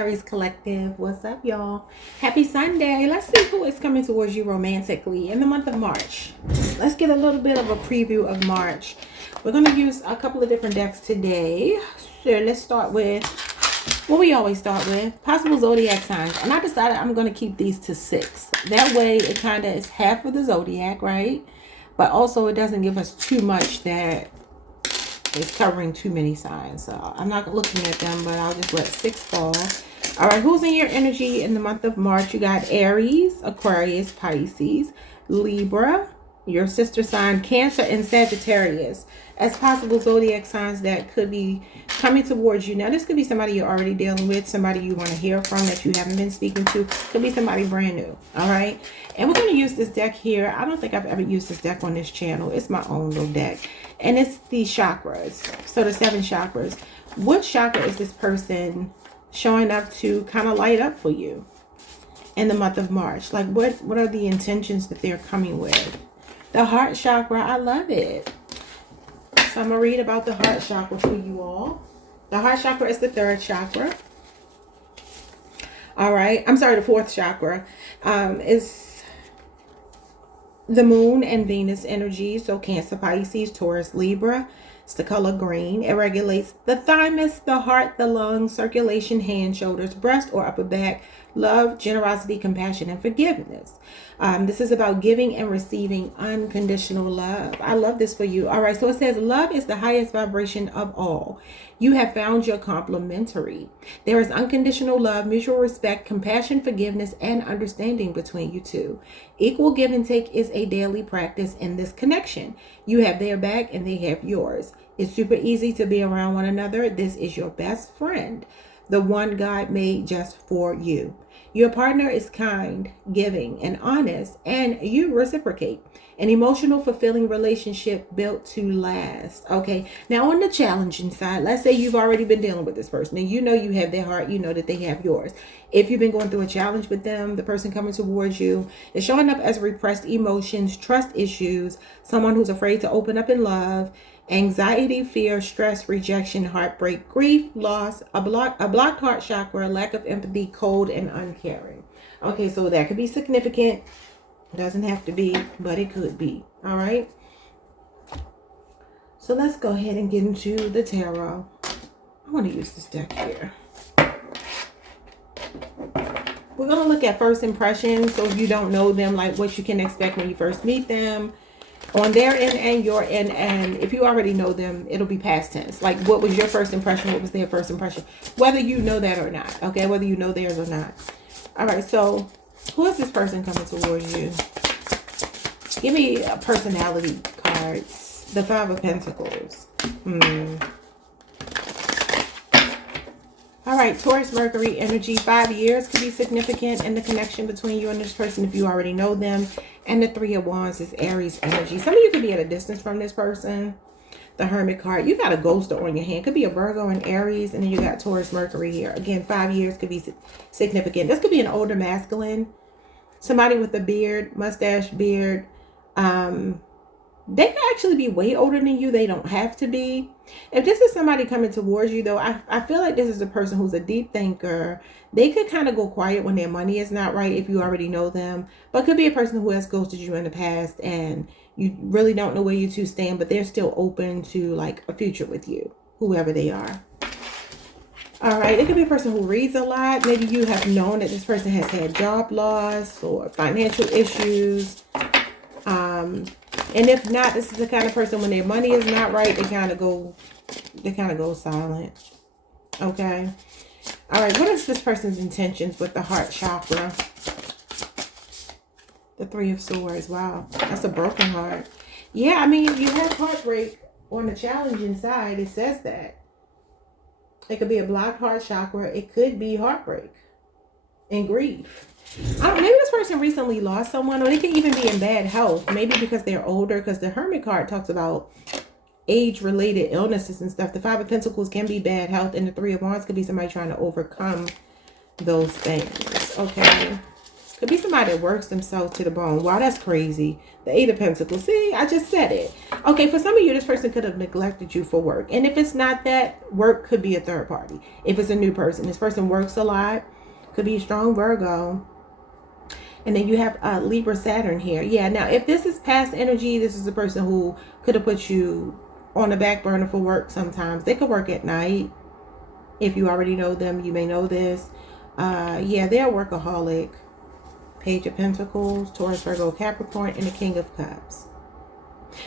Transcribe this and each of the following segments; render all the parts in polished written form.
Aries Collective. What's up, y'all? Happy Sunday. Let's see who is coming towards you romantically in the month of March. Let's get a little bit of a preview of March. We're going to use a couple of different decks today. So let's start with what we always start with, possible zodiac signs. And I decided I'm going to keep these to 6. That way it kind of is half of the zodiac, right? But also it doesn't give us too much that is covering too many signs. So I'm not looking at them, but I'll just let 6 fall. All right, who's in your energy in the month of March? You got Aries, Aquarius, Pisces, Libra, your sister sign, Cancer, and Sagittarius as possible zodiac signs that could be coming towards you. Now, this could be somebody you're already dealing with, somebody you want to hear from that you haven't been speaking to. Could be somebody brand new. All right. And we're going to use this deck here. I don't think I've ever used this deck on this channel. It's my own little deck. And it's the chakras. So the 7 chakras. What chakra is this person showing up to kind of light up for you in the month of March? Like what are the intentions that they're coming with? The heart chakra. I love it. So I'm going to read about the heart chakra for you all. The heart chakra is the 3rd chakra. All right. I'm sorry, the 4th chakra is the moon and Venus energy. So Cancer, Pisces, Taurus, Libra. It's the color green. It regulates the thymus, the heart, the lungs, circulation, hands, shoulders, breast or upper back, love, generosity, compassion, and forgiveness. This is about giving and receiving unconditional love. I love this for you. All right, so it says love is the highest vibration of all. You have found your complementary. There is unconditional love, mutual respect, compassion, forgiveness, and understanding between you two. Equal give and take is a daily practice in this connection. You have their back and they have yours. It's super easy to be around one another. This is your best friend, the one God made just for you. Your partner is kind, giving, and honest, and you reciprocate. An emotional, fulfilling relationship built to last. Okay, now on the challenging side, let's say you've already been dealing with this person, and you know you have their heart, you know that they have yours. If you've been going through a challenge with them, the person coming towards you is showing up as repressed emotions, trust issues, someone who's afraid to open up in love, anxiety, fear, stress, rejection, heartbreak, grief, loss, a blocked heart chakra, lack of empathy, cold, and uncaring. Okay, so that could be significant. It doesn't have to be, but it could be. All right. So let's go ahead and get into the tarot. I want to use this deck here. We're going to look at first impressions. So if you don't know them, like what you can expect when you first meet them, on their end and your end, and if you already know them, it'll be past tense. Like, what was your first impression? What was their first impression? Whether you know that or not, okay? Whether you know theirs or not. All right, so who is this person coming towards you? Give me a personality cards. The 5 of Pentacles. All right, Taurus, Mercury energy. 5 years could be significant in the connection between you and this person if you already know them. And the 3 of Wands is Aries energy. Some of you could be at a distance from this person. The Hermit card. You got a ghoster on your hand. Could be a Virgo and Aries. And then you got Taurus, Mercury here. Again, 5 years could be significant. This could be an older masculine. Somebody with a beard, mustache, beard. They could actually be way older than you. They don't have to be. If this is somebody coming towards you, though, I feel like this is a person who's a deep thinker. They could kind of go quiet when their money is not right if you already know them. But could be a person who has ghosted you in the past and you really don't know where you two stand, but they're still open to like a future with you, whoever they are. All right, it could be a person who reads a lot. Maybe you have known that this person has had job loss or financial issues. And if not, this is the kind of person when their money is not right, they kind of go silent. Okay. All right, what is this person's intentions with the heart chakra? The 3 of Swords. Wow, that's a broken heart. Yeah, I mean, you have heartbreak on the challenging side. It says that. It could be a blocked heart chakra. It could be heartbreak and grief. Maybe this person recently lost someone, or they could even be in bad health. Maybe because they're older, because the Hermit card talks about age-related illnesses and stuff. The 5 of Pentacles can be bad health, and the 3 of Wands could be somebody trying to overcome those things. Okay. Could be somebody that works themselves to the bone. Wow, that's crazy. The Eight of Pentacles. See, I just said it. Okay, for some of you, this person could have neglected you for work. And if it's not that, work could be a third party. If it's a new person, this person works a lot. Could be a strong Virgo. And then you have Libra Saturn here. Yeah, now if this is past energy, this is a person who could have put you on the back burner for work sometimes. They could work at night. If you already know them, you may know this. Yeah, they're a workaholic. Page of Pentacles, Taurus, Virgo, Capricorn, and the King of Cups.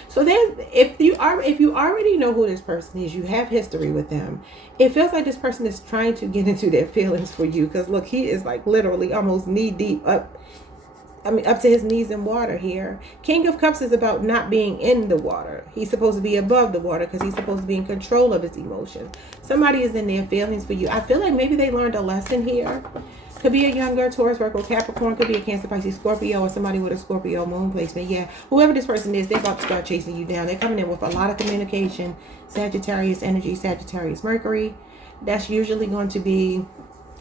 So there's, if you already know who this person is, you have history with them. It feels like this person is trying to get into their feelings for you. Because look, he is like literally almost knee deep up. I mean, up to his knees in water here. King of Cups is about not being in the water. He's supposed to be above the water because he's supposed to be in control of his emotions. Somebody is in their feelings for you. I feel like maybe they learned a lesson here. Could be a younger Taurus, Virgo, Capricorn. Could be a Cancer, Pisces, Scorpio, or somebody with a Scorpio moon placement. Yeah, whoever this person is, they're about to start chasing you down. They're coming in with a lot of communication. Sagittarius energy, Sagittarius Mercury. That's usually going to be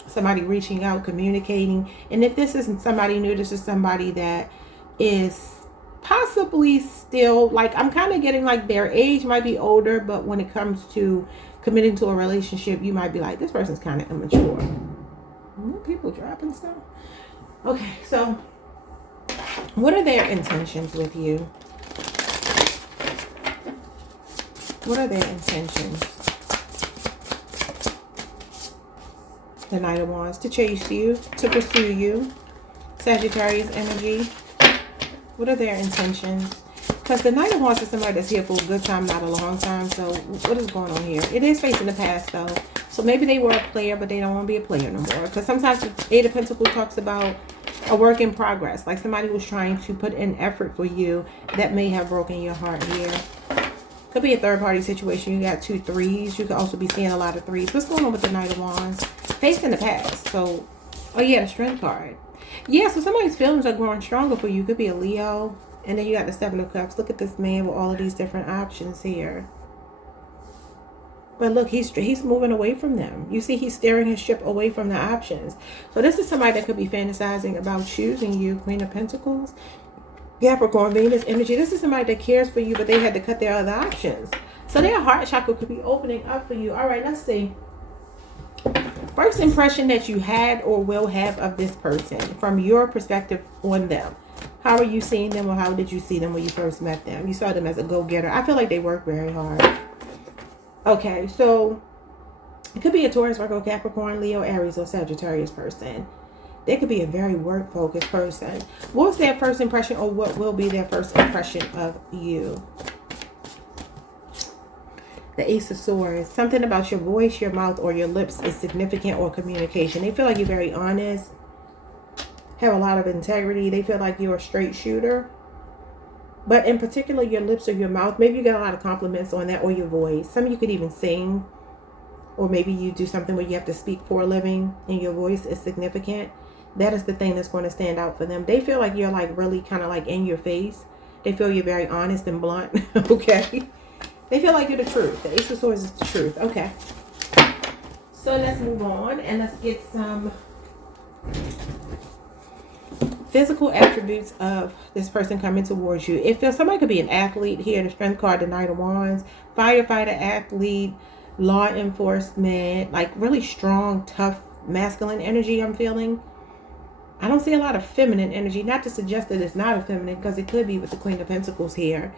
somebody reaching out, communicating. And if this isn't somebody new, this is somebody that is possibly still, like, I'm kind of getting like their age might be older, but when it comes to committing to a relationship, you might be like, this person's kind of immature. People dropping stuff. Okay, so what are their intentions with you? What are their intentions? The Knight of Wands, to chase you, to pursue you. Sagittarius energy. What are their intentions? Because the Knight of Wands is somebody that's here for a good time, not a long time. So what is going on here? It is facing the past though. So maybe they were a player, but they don't want to be a player no more. Because sometimes the Eight of Pentacles talks about a work in progress. Like somebody who's trying to put in effort for you that may have broken your heart here. Could be a third party situation. You got 2 threes. You could also be seeing a lot of threes. What's going on with the Knight of Wands? Facing the past. So, oh yeah, the Strength card. Yeah, so somebody's feelings are growing stronger for you. Could be a Leo. And then you got the 7 of Cups. Look at this man with all of these different options here. But look, he's moving away from them. You see, he's steering his ship away from the options. So this is somebody that could be fantasizing about choosing you. Queen of Pentacles. Capricorn, Venus energy. This is somebody that cares for you, but they had to cut their other options. So their heart chakra could be opening up for you. All right, let's see. First impression that you had or will have of this person from your perspective on them. How are you seeing them, or how did you see them when you first met them? You saw them as a go-getter. I feel like they work very hard. Okay, so it could be a Taurus, Virgo, Capricorn, Leo, Aries, or Sagittarius person. They could be a very work-focused person. What's their first impression, or what will be their first impression of you? The Ace of Swords. Something about your voice, your mouth, or your lips is significant, or communication. They feel like you're very honest, have a lot of integrity. They feel like you're a straight shooter. But in particular, your lips or your mouth, maybe you get a lot of compliments on that, or your voice. Some of you could even sing, or maybe you do something where you have to speak for a living and your voice is significant. That is the thing that's going to stand out for them. They feel like you're like really kind of like in your face. They feel you're very honest and blunt. Okay. They feel like you're the truth. The Ace of Swords is the truth. Okay. So let's move on and let's get some physical attributes of this person coming towards you. It feels somebody could be an athlete here. The Strength card, the Knight of Wands, firefighter, athlete, law enforcement, like really strong, tough, masculine energy I'm feeling. I don't see a lot of feminine energy. Not to suggest that it's not a feminine, because it could be with the Queen of Pentacles here.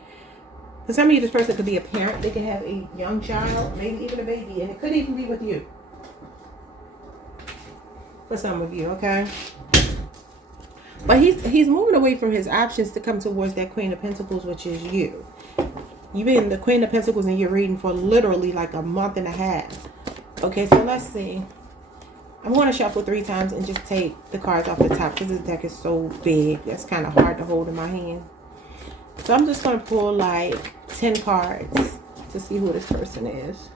For some of you, this person could be a parent. They could have a young child, maybe even a baby, and it could even be with you. For some of you, okay? But he's moving away from his options to come towards that Queen of Pentacles, which is you. You've been the Queen of Pentacles and you're reading for literally like a month and a half. Okay, so let's see. I'm going to shuffle 3 times and just take the cards off the top because this deck is so big. That's kind of hard to hold in my hand. So I'm just going to pull like 10 cards to see who this person is.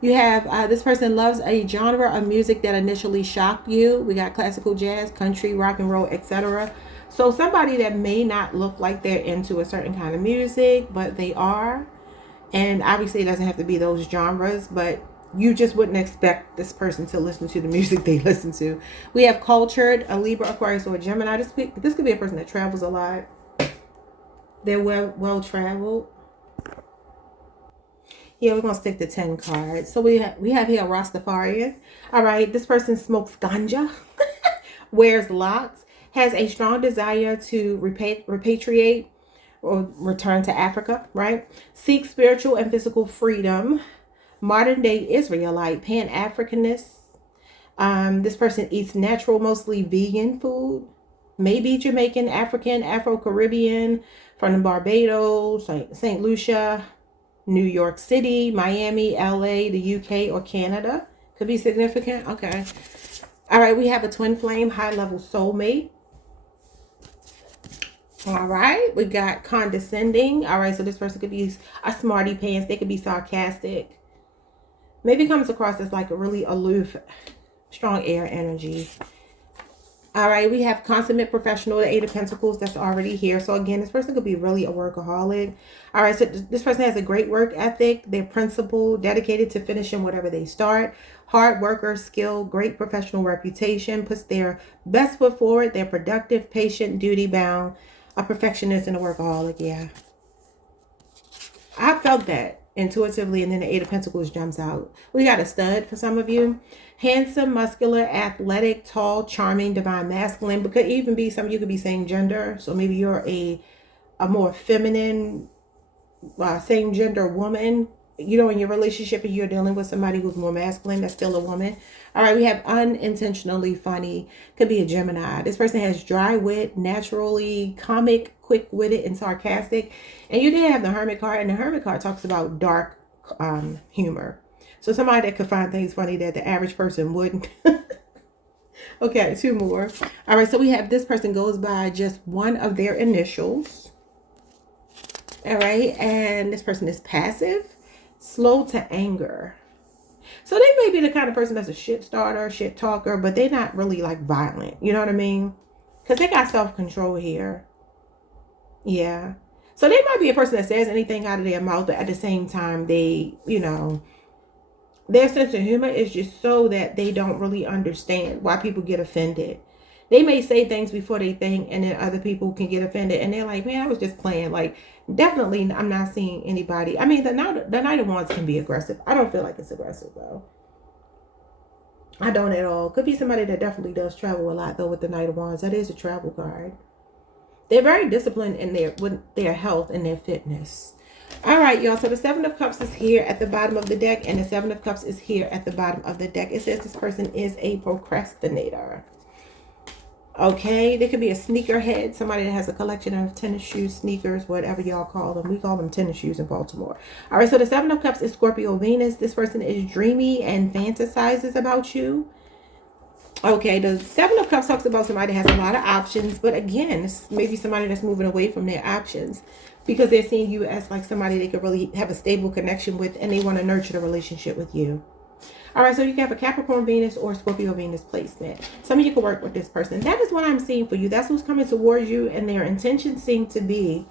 You have, this person loves a genre of music that initially shocked you. We got classical, jazz, country, rock and roll, etc. So somebody that may not look like they're into a certain kind of music, but they are. And obviously it doesn't have to be those genres, but you just wouldn't expect this person to listen to the music they listen to. We have cultured, a Libra, Aquarius, or a Gemini. This could be a person that travels a lot. They're well traveled. Yeah, we're gonna stick to 10 cards. So we have here a Rastafarian. All right, this person smokes ganja, wears locks, has a strong desire to repatriate or return to Africa, right? Seeks spiritual and physical freedom. Modern day Israelite, Pan-Africanist. This person eats natural, mostly vegan food. Maybe Jamaican, African, Afro-Caribbean, from Barbados, St. Lucia, New York City, Miami, LA, the UK, or Canada. Could be significant. Okay. All right, we have a twin flame, high-level soulmate. All right, we got condescending. All right, so this person could be a smarty pants. They could be sarcastic. Maybe comes across as like a really aloof, strong air energy. All right, we have consummate professional, the Eight of Pentacles, that's already here. So again, this person could be really a workaholic. All right, so this person has a great work ethic. They're principled, dedicated to finishing whatever they start. Hard worker, skill, great professional reputation, puts their best foot forward. They're productive, patient, duty-bound, a perfectionist, and a workaholic. Yeah, I felt that intuitively, and then the Eight of Pentacles jumps out. We got a stud for some of you. Handsome, muscular, athletic, tall, charming, divine masculine. But could even be some of you could be same gender. So maybe you're a more feminine, same gender woman. You know, in your relationship and you're dealing with somebody who's more masculine, that's still a woman. All right, we have unintentionally funny. Could be a Gemini. This person has dry wit, naturally comic, quick-witted, and sarcastic. And you did have the Hermit card, and the Hermit card talks about dark humor. So somebody that could find things funny that the average person wouldn't. Okay, two more. All right, so we have this person goes by just one of their initials. All right, and this person is passive, slow to anger. So they may be the kind of person that's a shit starter, shit talker, but they're not really like violent. You know what I mean? Because they got self-control here. Yeah. So they might be a person that says anything out of their mouth, but at the same time, they, you know, their sense of humor is just so that they don't really understand why people get offended. They may say things before they think, and then other people can get offended, and they're like, man, I was just playing. Like, definitely, I'm not seeing anybody. I mean, the Knight of Wands can be aggressive. I don't feel like it's aggressive, though. I don't at all. Could be somebody that definitely does travel a lot, though, with the Knight of Wands. That is a travel card. They're very disciplined in their health and their fitness. All right, y'all. So the Seven of Cups is here at the bottom of the deck, and the Seven of Cups is here at the bottom of the deck. It says this person is a procrastinator. Okay, there could be a sneakerhead, somebody that has a collection of tennis shoes, sneakers, whatever y'all call them. We call them tennis shoes in Baltimore. All right, so the Seven of Cups is Scorpio Venus. This person is dreamy and fantasizes about you. Okay, the Seven of Cups talks about somebody that has a lot of options, but again, it's maybe somebody that's moving away from their options because they're seeing you as like somebody they could really have a stable connection with, and they want to nurture the relationship with you. All right, so you can have a Capricorn Venus or Scorpio Venus placement. Some of you can work with this person. That is what I'm seeing for you. That's what's coming towards you, and their intentions seem to be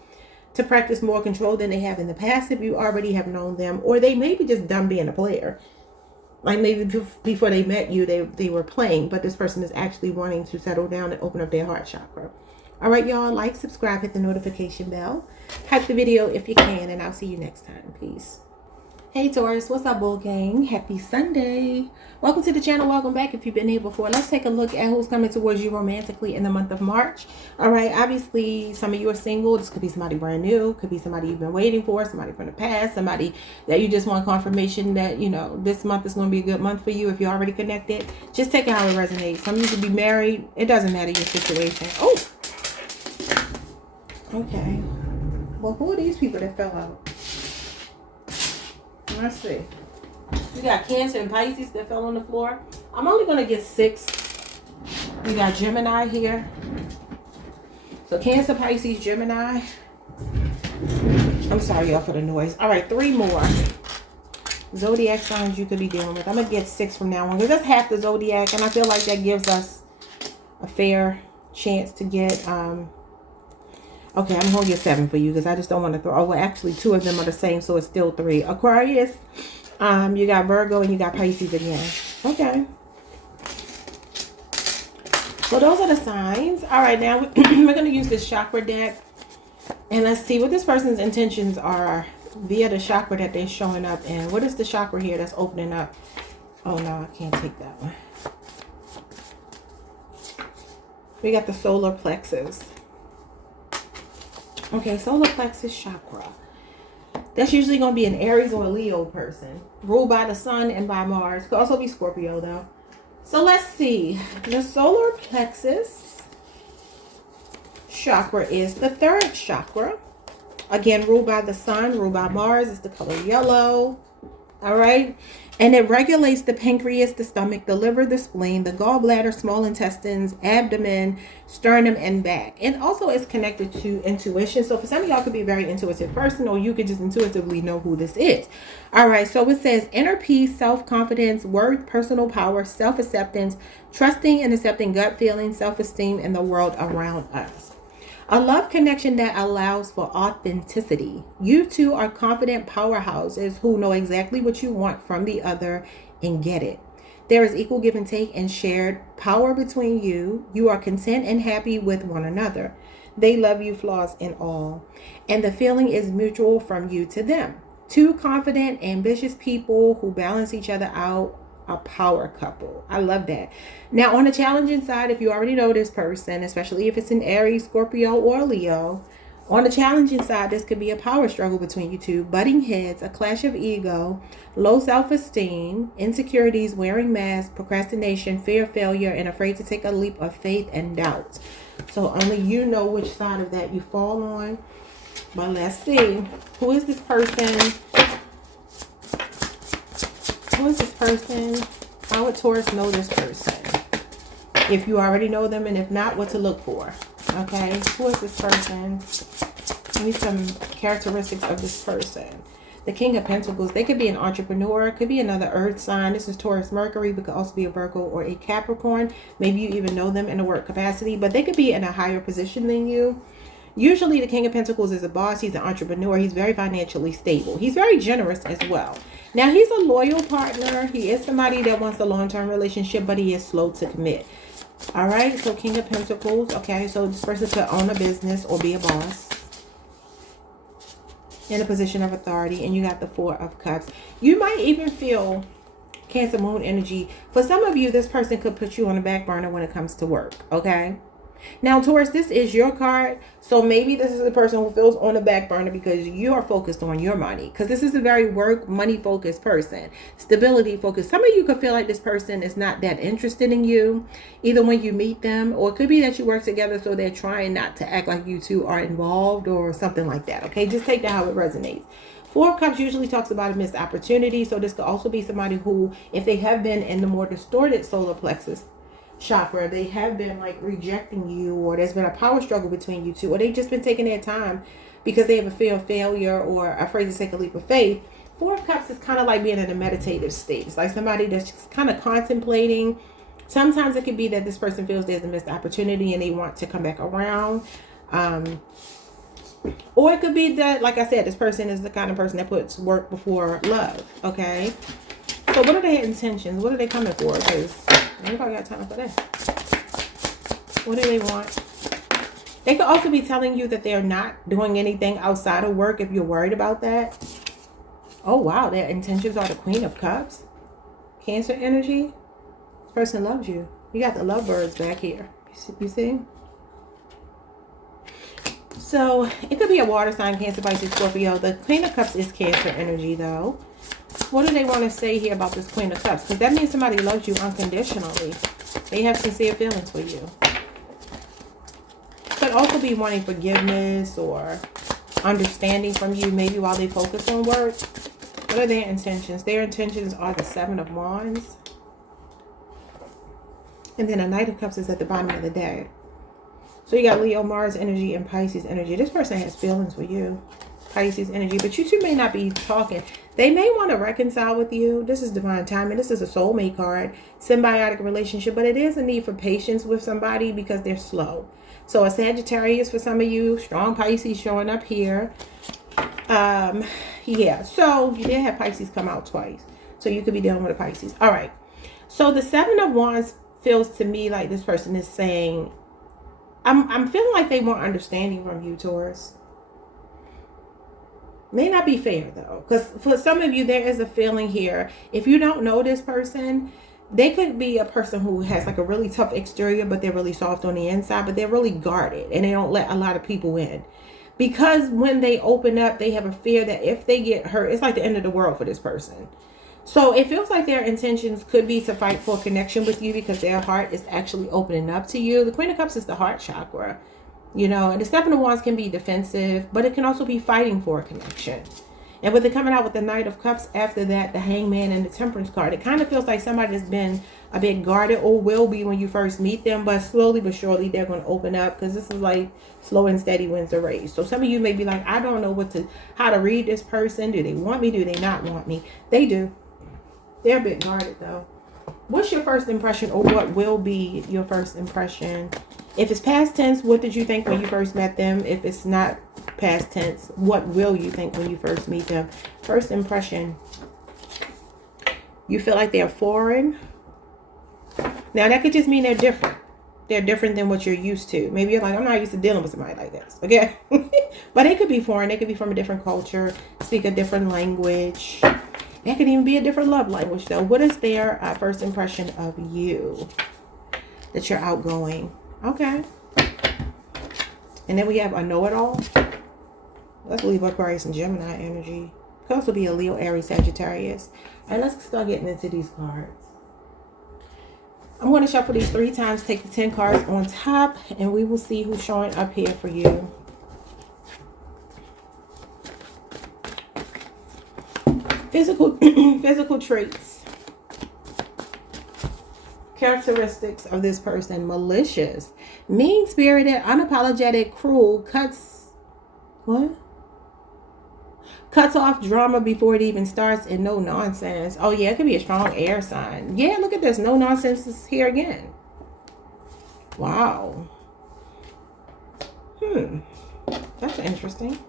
to practice more control than they have in the past if you already have known them, or they may be just done being a player. Like maybe before they met you, they were playing, but this person is actually wanting to settle down and open up their heart chakra. All right, y'all, like, subscribe, hit the notification bell. Hype the video if you can, and I'll see you next time. Peace. Hey Taurus, what's up, bull gang? Happy Sunday. Welcome to the channel. Welcome back if you've been here before. Let's take a look at who's coming towards you romantically in the month of March. All right, obviously some of you are single. This could be somebody brand new, could be somebody you've been waiting for, somebody from the past, somebody that you just want confirmation that, you know, this month is going to be a good month for you if you're already connected. Just take it how it resonates. Some of you could be married. It doesn't matter your situation. Oh, okay. Well, who are these people that fell out? Let's see. We got Cancer and Pisces that fell on the floor. I'm only going to get 6. We got Gemini here. So Cancer, Pisces, Gemini. I'm sorry, y'all, for the noise. All right, 3 more. Zodiac signs you could be dealing with. I'm going to get 6 from now on, because that's half the Zodiac, and I feel like that gives us a fair chance to get... Okay, I'm going to get 7 for you because I just don't want to throw... Oh, well, actually, 2 of them are the same, so it's still 3. Aquarius, You got Virgo and you got Pisces again. Okay. So those are the signs. All right, now we're going to use this chakra deck. And let's see what this person's intentions are via the chakra that they're showing up in. What is the chakra here that's opening up? Oh, no, I can't take that one. We got the solar plexus. Okay, solar plexus chakra. That's usually going to be an Aries or a Leo person. Ruled by the sun and by Mars. Could also be Scorpio, though. So let's see. The solar plexus chakra is the third chakra. Again, ruled by the sun, ruled by Mars. It's the color yellow. All right. And it regulates the pancreas, the stomach, the liver, the spleen, the gallbladder, small intestines, abdomen, sternum, and back. And also it's connected to intuition. So for some of y'all could be a very intuitive person, or you could just intuitively know who this is. All right. So it says inner peace, self-confidence, worth, personal power, self-acceptance, trusting and accepting gut feelings, self-esteem, and the world around us. A love connection that allows for authenticity. You two are confident powerhouses who know exactly what you want from the other and get it. There is equal give and take and shared power between you. You are content and happy with one another. They love you, flaws and all. And the feeling is mutual from you to them. Two confident, ambitious people who balance each other out. A power couple. I love that. Now, on the challenging side, if you already know this person, especially if it's an Aries, Scorpio, or Leo, on the challenging side, this could be a power struggle between you two, butting heads, a clash of ego, low self-esteem, insecurities, wearing masks, procrastination, fear of failure, and afraid to take a leap of faith and doubt. So only you know which side of that you fall on. But let's see. Who is this person? Who is this person? How would Taurus know this person? If you already know them, and if not, what to look for. Okay, who is this person? Give me some characteristics of this person. The King of Pentacles. They could be an entrepreneur. Could be another earth sign. This is Taurus Mercury, but could also be a Virgo or a Capricorn. Maybe you even know them in a work capacity, but they could be in a higher position than you. Usually the King of Pentacles is a boss. He's an entrepreneur. He's very financially stable. He's very generous as well. Now, he's a loyal partner. He is somebody that wants a long-term relationship, but he is slow to commit. All right. So King of Pentacles. Okay. So this person could own a business or be a boss in a position of authority. And you got the Four of Cups. You might even feel Cancer Moon energy. For some of you, this person could put you on the back burner when it comes to work. Okay. Now, Taurus, this is your card. So maybe this is the person who feels on the back burner because you are focused on your money. Because this is a very work, money focused person. Stability focused. Some of you could feel like this person is not that interested in you. Either when you meet them, or it could be that you work together, so they're trying not to act like you two are involved or something like that. Okay, just take that how it resonates. Four of Cups usually talks about a missed opportunity. So this could also be somebody who, if they have been in the more distorted solar plexus chakra, they have been like rejecting you, or there's been a power struggle between you two, or they've just been taking their time because they have a fear of failure or afraid to take a leap of faith. Four of Cups is kind of like being in a meditative state. It's like somebody that's just kind of contemplating. Sometimes it could be that this person feels there's a missed opportunity and they want to come back around. Or it could be that, like I said, this person is the kind of person that puts work before love. Okay. So what are their intentions? What are they coming for? Because anybody got time for that? What do they want? They could also be telling you that they're not doing anything outside of work if you're worried about that. Oh, wow. Their intentions are the Queen of Cups. Cancer energy. This person loves you. You got the lovebirds back here. You see? So it could be a water sign, Cancer, Pisces, Scorpio. The Queen of Cups is Cancer energy, though. What do they want to say here about this Queen of Cups? Because that means somebody loves you unconditionally. They have sincere feelings for you. Could also be wanting forgiveness or understanding from you, maybe while they focus on work. What are their intentions? Their intentions are the Seven of Wands. And then a Knight of Cups is at the bottom of the deck. So you got Leo, Mars energy, and Pisces energy. This person has feelings for you. Pisces energy, but you two may not be talking. They may want to reconcile with you. This is divine timing. This is a soulmate card, symbiotic relationship, but it is a need for patience with somebody because they're slow. So a Sagittarius for some of you, strong Pisces showing up here. Yeah, so you did have Pisces come out twice. So you could be dealing with a Pisces. All right. So the Seven of Wands feels to me like this person is saying, I'm feeling like they want understanding from you, Taurus. May not be fair though, because for some of you, there is a feeling here. If you don't know this person, they could be a person who has like a really tough exterior, but they're really soft on the inside, but they're really guarded and they don't let a lot of people in. Because when they open up, they have a fear that if they get hurt, it's like the end of the world for this person. So it feels like their intentions could be to fight for a connection with you because their heart is actually opening up to you. The Queen of Cups is the heart chakra, you know, and the Seven of Wands can be defensive, but it can also be fighting for a connection. And with it coming out with the Knight of Cups after that, the Hangman and the Temperance card, it kind of feels like somebody's been a bit guarded, or will be when you first meet them, but slowly but surely they're going to open up, because this is like slow and steady wins the race. So some of you may be like, I don't know how to read this person. Do they want me? Do they not want me? They do. They're a bit guarded though. What's your first impression, or what will be your first impression? If it's past tense, what did you think when you first met them? If it's not past tense, what will you think when you first meet them? First impression. You feel like they're foreign. Now that could just mean they're different. They're different than what you're used to. Maybe you're like, I'm not used to dealing with somebody like this. Okay. But they could be foreign. They could be from a different culture, speak a different language. That could even be a different love language though. What is their first impression of you? That you're outgoing. Okay. And then we have a know-it-all. Let's leave Aquarius and Gemini energy. Could also be a Leo, Aries, Sagittarius. And let's start getting into these cards. I'm going to shuffle these 3 times, take the 10 cards on top, and we will see who's showing up here for you. Physical traits. Characteristics of this person: malicious, mean-spirited, unapologetic, cruel, cuts off drama before it even starts, and no nonsense. Oh yeah, it could be a strong air sign. Yeah, look at this. No nonsense is here again. Wow. That's interesting.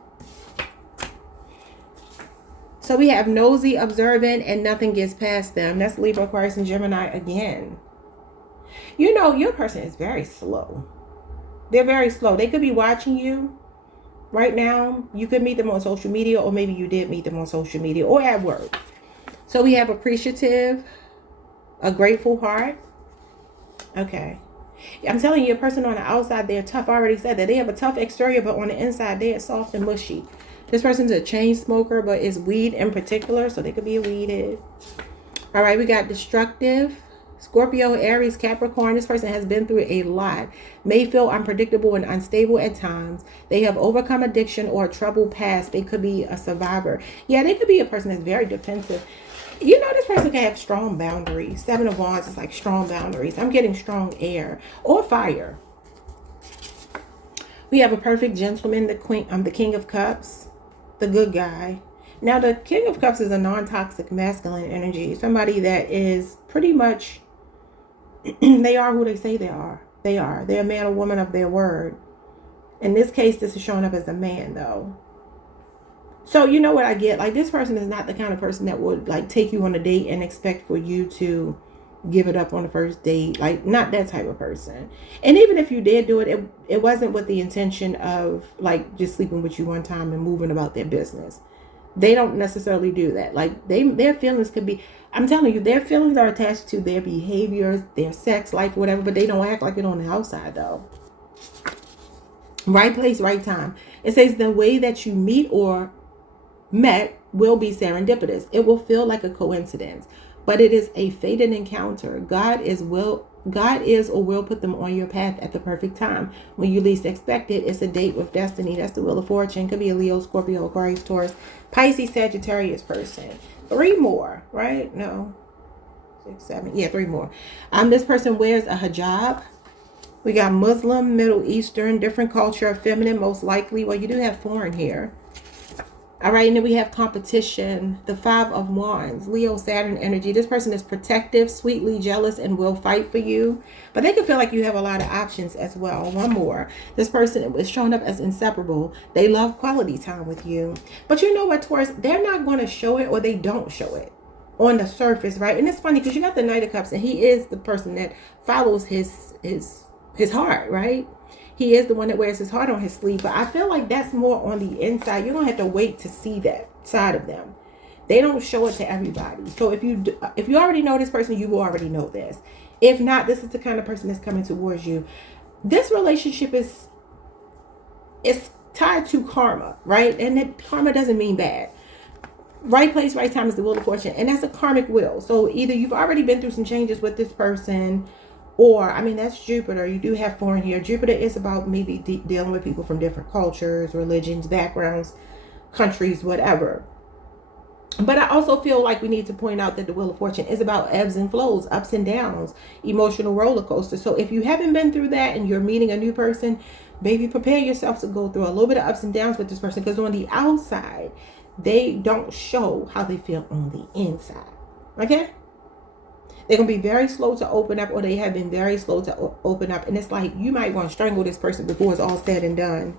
So we have nosy, observant, and nothing gets past them. That's Libra, Aquarius, and Gemini again. You know, your person is very slow. They're very slow. They could be watching you right now. You could meet them on social media, or maybe you did meet them on social media or at work. So we have appreciative, a grateful heart. Okay. I'm telling you, a person on the outside, they're tough. I already said that. They have a tough exterior, but on the inside, they're soft and mushy. This person's a chain smoker, but it's weed in particular, so they could be weeded. All right, we got destructive, Scorpio, Aries, Capricorn. This person has been through a lot. May feel unpredictable and unstable at times. They have overcome addiction or a troubled past. They could be a survivor. Yeah, they could be a person that's very defensive. You know, this person can have strong boundaries. 7 of Wands is like strong boundaries. I'm getting strong air or fire. We have a perfect gentleman, the King of Cups. The good guy. Now, the King of Cups is a non-toxic masculine energy. Somebody that is pretty much, they are who they say they are. They're a man or woman of their word. In this case, this is showing up as a man, though. So, you know what I get? Like, this person is not the kind of person that would, like, take you on a date and expect for you to give it up on the first date. Like, not that type of person. And even if you did do it, it wasn't with the intention of like just sleeping with you one time and moving about their business. They don't necessarily do that. Like, their feelings could be, I'm telling you, their feelings are attached to their behaviors, their sex life, whatever, but they don't act like it on the outside though. Right place, right time. It says the way that you meet or met will be serendipitous. It will feel like a coincidence, but it is a fated encounter. God is or will put them on your path at the perfect time. When you least expect it, it's a date with destiny. That's the Wheel of Fortune. Could be a Leo, Scorpio, Aquarius, Taurus, Pisces, Sagittarius person. 3 more, right? No. 6, 7. Yeah, 3 more. This person wears a hijab. We got Muslim, Middle Eastern, different culture, feminine, most likely. Well, you do have foreign here. All right, and then we have competition, the 5 of Wands, Leo, Saturn energy. This person is protective, sweetly jealous, and will fight for you. But they can feel like you have a lot of options as well. 1 more. This person is showing up as inseparable. They love quality time with you. But you know what, Taurus? They're not going to show it, or they don't show it. on the surface, right? And it's funny because you got the Knight of Cups, and he is the person that follows his heart, right? He is the one that wears his heart on his sleeve. But I feel like that's more on the inside. You're gonna have to wait to see that side of them. They don't show it to everybody. So if you already know this person, you will already know this. If not, this is the kind of person that's coming towards you. This relationship is tied to karma, right? And that karma doesn't mean bad. Right place, right time is the wheel of fortune, and that's a karmic wheel. So either you've already been through some changes with this person, or I mean, that's Jupiter. You do have foreign here. Jupiter is about maybe dealing with people from different cultures, religions, backgrounds, countries, whatever. But I also feel like we need to point out that the Wheel of Fortune is about ebbs and flows, ups and downs, emotional roller coasters. So if you haven't been through that and you're meeting a new person, baby, prepare yourself to go through a little bit of ups and downs with this person, because on the outside, they don't show how they feel on the inside. Okay? They're going to be very slow to open up, or they have been very slow to open up. And it's like you might want to strangle this person before it's all said and done.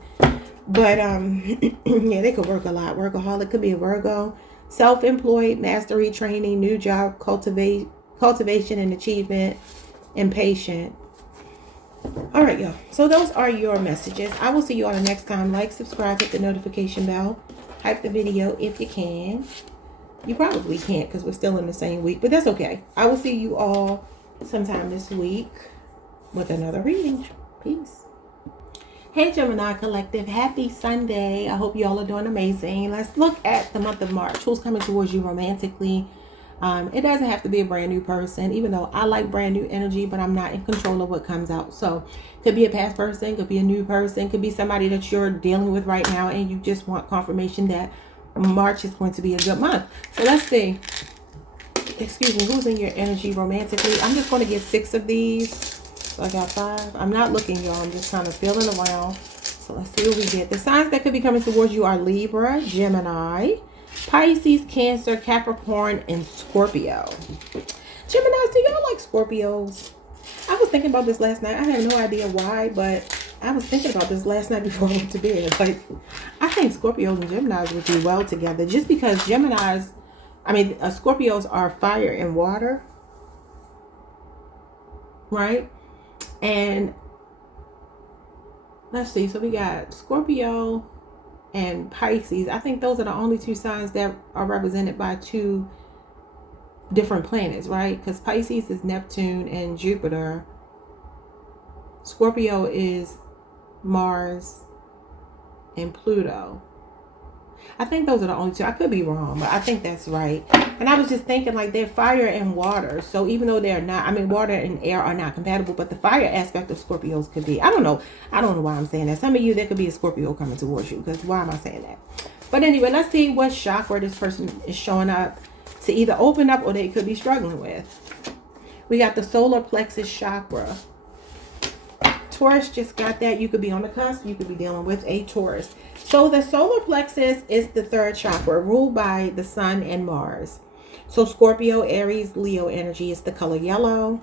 But yeah, they could work a lot. Workaholic, could be a Virgo. Self-employed, mastery, training, new job, cultivation and achievement, impatient. All right, y'all. So those are your messages. I will see you all the next time. Like, subscribe, hit the notification bell. Hype the video if you can. You probably can't because we're still in the same week, but that's okay. I will see you all sometime this week with another reading. Peace. Hey Gemini Collective, happy Sunday. I hope you all are doing amazing. Let's look at the month of March. Who's coming towards you romantically? It doesn't have to be a brand new person, even though I like brand new energy, but I'm not in control of what comes out. So could be a past person, could be a new person, could be somebody that you're dealing with right now and you just want confirmation that March is going to be a good month. So let's see. Excuse me, who's in your energy romantically? I'm just going to get 6 of these. So I got 5. I'm not looking, y'all. I'm just kind of feeling around. So let's see what we get. The signs that could be coming towards you are Libra, Gemini, Pisces, Cancer, Capricorn, and Scorpio. Gemini, do y'all like Scorpios? I was thinking about this last night. I have no idea why, but I was thinking about this last night before I went to bed. Like, I think Scorpios and Geminis would do well together, just because Scorpios are fire and water, right? And let's see, so we got Scorpio and Pisces. I think those are the only 2 signs that are represented by 2 different planets, right? Because Pisces is Neptune and Jupiter. Scorpio is Mars and Pluto. I think those are the only 2. I could be wrong, but I think that's right. And I was just thinking, like, they're fire and water. So even though they're not, water and air are not compatible, but the fire aspect of Scorpios could be. I don't know why I'm saying that. Some of you, there could be a Scorpio coming towards you, because why am I saying that? But anyway, let's see what chakra this person is showing up to either open up or they could be struggling with. We got the solar plexus chakra. Taurus just got that. You could be on the cusp. You could be dealing with a Taurus. So the solar plexus is the 3rd chakra, ruled by the sun and Mars. So Scorpio, Aries, Leo energy is the color yellow.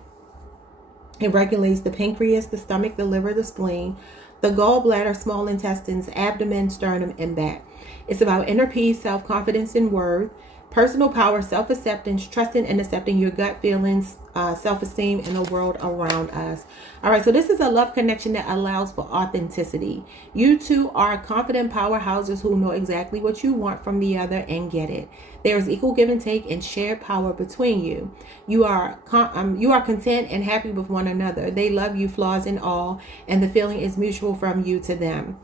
It regulates the pancreas, the stomach, the liver, the spleen, the gallbladder, small intestines, abdomen, sternum, and back. It's about inner peace, self-confidence and worth, personal power, self-acceptance, trusting and accepting your gut feelings, self-esteem, and the world around us. All right, so this is a love connection that allows for authenticity. You two are confident powerhouses who know exactly what you want from the other and get it. There is equal give and take and shared power between you. You are content and happy with one another. They love you, flaws and all, and the feeling is mutual from you to them.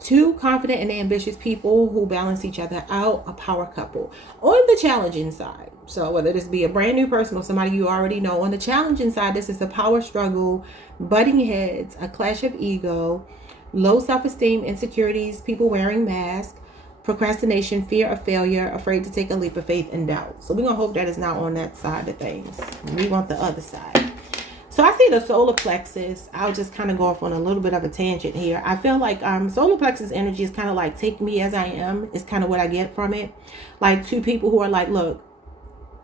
2 confident and ambitious people who balance each other out, a power couple. On the challenging side, so whether this be a brand new person or somebody you already know, on the challenging side, this is a power struggle, butting heads, a clash of ego, low self-esteem, insecurities, people wearing masks, procrastination, fear of failure, afraid to take a leap of faith, and doubt. So we're going to hope that is not on that side of things. We want the other side. So I see the solar plexus. I'll just kind of go off on a little bit of a tangent here. I feel like solar plexus energy is kind of like take me as I am. It's kind of what I get from it. Like 2 people who are like, look,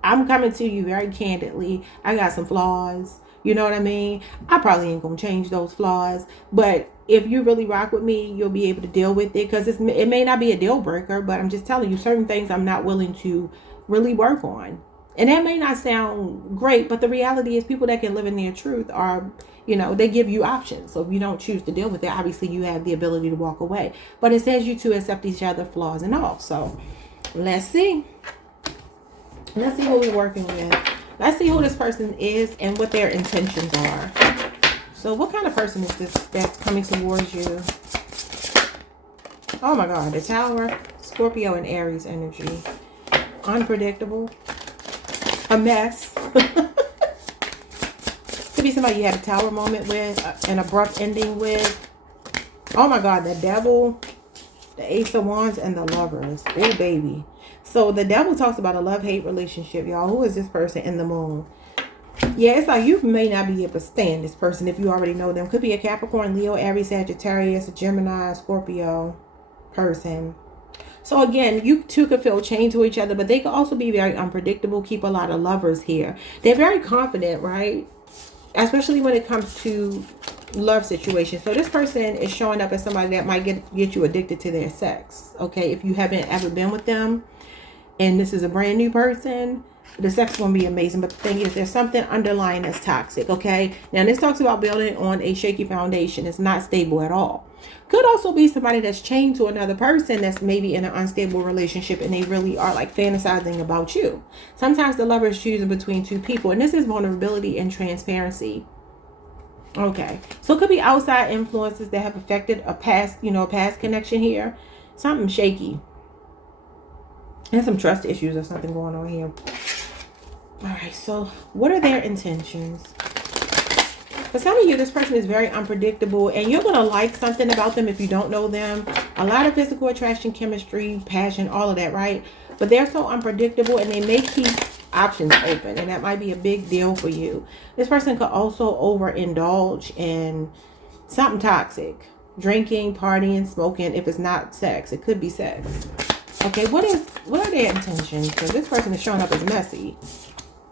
I'm coming to you very candidly. I got some flaws. You know what I mean? I probably ain't going to change those flaws. But if you really rock with me, you'll be able to deal with it. Because it may not be a deal breaker. But I'm just telling you certain things I'm not willing to really work on. And that may not sound great, but the reality is people that can live in their truth are, you know, they give you options. So if you don't choose to deal with it, obviously you have the ability to walk away. But it says you two accept each other, flaws and all. So let's see. Let's see who we're working with. Let's see who this person is and what their intentions are. So what kind of person is this that's coming towards you? Oh my God, the Tower, Scorpio and Aries energy. Unpredictable. A mess. Could be somebody you had a Tower moment with, an abrupt ending with. Oh my God, the Devil, the Ace of Wands, and the Lovers. Oh baby. So the Devil talks about a love-hate relationship, y'all. Who is this person in the Moon? Yeah, it's like you may not be able to stand this person if you already know them. Could be a Capricorn, Leo, Aries, Sagittarius, a Gemini, Scorpio person. So again, you two could feel chained to each other, but they could also be very unpredictable. Keep a lot of lovers here. They're very confident, right? Especially when it comes to love situations. So this person is showing up as somebody that might get you addicted to their sex. Okay, if you haven't ever been with them and this is a brand new person, the sex is going to be amazing. But the thing is, there's something underlying that's toxic. Okay, now this talks about building on a shaky foundation. It's not stable at all. Could also be somebody that's chained to another person that's maybe in an unstable relationship and they really are like fantasizing about you. Sometimes the lover is choosing between two people, and this is vulnerability and transparency. Okay, so it could be outside influences that have affected a past, past connection here. Something shaky. And some trust issues or something going on here. All right, so what are their intentions? For some of you, this person is very unpredictable, and you're going to like something about them if you don't know them. A lot of physical attraction, chemistry, passion, all of that, right? But they're so unpredictable, and they may keep options open, and that might be a big deal for you. This person could also overindulge in something toxic. Drinking, partying, smoking. If it's not sex, it could be sex. Okay, what are their intentions? Because this person is showing up as messy.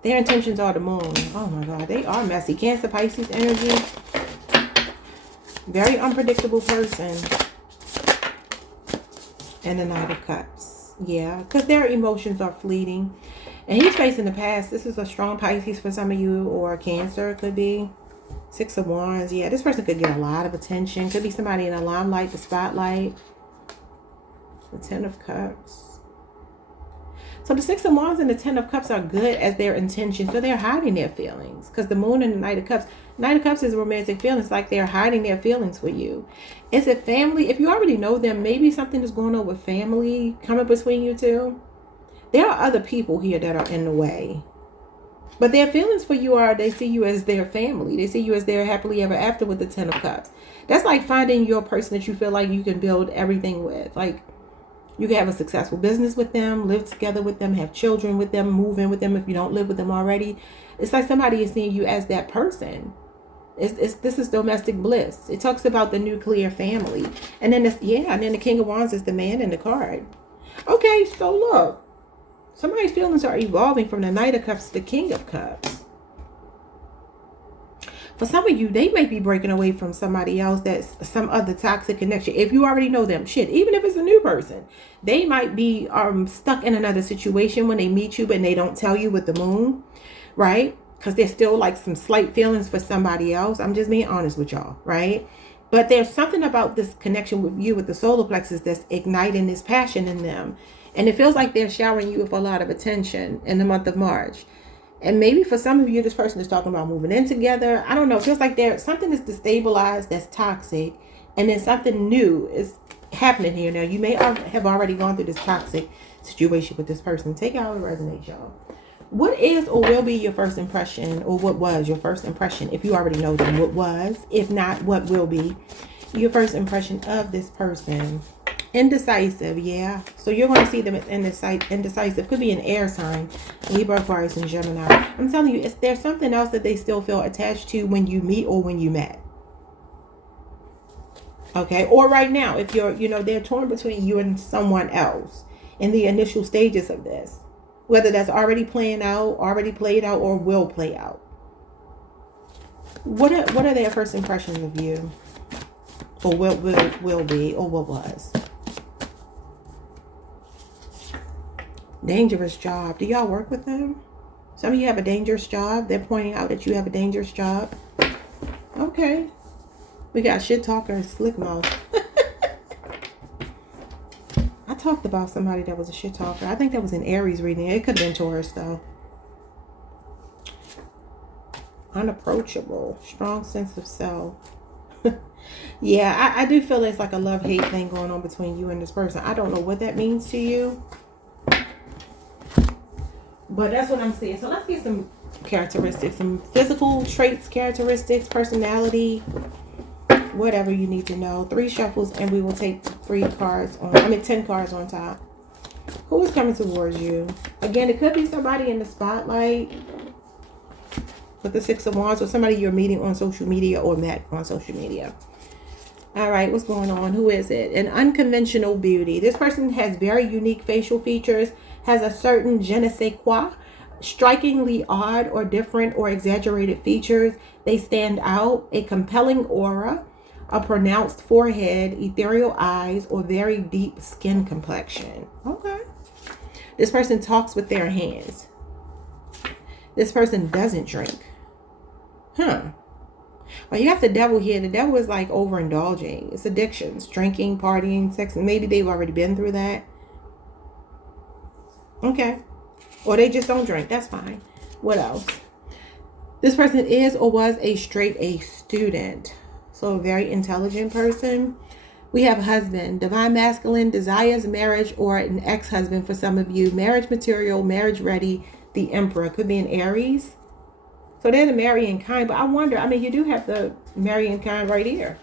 Their intentions are the Moon. Oh my God, they are messy. Cancer, Pisces energy. Very unpredictable person. And the Knight of Cups. Yeah, because their emotions are fleeting. And he's facing the past. This is a strong Pisces for some of you, or Cancer it could be. Six of Wands. Yeah, this person could get a lot of attention. Could be somebody in the limelight, the spotlight. The Ten of Cups. So the Six of Wands and the Ten of Cups are good as their intentions. So they're hiding their feelings. Because the Moon and the Knight of Cups. Knight of Cups is romantic feelings. Like they're hiding their feelings for you. Is it family? If you already know them, maybe something is going on with family coming between you two. There are other people here that are in the way. But their feelings for you are, they see you as their family. They see you as their happily ever after with the Ten of Cups. That's like finding your person that you feel like you can build everything with. Like, you can have a successful business with them, live together with them, have children with them, move in with them if you don't live with them already. It's like somebody is seeing you as that person. This is domestic bliss. It talks about the nuclear family. And then and then the King of Wands is the man in the card. Okay, so look. Somebody's feelings are evolving from the Knight of Cups to the King of Cups. For some of you, they may be breaking away from somebody else that's some other toxic connection. If you already know them, shit, even if it's a new person, they might be stuck in another situation when they meet you, but they don't tell you with the Moon, right? Because there's still like some slight feelings for somebody else. I'm just being honest with y'all, right? But there's something about this connection with you with the solar plexus that's igniting this passion in them. And it feels like they're showering you with a lot of attention in the month of March. And maybe for some of you, this person is talking about moving in together. I don't know. It feels like there's something that's destabilized, that's toxic. And then something new is happening here. Now, you may have already gone through this toxic situation with this person. Take out and resonate, y'all. What is or will be your first impression, or what was your first impression? If you already know them, what was? If not, what will be your first impression of this person? Indecisive, yeah. So you're going to see them as indecisive. Could be an air sign, Libra, Aquarius, and Gemini. I'm telling you, there's something else that they still feel attached to when you meet or when you met. Okay, or right now, if you're, they're torn between you and someone else in the initial stages of this. Whether that's already playing out, already played out, or will play out. What are their first impressions of you? Or will be, or what was? Dangerous job. Do y'all work with them? Some of you have a dangerous job. They're pointing out that you have a dangerous job. Okay. We got shit talker and slick mouth. I talked about somebody that was a shit talker. I think that was an Aries reading. It could have been Taurus though. Unapproachable. Strong sense of self. Yeah, I do feel it's like a love-hate thing going on between you and this person. I don't know what that means to you. But that's what I'm saying. So let's get some characteristics. Some physical traits, characteristics, personality, whatever you need to know. 3 shuffles and we will take 10 cards on top. Who is coming towards you? Again, it could be somebody in the spotlight with the 6 of Wands, or somebody you're meeting on social media or met on social media. All right, what's going on? Who is it? An unconventional beauty. This person has very unique facial features, has a certain je ne sais quoi, strikingly odd or different or exaggerated features. They stand out, a compelling aura, a pronounced forehead, ethereal eyes, or very deep skin complexion. Okay. This person talks with their hands. This person doesn't drink. Huh. Well, you have the devil here. The devil is like overindulging. It's addictions, drinking, partying, sex. Maybe they've already been through that. Okay. Or they just don't drink. That's fine. What else? This person is or was a straight A student. So a very intelligent person. We have husband, divine masculine, desires marriage or an ex-husband for some of you. Marriage material, marriage ready. The Emperor could be an Aries. So they're the marrying kind. But I wonder, I mean, you do have the marrying kind right here.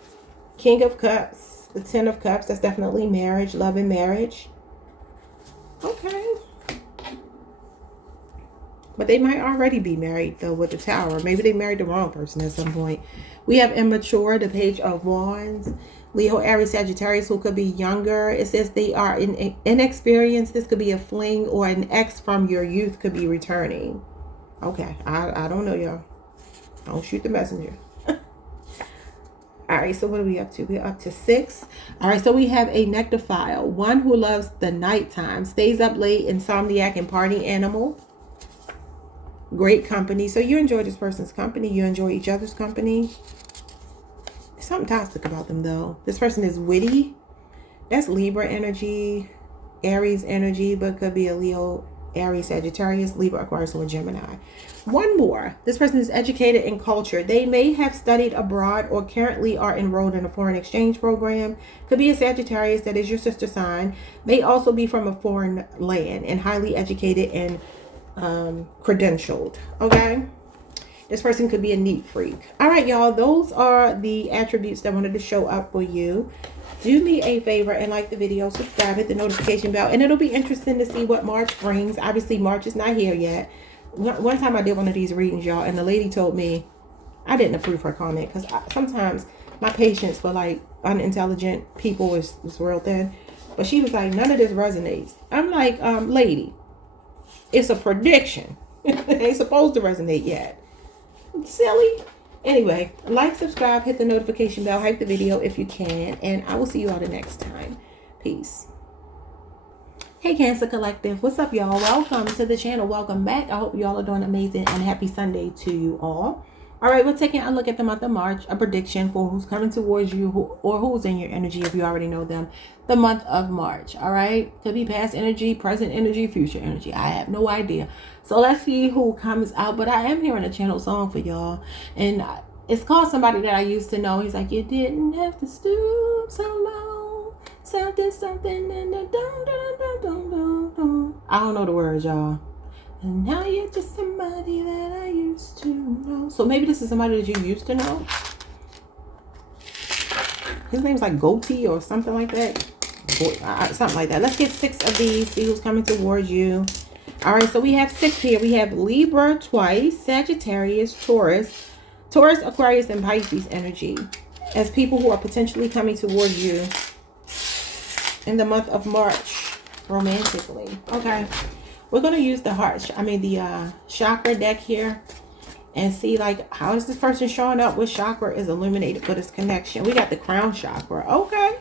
King of Cups, the 10 of Cups. That's definitely marriage, love and marriage. Okay. But they might already be married, though, with the Tower. Maybe they married the wrong person at some point. We have immature, the Page of Wands. Leo, Aries, Sagittarius, who could be younger. It says they are inexperienced. This could be a fling, or an ex from your youth could be returning. Okay, I don't know, y'all. Don't shoot the messenger. All right, so what are we up to? We're up to 6. All right, so we have a nectophile. One who loves the nighttime, stays up late, insomniac, and party animal. Great company. So you enjoy this person's company. You enjoy each other's company. There's something toxic about them, though. This person is witty. That's Libra energy, Aries energy, but could be a Leo, Aries, Sagittarius, Libra, Aquarius, or Gemini. One more. This person is educated in culture. They may have studied abroad or currently are enrolled in a foreign exchange program. Could be a Sagittarius, that is your sister sign. May also be from a foreign land and highly educated and credentialed. Okay. This person could be a neat freak. All right, y'all. Those are the attributes that I wanted to show up for you. Do me a favor and like the video, subscribe, hit the notification bell, and it'll be interesting to see what March brings. Obviously, March is not here yet. One time I did one of these readings, y'all, and the lady told me, I didn't approve her comment, because sometimes my patience for like unintelligent people is real thin. But she was like, none of this resonates. I'm like, lady, it's a prediction. It ain't supposed to resonate yet. Silly. Anyway, like, subscribe, hit the notification bell, hype the video if you can, and I will see you all the next time. Peace. Hey, Cancer Collective. What's up, y'all? Welcome to the channel. Welcome back. I hope y'all are doing amazing, and happy Sunday to you all. All right, we're taking a look at the month of March, a prediction for who's coming towards you or who's in your energy if you already know them. The month of March, all right? Could be past energy, present energy, future energy. I have no idea. So let's see who comes out. But I am hearing a channel song for y'all. And it's called somebody that I used to know. He's like, you didn't have to stoop so low. Something in the dum. I don't know the words, y'all. And now you're just somebody that I used to know. So maybe this is somebody that you used to know. His name's like Goatee or something like that. Something like that. Let's get 6 of these. See who's coming towards you. All right, so we have 6 here. We have Libra twice, Sagittarius, Taurus, Aquarius, and Pisces energy as people who are potentially coming towards you in the month of March romantically. Okay. We're going to use the chakra deck here and see like how is this person showing up, what chakra is illuminated for this connection. We got the crown chakra. Okay.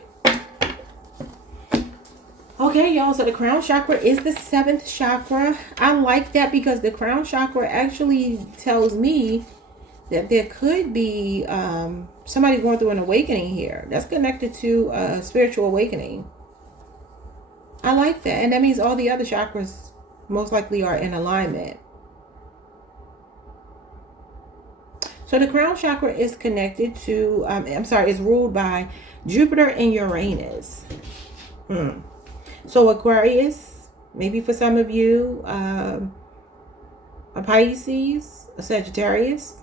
Okay, y'all, so the crown chakra is the 7th chakra. I like that because the crown chakra actually tells me that there could be somebody going through an awakening here. That's connected to a spiritual awakening. I like that. And that means all the other chakras most likely are in alignment. So the crown chakra is connected to, is ruled by Jupiter and Uranus. So Aquarius, maybe for some of you, a Pisces, a Sagittarius.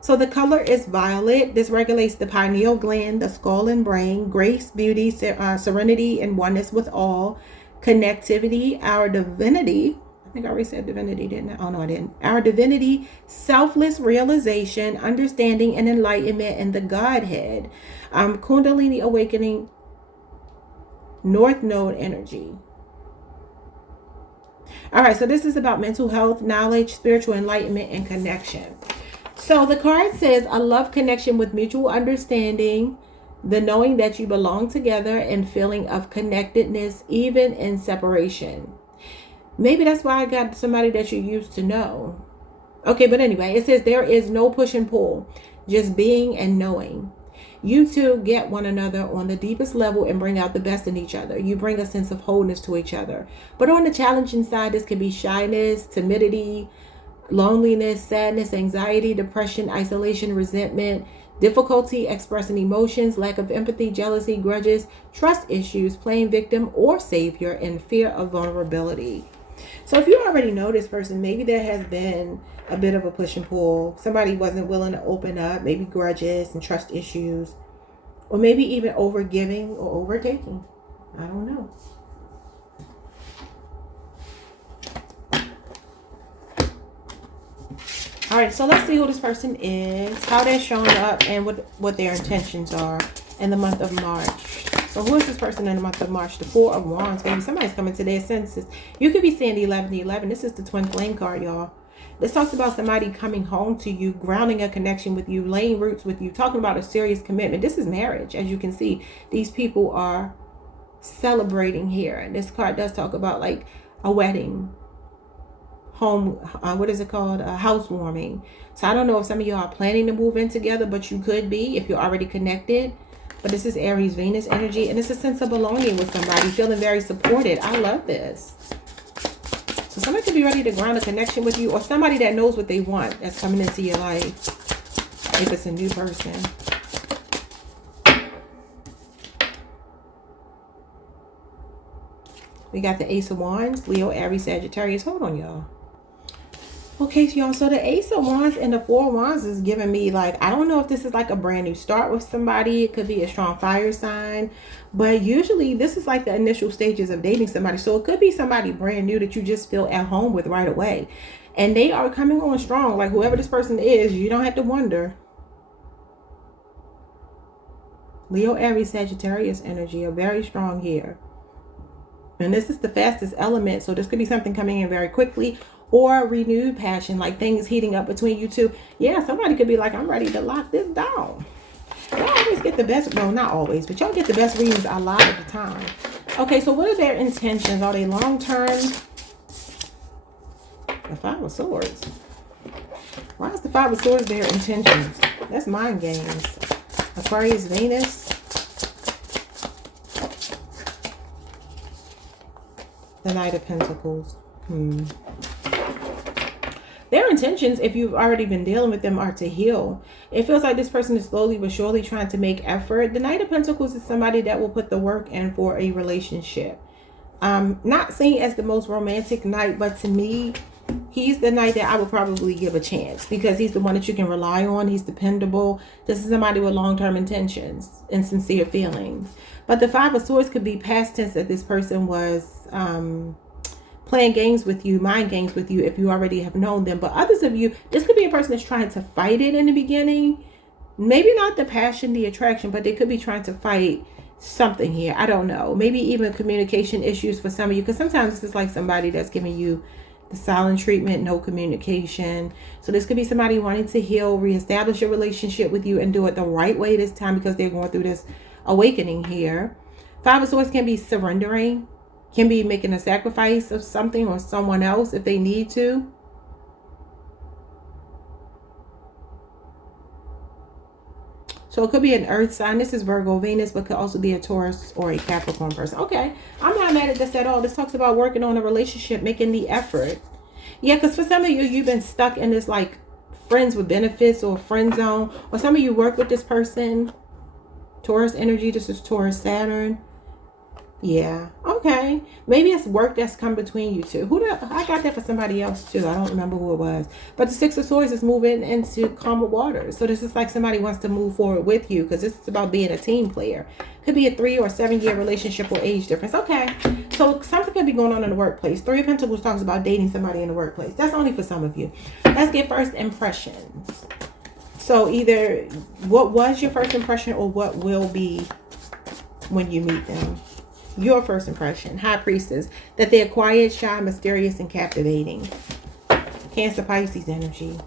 So the color is violet. This regulates the pineal gland, the skull and brain, grace, beauty, serenity, and oneness with all, connectivity, our divinity. I think I already said divinity, didn't I? Oh, no, I didn't. Our divinity, selfless realization, understanding, and enlightenment in the Godhead. Kundalini awakening, North Node energy. All right, so this is about mental health, knowledge, spiritual enlightenment, and connection. So the card says a love connection with mutual understanding, the knowing that you belong together, and feeling of connectedness even in separation. Maybe that's why I got somebody that you used to know. Okay, but anyway, it says there is no push and pull, just being and knowing. You two get one another on the deepest level and bring out the best in each other. You bring a sense of wholeness to each other. But on the challenging side, this can be shyness, timidity, loneliness, sadness, anxiety, depression, isolation, resentment, difficulty expressing emotions, lack of empathy, jealousy, grudges, trust issues, playing victim or savior, and fear of vulnerability. So if you already know this person, maybe there has been a bit of a push and pull. Somebody wasn't willing to open up, maybe grudges and trust issues, or maybe even overgiving or overtaking. I don't know. All right, so let's see who this person is, how they're showing up, and what their intentions are in the month of March. So who is this person in the month of March? The Four of Wands. Maybe somebody's coming to their senses. You could be seeing the 11. This is the twin flame card, y'all. This talks about somebody coming home to you, grounding a connection with you, laying roots with you, talking about a serious commitment. This is marriage. As you can see, these people are celebrating here. And this card does talk about like a wedding, home, what is it called? A housewarming. So I don't know if some of you are planning to move in together, but you could be if you're already connected. But this is Aries, Venus energy, and it's a sense of belonging with somebody, feeling very supported. I love this. So somebody could be ready to ground a connection with you, or somebody that knows what they want that's coming into your life, if it's a new person. We got the Ace of Wands, Leo, Aries, Sagittarius. Hold on, y'all. Okay, y'all, so the Ace of Wands and the Four of Wands is giving me like, I don't know if this is like a brand new start with somebody. It could be a strong fire sign, but usually this is like the initial stages of dating somebody. So it could be somebody brand new that you just feel at home with right away, and they are coming on strong. Like whoever this person is, you don't have to wonder. Leo, Aries, Sagittarius energy are very strong here, and this is the fastest element, so this could be something coming in very quickly, or renewed passion, like things heating up between you two. Yeah, somebody could be like, I'm ready to lock this down. Y'all always get the best, well, not always, but y'all get the best readings a lot of the time. Okay, so what are their intentions? Are they long-term? The Five of Swords. Why is the Five of Swords their intentions? That's mind games. Aquarius, Venus. The Knight of Pentacles. Their intentions, if you've already been dealing with them, are to heal. It feels like this person is slowly but surely trying to make effort. The Knight of Pentacles is somebody that will put the work in for a relationship. Not seen as the most romantic knight, but to me, he's the knight that I would probably give a chance, because he's the one that you can rely on. He's dependable. This is somebody with long-term intentions and sincere feelings. But the Five of Swords could be past tense, that this person was playing games with you, mind games with you, if you already have known them. But others of you, this could be a person that's trying to fight it in the beginning. Maybe not the passion, the attraction, but they could be trying to fight something here. I don't know. Maybe even communication issues for some of you, because sometimes this is like somebody that's giving you the silent treatment, no communication. So this could be somebody wanting to heal, reestablish a relationship with you, and do it the right way this time, because they're going through this awakening here. Five of Swords can be surrendering. can be making a sacrifice of something or someone else if they need to. So it could be an earth sign. This is Virgo, Venus, but could also be a Taurus or a Capricorn person. Okay, I'm not mad at this at all. This talks about working on a relationship, making the effort. Yeah, because for some of you, you've been stuck in this like friends with benefits or friend zone. Or some of you work with this person. Taurus energy. This is Taurus, Saturn. Yeah, okay. Maybe it's work that's come between you two. I got that for somebody else too. I don't remember who it was. But the Six of Swords is moving into calmer waters. So this is like somebody wants to move forward with you because this is about being a team player. Could be a 3 or 7 year relationship or age difference. Okay, so something could be going on in the workplace. 3 of Pentacles talks about dating somebody in the workplace. That's only for some of you. Let's get first impressions. So either what was your first impression or what will be when you meet them. Your first impression. High Priestess. That they're quiet, shy, mysterious, and captivating. Cancer, Pisces energy.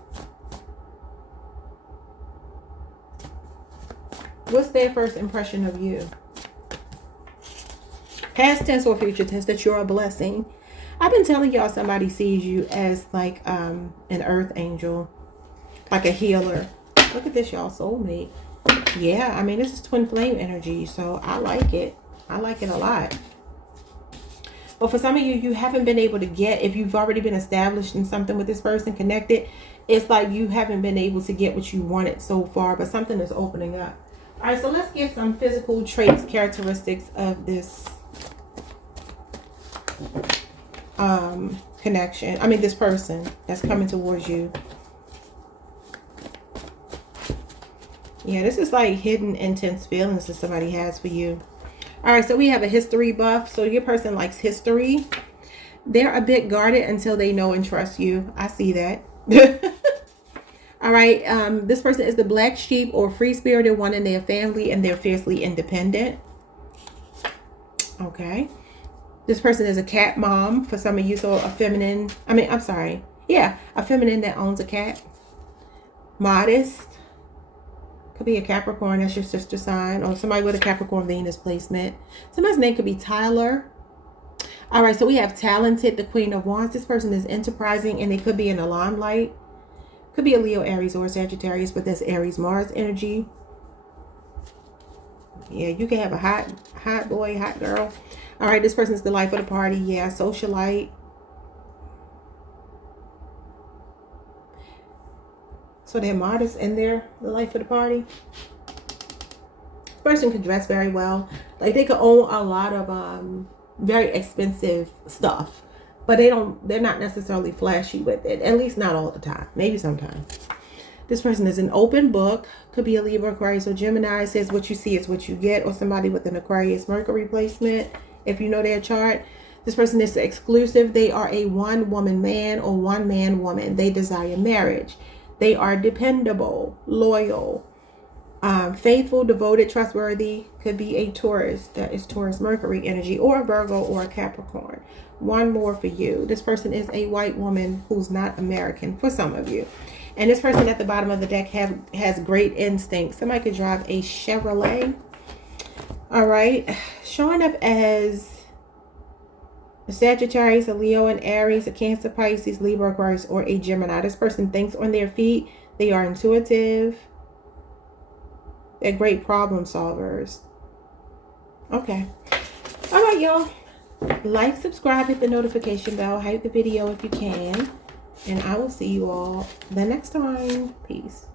What's their first impression of you? Past tense or future tense. That you're a blessing. I've been telling y'all somebody sees you as like an earth angel. Like a healer. Look at this, y'all. Soulmate. Yeah, I mean, this is twin flame energy. So I like it. I like it a lot. But for some of you, you haven't been able to get, if you've already been established in something with this person, connected, it's like you haven't been able to get what you wanted so far, but something is opening up. All right, so let's get some physical traits, characteristics of this connection. I mean, this person that's coming towards you. Yeah, this is like hidden, intense feelings that somebody has for you. All right, so we have a history buff. So your person likes history. They're a bit guarded until they know and trust you. I see that. All right, this person is the black sheep or free-spirited one in their family, and they're fiercely independent. Okay. This person is a cat mom for some of you. So a feminine, a feminine that owns a cat. Modest. Could be a Capricorn, that's your sister sign, or somebody with a Capricorn Venus placement. Somebody's name could be Tyler. All right, so we have talented, the Queen of Wands. This person is enterprising, and they could be in the limelight. Could be a Leo, Aries, or Sagittarius, but that's Aries, Mars energy. Yeah, you can have a hot boy, hot girl. All right, this person's the life of the party. Yeah, socialite. So they're modest and they're the life of the party. Person can dress very well. Like they could own a lot of very expensive stuff, but they're not necessarily flashy with it. At least not all the time. Maybe sometimes. This person is an open book. Could be a Libra, Aquarius, or Gemini. Says what you see is what you get, or somebody with an Aquarius Mercury placement. If you know their chart. This person is exclusive. They are a one-woman man or one-man woman. They desire marriage. They are dependable, loyal, faithful, devoted, trustworthy. Could be a Taurus. That is Taurus Mercury energy, or a Virgo, or a Capricorn. One more for you. This person is a white woman who's not American for some of you. And this person at the bottom of the deck has great instincts. Somebody could drive a Chevrolet. All right. Showing up as a Sagittarius, a Leo, an Aries, a Cancer, Pisces, Libra, Aquarius, or a Gemini. This person thinks on their feet. They are intuitive. They're great problem solvers. Okay. All right, y'all. Like, subscribe, hit the notification bell, hype the video if you can. And I will see you all the next time. Peace.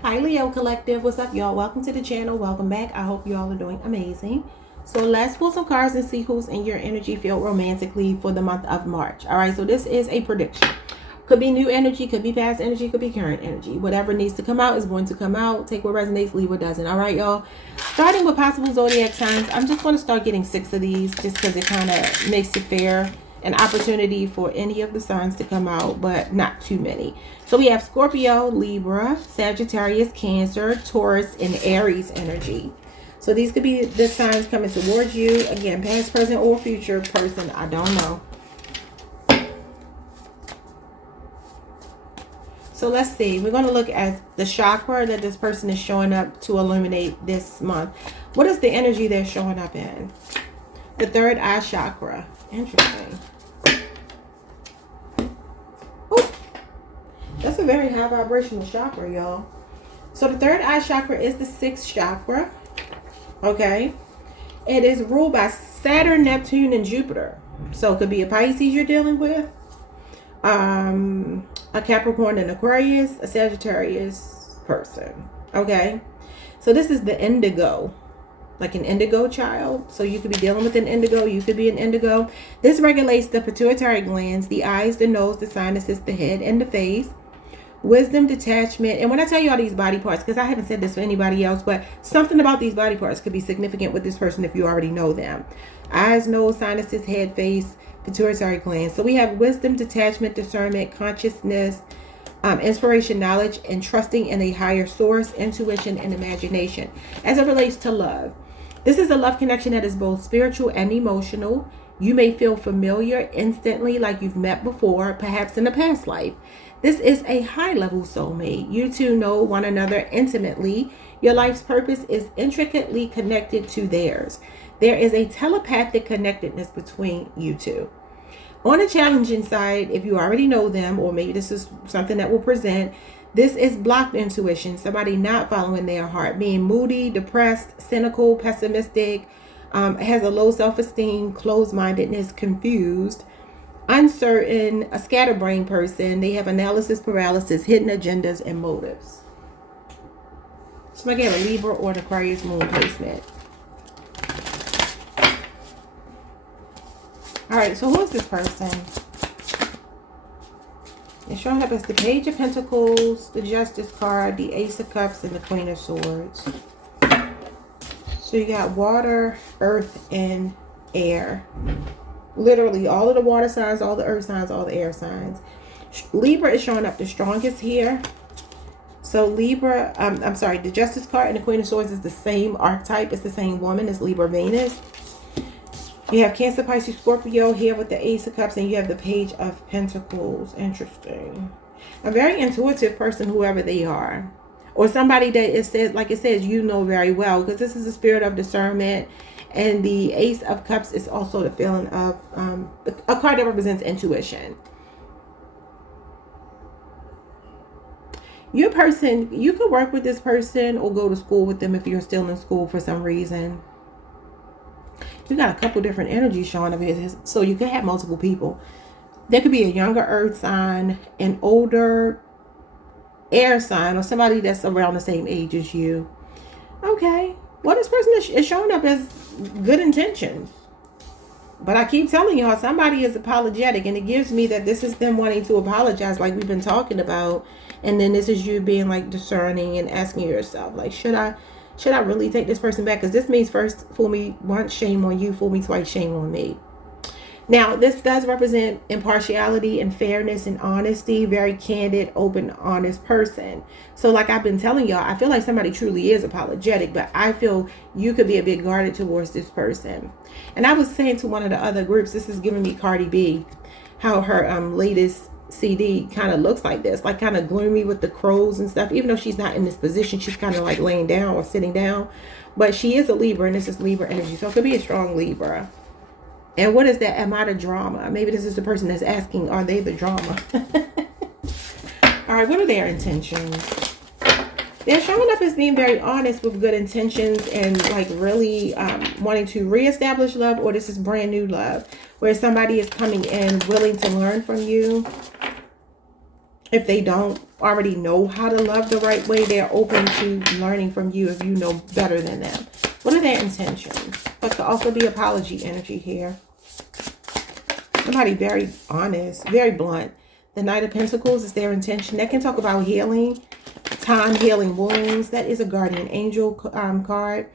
Hi, Leo Collective. What's up, y'all? Welcome to the channel. Welcome back. I hope you all are doing amazing. So let's pull some cards and see who's in your energy field romantically for the month of March. All right, so this is a prediction. Could be new energy, could be past energy, could be current energy. Whatever needs to come out is going to come out. Take what resonates, leave what doesn't. All right, y'all. Starting with possible zodiac signs, I'm just going to start getting 6 of these just because it kind of makes it fair. An opportunity for any of the signs to come out, but not too many. So we have Scorpio, Libra, Sagittarius, Cancer, Taurus, and Aries energy. So these could be the signs coming towards you. Again, past, present, or future person. I don't know. So let's see. We're going to look at the chakra that this person is showing up to illuminate this month. What is the energy they're showing up in? The third eye chakra. Interesting. Oh, that's a very high vibrational chakra, y'all. So the third eye chakra is the sixth chakra. Okay. It is ruled by Saturn, Neptune, and Jupiter. So it could be a Pisces you're dealing with. A Capricorn and Aquarius, a Sagittarius person. Okay. So this is the indigo. Like an indigo child. So you could be dealing with an indigo. You could be an indigo. This regulates the pituitary glands, the eyes, the nose, the sinuses, the head, and the face. Wisdom, detachment. And when I tell you all these body parts, because I haven't said this for anybody else, but something about these body parts could be significant with this person if you already know them. Eyes, nose, sinuses, head, face, pituitary glands. So we have wisdom, detachment, discernment, consciousness, inspiration, knowledge, and trusting in a higher source, intuition, and imagination. As it relates to love, this is a love connection that is both spiritual and emotional. You may feel familiar instantly, like you've met before, perhaps in a past life. This is a high-level soulmate. You two know one another intimately. Your life's purpose is intricately connected to theirs. There is a telepathic connectedness between you two. On a challenging side, if you already know them, or maybe this is something that will present, this is blocked intuition, somebody not following their heart, being moody, depressed, cynical, pessimistic, has a low self-esteem, closed-mindedness, confused, uncertain, a scatterbrained person. They have analysis paralysis, hidden agendas, and motives. So I get a Libra or an Aquarius moon placement. All right, so who is this person? It's showing up as the Page of Pentacles, the Justice card, the Ace of Cups, and the Queen of Swords. So you got water, earth, and air. Literally all of the water signs, all the earth signs, all the air signs. Libra is showing up the strongest here. So Libra, I'm sorry, the Justice card and the Queen of Swords is the same archetype. It's the same woman. It's Libra Venus. You have Cancer, Pisces, Scorpio here with the Ace of Cups, and you have the Page of Pentacles. Interesting. A very intuitive person, whoever they are. Or somebody that it says, like it says, you know very well, because this is a spirit of discernment. And the Ace of Cups is also the feeling of a card that represents intuition. Your person, you could work with this person or go to school with them if you're still in school for some reason. You got a couple different energies showing up here, so you could have multiple people. There could be a younger earth sign, an older air sign, or somebody that's around the same age as you. Okay. Well, this person is showing up as good intentions. But I keep telling y'all, somebody is apologetic, and it gives me that this is them wanting to apologize like we've been talking about. And then this is you being like discerning and asking yourself, like, should I really take this person back? Because this means first, fool me once, shame on you. Fool me twice, shame on me. Now, this does represent impartiality and fairness and honesty. Very candid, open, honest person. So like I've been telling y'all, I feel like somebody truly is apologetic, but I feel you could be a bit guarded towards this person. And I was saying to one of the other groups, this is giving me Cardi B, how her latest CD kind of looks like this, like kind of gloomy with the crows and stuff. Even though she's not in this position, she's kind of like laying down or sitting down, but she is a Libra, and this is Libra energy, so it could be a strong Libra. And what is that? Am I the drama? Maybe this is the person that's asking, are they the drama? All right, what are their intentions? They're showing up as being very honest with good intentions and like really wanting to reestablish love, or this is brand new love where somebody is coming in willing to learn from you. If they don't already know how to love the right way, they're open to learning from you if you know better than them. What are their intentions? But could also be apology energy here. Somebody very honest, very blunt. The Knight of Pentacles is their intention. That can talk about healing, time, healing wounds. That is a guardian angel card.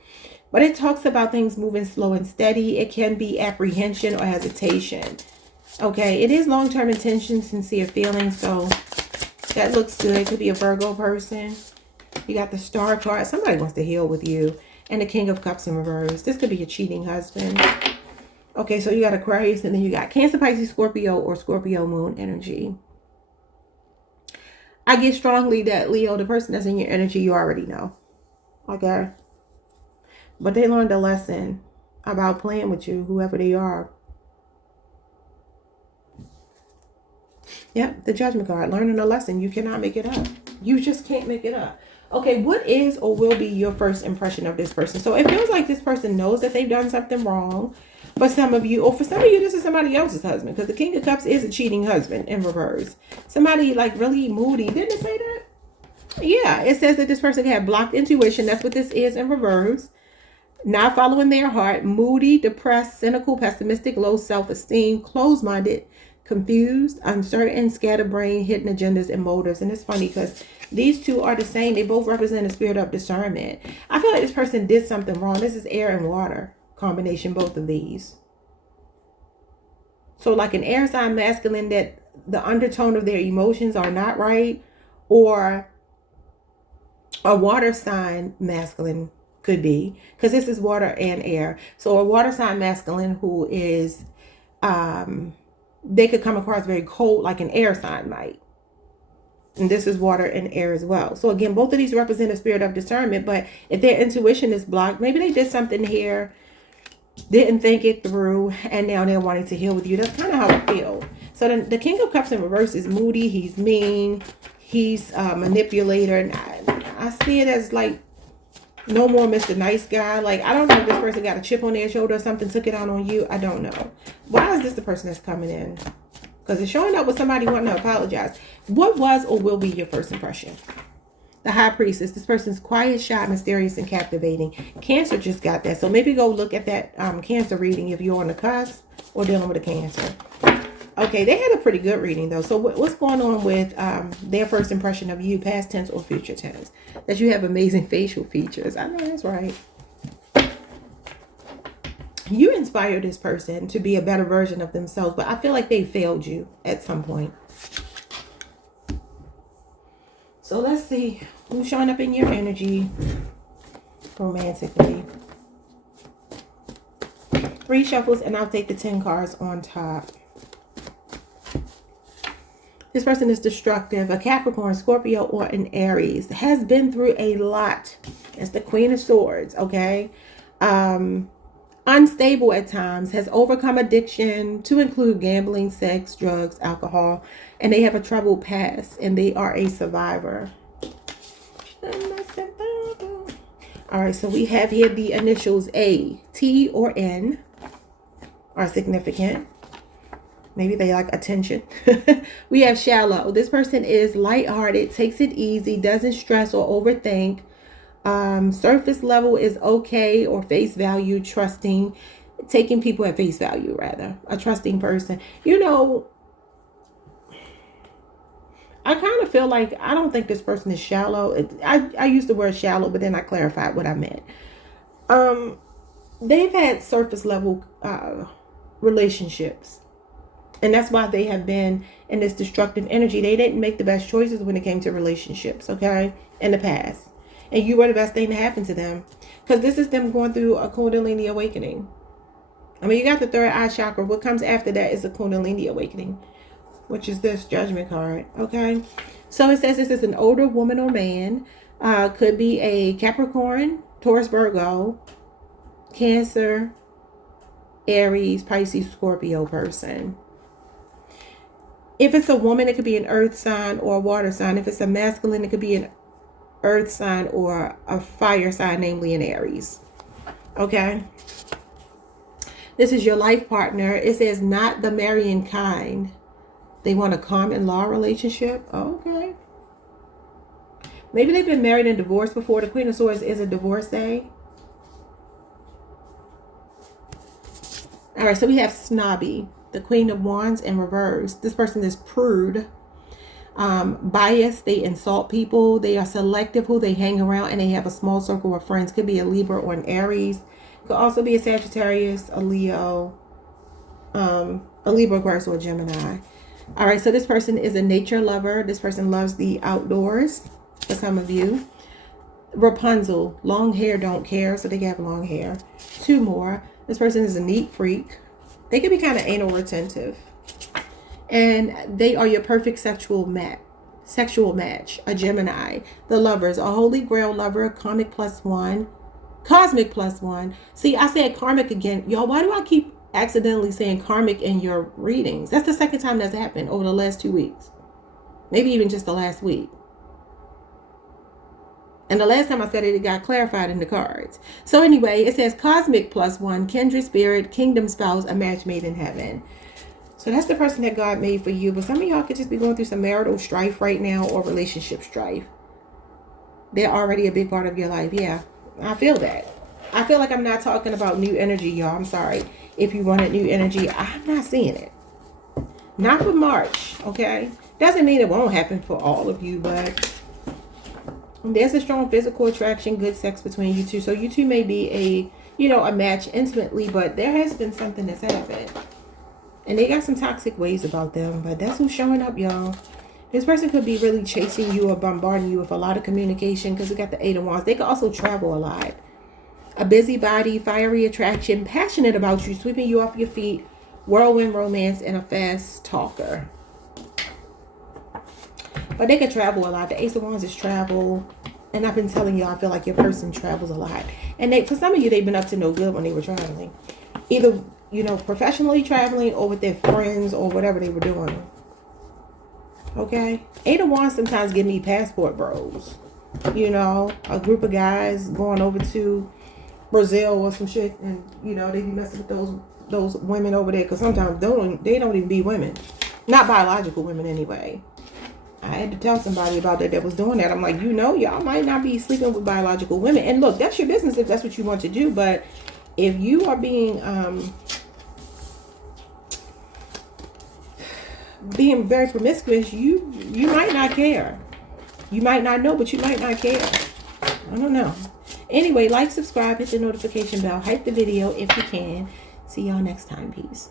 But it talks about things moving slow and steady. It can be apprehension or hesitation. Okay, it is long-term intention, sincere feelings. So that looks good. It could be a Virgo person. You got the Star card. Somebody wants to heal with you. And the King of Cups in reverse. This could be a cheating husband. Okay, so you got Aquarius, and then you got Cancer, Pisces, Scorpio, or Scorpio moon energy. I get strongly that, Leo, the person that's in your energy, you already know. Okay. But they learned a lesson. about playing with you, whoever they are. Yep, the Judgment card. Learning a lesson. You cannot make it up. You just can't make it up. Okay, what is or will be your first impression of this person? So it feels like this person knows that they've done something wrong. For some of you, or for some of you, this is somebody else's husband. Because the King of Cups is a cheating husband in reverse. Somebody like really moody. Didn't it say that? Yeah, it says that this person had blocked intuition. That's what this is in reverse. Not following their heart. Moody, depressed, cynical, pessimistic, low self-esteem, closed-minded, confused, uncertain, scatterbrained, hidden agendas and motives. And it's funny because these two are the same. They both represent a spirit of discernment. I feel like this person did something wrong. This is air and water combination, both of these. So like an air sign masculine, that the undertone of their emotions are not right, or a water sign masculine could be, because this is water and air. So a water sign masculine who is they could come across very cold like an air sign might. And this is water and air as well. So again, both of these represent a spirit of discernment. But if their intuition is blocked, maybe they did something here, didn't think it through, and now they're wanting to heal with you. That's kind of how I feel. So the King of Cups in reverse is moody. He's mean. He's a manipulator. And I see it as like no more Mr. Nice Guy. Like, I don't know if this person got a chip on their shoulder or something, took it out on you. I don't know. Why is this the person that's coming in? Because it's showing up with somebody wanting to apologize. What was or will be your first impression? The High Priestess. This person's quiet, shy, mysterious, and captivating. Cancer just got that. So maybe go look at that Cancer reading if you're on the cusp or dealing with a Cancer. Okay, they had a pretty good reading though. So what's going on with their first impression of you, past tense or future tense? That you have amazing facial features. I know that's right. You inspired this person to be a better version of themselves, but I feel like they failed you at some point. So let's see who's showing up in your energy romantically. 3 shuffles, and I'll take the 10 cards on top. This person is destructive, a Capricorn, Scorpio, or an Aries. Has been through a lot. It's the Queen of Swords, okay? Unstable at times, has overcome addiction to include gambling, sex, drugs, alcohol, and they have a troubled past, and they are a survivor. All right, so we have here the initials A, T, or N are significant. Maybe they like attention. We have shallow. This person is lighthearted, takes it easy, doesn't stress or overthink. Surface level is okay or face value, trusting, taking people at face value rather. A trusting person. You know, I kind of feel like I don't think this person is shallow. I used the word shallow, but then I clarified what I meant. They've had surface level relationships. And that's why they have been in this destructive energy. They didn't make the best choices when it came to relationships, okay, in the past. And you were the best thing to happen to them. Because this is them going through a Kundalini awakening. I mean, you got the third eye chakra. What comes after that is a Kundalini awakening, which is this Judgment card, okay? So it says this is an older woman or man. Could be a Capricorn, Taurus, Virgo, Cancer, Aries, Pisces, Scorpio person. If it's a woman, it could be an earth sign or a water sign. If it's a masculine, it could be an earth sign or a fire sign, namely an Aries. Okay. This is your life partner. It says not the marrying kind. They want a common law relationship. Okay. Maybe they've been married and divorced before. The Queen of Swords is a divorcee. All right, so we have snobby. The Queen of Wands in reverse. This person is prude, biased. They insult people. They are selective who they hang around, and they have a small circle of friends. Could be a Libra or an Aries. Could also be a Sagittarius, a Leo, a Libra, Aquarius, or a Gemini. All right, so this person is a nature lover. This person loves the outdoors for some of you. Rapunzel, long hair, don't care, so they have long hair. 2 more. This person is a neat freak. They can be kind of anal retentive. And they are your perfect sexual match. A Gemini. The Lovers. A holy grail lover. Karmic +1. Cosmic +1. See, I said karmic again. Y'all, why do I keep accidentally saying karmic in your readings? That's the second time that's happened over the last 2 weeks. Maybe even just the last week. And the last time I said it, it got clarified in the cards. So anyway, it says cosmic +1, kindred spirit, kingdom spouse, a match made in heaven. So that's the person that God made for you. But some of y'all could just be going through some marital strife right now or relationship strife. They're already a big part of your life. Yeah, I feel that. I feel like I'm not talking about new energy, y'all. I'm sorry. If you wanted new energy, I'm not seeing it. Not for March, okay? Doesn't mean it won't happen for all of you, but there's a strong physical attraction, good sex between you two. So you two may be a match intimately, but there has been something that's happened. And they got some toxic ways about them, but that's who's showing up, y'all. This person could be really chasing you or bombarding you with a lot of communication because we got the 8 of Wands. They could also travel a lot. A busybody, fiery attraction, passionate about you, sweeping you off your feet, whirlwind romance, and a fast talker. But they could travel a lot. The Ace of Wands is travel. And I've been telling you, I feel like your person travels a lot. And for some of you, they've been up to no good when they were traveling. Either, professionally traveling or with their friends or whatever they were doing. Okay? 8 of Wands sometimes give me passport bros. A group of guys going over to Brazil or some shit. And, they be messing with those women over there. Because sometimes they don't even be women. Not biological women anyway. I had to tell somebody about that was doing that. I'm like, y'all might not be sleeping with biological women. And look, that's your business if that's what you want to do. But if you are being very promiscuous, you might not care. You might not know, but you might not care. I don't know. Anyway, like, subscribe, hit the notification bell, hype the video if you can. See y'all next time. Peace.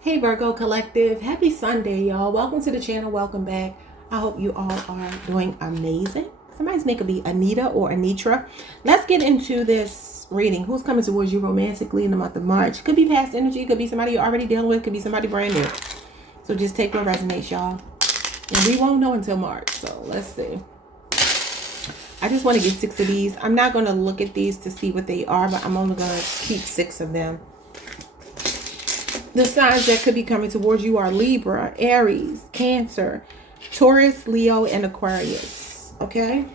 Hey, Virgo Collective. Happy Sunday, y'all. Welcome to the channel. Welcome back. I hope you all are doing amazing. Somebody's name could be Anita or Anitra. Let's get into this reading. Who's coming towards you romantically in the month of March? Could be past energy. Could be somebody you're already dealing with. Could be somebody brand new. So just take what resonates, y'all. And we won't know until March. So let's see. I just want to get 6 of these. I'm not going to look at these to see what they are, but I'm only going to keep 6 of them. The signs that could be coming towards you are Libra, Aries, Cancer, Taurus, Leo, and Aquarius. Okay?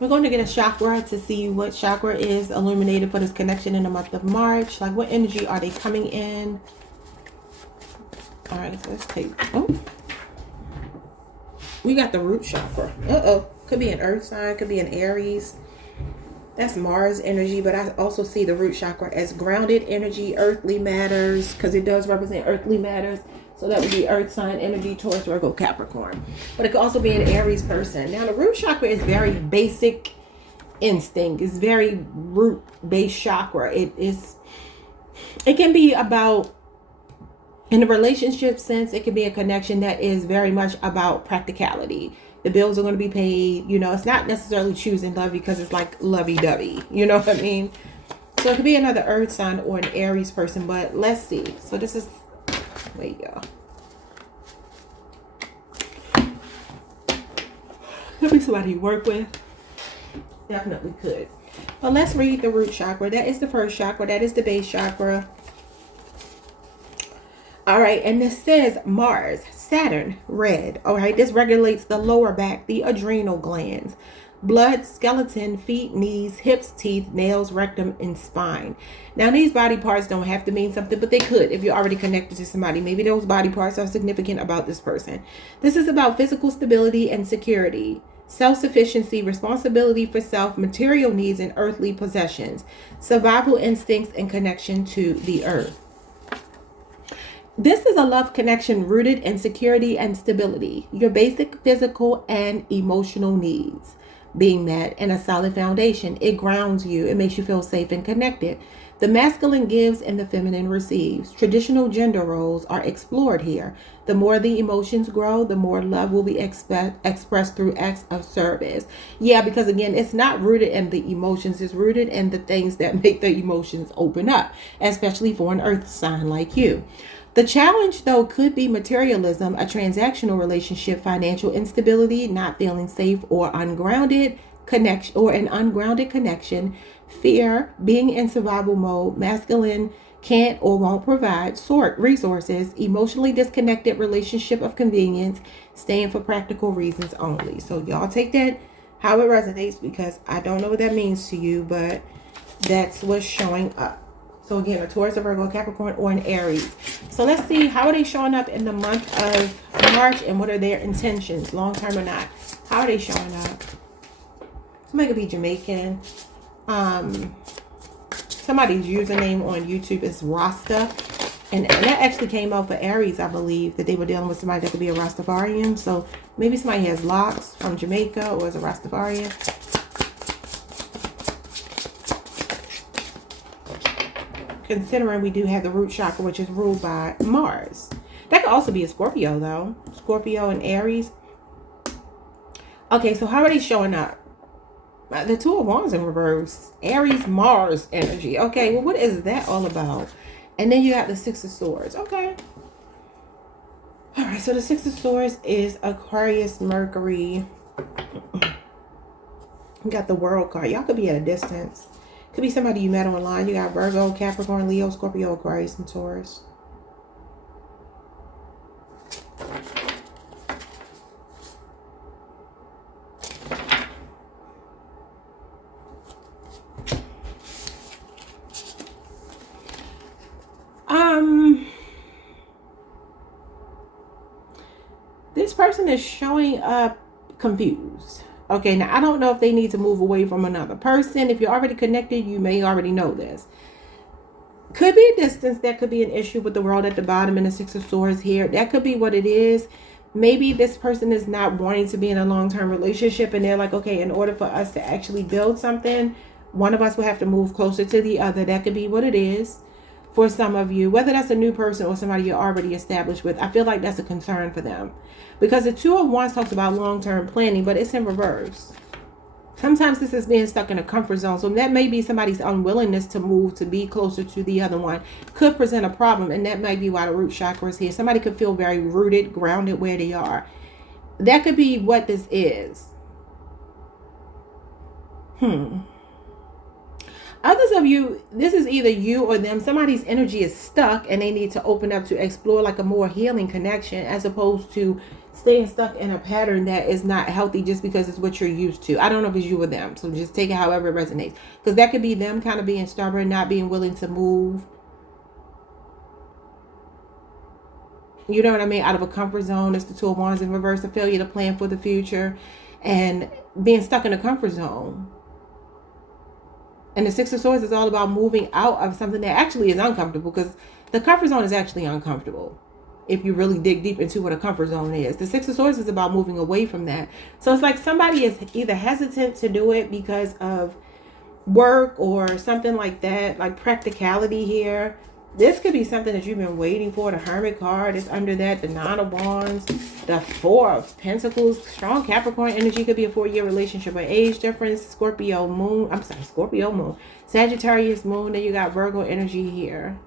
We're going to get a chakra to see what chakra is illuminated for this connection in the month of March. Like, what energy are they coming in? All right, so let's take... Oh. We got the root chakra. Uh-oh. Could be an earth sign. Could be an Aries. That's Mars energy. But I also see the root chakra as grounded energy, earthly matters. Because it does represent earthly matters. So that would be earth sign energy, Taurus, Virgo, Capricorn. But it could also be an Aries person. Now, the root chakra is very basic instinct. It's very root-based chakra. It can be about, in a relationship sense, it can be a connection that is very much about practicality. The bills are going to be paid. It's not necessarily choosing love because it's like lovey-dovey. You know what I mean? So it could be another earth sign or an Aries person. But let's see. So this is... Wait, y'all. Could be somebody you work with. Definitely could. But let's read the root chakra. That is the first chakra. That is the base chakra. All right. And this says Mars, Saturn, red. All right. This regulates the lower back, the adrenal glands, blood, skeleton, feet, knees, hips, teeth, nails, rectum, and spine. Now, these body parts don't have to mean something, but they could if you're already connected to somebody. Maybe those body parts are significant about this person. This is about physical stability and security, self-sufficiency, responsibility for self, material needs, and earthly possessions, survival instincts, and connection to the earth. This is a love connection rooted in security and stability, your basic physical and emotional needs being met, and a solid foundation. It grounds you. It makes you feel safe and connected. The masculine gives and the feminine receives. Traditional gender roles are explored here. The more the emotions grow, the more love will be expressed through acts of service. Yeah, because again, it's not rooted in the emotions. It's rooted in the things that make the emotions open up, especially for an earth sign like you. The challenge, though, could be materialism, a transactional relationship, financial instability, not feeling safe or ungrounded, connection or an ungrounded connection, fear, being in survival mode, masculine can't or won't provide sort resources, emotionally disconnected relationship of convenience, staying for practical reasons only. So y'all take that how it resonates, because I don't know what that means to you, but that's what's showing up. So again, a Taurus, a Virgo, Capricorn, or an Aries. So let's see, how are they showing up in the month of March, and what are their intentions, long term or not? How are they showing up? Somebody could be Jamaican. Somebody's username on YouTube is Rasta. And that actually came out for Aries, I believe, that they were dealing with somebody that could be a Rastafarian. So maybe somebody has locks from Jamaica or is a Rastafarian. Considering we do have the root chakra, which is ruled by Mars. That could also be a Scorpio, though. Scorpio and Aries. Okay, so how are they showing up? The Two of Wands in reverse. Aries, Mars energy. Okay, well, what is that all about? And then you have the Six of Swords. Okay. All right, so the Six of Swords is Aquarius, Mercury. You got the World card. Y'all could be at a distance. Could be somebody you met online. You got Virgo, Capricorn, Leo, Scorpio, Aquarius, and Taurus. This person is showing up confused. Okay, now I don't know if they need to move away from another person. If you're already connected, you may already know this. Could be a distance. That could be an issue with the World at the bottom and the Six of Swords here. That could be what it is. Maybe this person is not wanting to be in a long-term relationship, and they're like, okay, in order for us to actually build something, one of us will have to move closer to the other. That could be what it is for some of you, whether that's a new person or somebody you're already established with. I feel like that's a concern for them, because the Two of Wands talks about long-term planning, but it's in reverse. Sometimes this is being stuck in a comfort zone. So that may be somebody's unwillingness to move, to be closer to the other one, could present a problem. And that might be why the root chakra is here. Somebody could feel very rooted, grounded where they are. That could be what this is. Others of you, this is either you or them. Somebody's energy is stuck and they need to open up to explore like a more healing connection, as opposed to staying stuck in a pattern that is not healthy just because it's what you're used to. I don't know if it's you or them. So just take it however it resonates. Because that could be them kind of being stubborn, not being willing to move. You know what I mean? Out of a comfort zone. It's the Two of Wands in reverse, a failure to plan for the future and being stuck in a comfort zone. And the Six of Swords is all about moving out of something that actually is uncomfortable, because the comfort zone is actually uncomfortable if you really dig deep into what a comfort zone is. The Six of Swords is about moving away from that. So it's like somebody is either hesitant to do it because of work or something like that, like practicality here. This could be something that you've been waiting for. The Hermit card is under that. The Nine of Wands. The Four of Pentacles. Strong Capricorn energy. Could be a 4-year relationship or age difference. Scorpio moon. Scorpio moon. Sagittarius moon. Then you got Virgo energy here.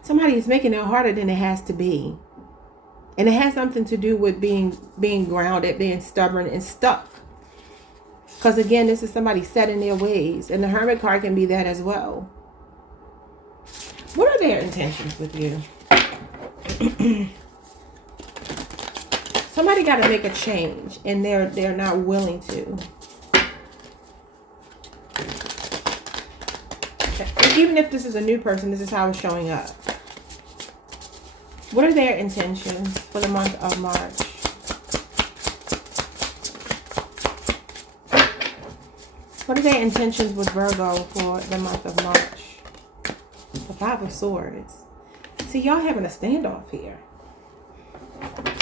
Somebody is making it harder than it has to be. And it has something to do with being grounded, being stubborn and stuck. Because again, this is somebody set in their ways. And the Hermit card can be that as well. What are their intentions with you? Somebody got to make a change, and they're not willing to. Even if this is a new person, this is how it's showing up. What are their intentions for the month of March? What are their intentions with Virgo for the month of March? The Five of Swords. See, y'all having a standoff here.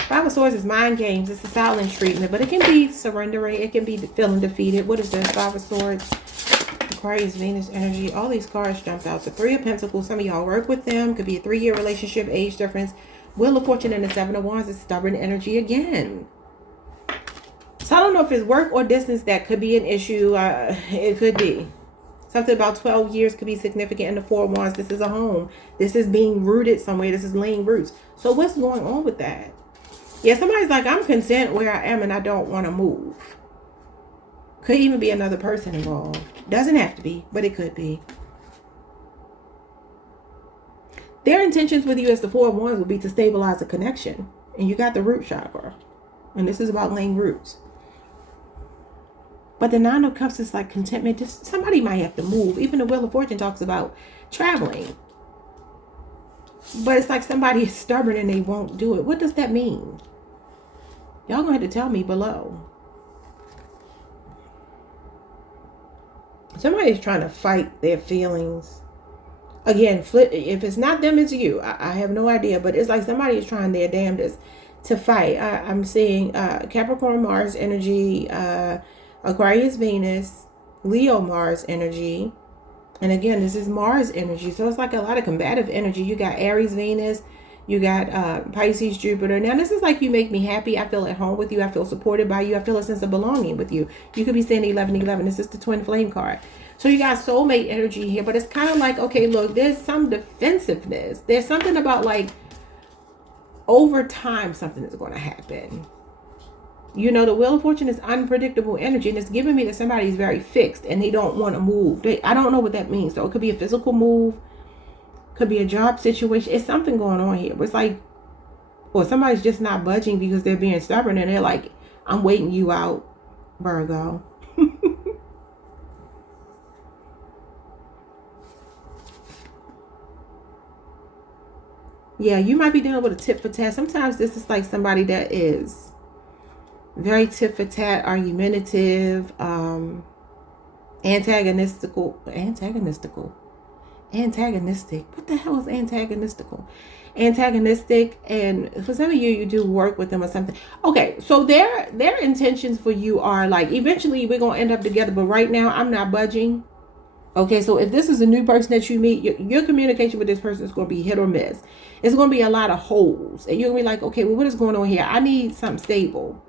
Five of Swords is mind games. It's a silent treatment, but it can be surrendering. It can be feeling defeated. What is this? Five of Swords, Aquarius, Venus energy. All these cards jumped out. The Three of Pentacles. Some of y'all work with them. Could be a 3-year relationship, age difference. Wheel of Fortune and the Seven of Wands is stubborn energy again. So I don't know if it's work or distance that could be an issue. It could be. Something about 12 years could be significant in the Four of Wands. This is a home. This is being rooted somewhere. This is laying roots. So what's going on with that? Yeah, somebody's like, I'm content where I am and I don't want to move. Could even be another person involved. Doesn't have to be, but it could be. Their intentions with you as the Four of Wands would be to stabilize a connection. And you got the root chakra. And this is about laying roots. But the Nine of Cups is like contentment. Just somebody might have to move. Even the Wheel of Fortune talks about traveling. But it's like somebody is stubborn and they won't do it. What does that mean? Y'all gonna have to tell me below. Somebody's trying to fight their feelings. Again, flip. If it's not them, it's you. I have no idea. But it's like somebody is trying their damnedest to fight. I'm seeing Capricorn Mars energy, Aquarius Venus, Leo Mars energy. And again, this is Mars energy. So it's like a lot of combative energy. You got Aries Venus. You got Pisces Jupiter. Now, this is like you make me happy. I feel at home with you. I feel supported by you. I feel a sense of belonging with you. You could be saying 11-11. This is the twin flame card. So you got soulmate energy here. But it's kind of like, okay, look, there's some defensiveness. There's something about like over time something is going to happen. You know, the Wheel of Fortune is unpredictable energy, and it's giving me that somebody's very fixed and they don't want to move. I don't know what that means. So it could be a physical move, could be a job situation. It's something going on here. But it's like, or somebody's just not budging because they're being stubborn and they're like, I'm waiting you out, Virgo. Yeah, you might be dealing with a tit for tat. Sometimes this is like somebody that is very tit for tat, argumentative, antagonistic. What the hell is antagonistical? Antagonistic, and for some of you, you do work with them or something. Okay, so their intentions for you are like, eventually we're gonna end up together, but right now I'm not budging. Okay, so if this is a new person that you meet, your communication with this person is going to be hit or miss. It's going to be a lot of holes. And you're going to be like, okay, well, what is going on here? I need something stable.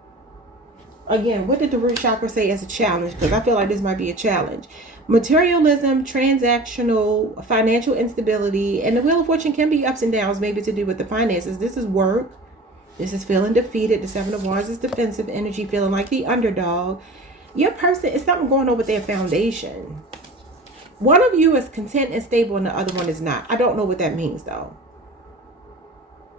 Again, what did the root chakra say as a challenge? Because I feel like this might be a challenge. Materialism, transactional, financial instability, and the Wheel of Fortune can be ups and downs, maybe to do with the finances. This is work. This is feeling defeated. The Seven of Wands is defensive energy, feeling like the underdog. Your person is something going on with their foundation. One of you is content and stable and the other one is not. I don't know what that means though.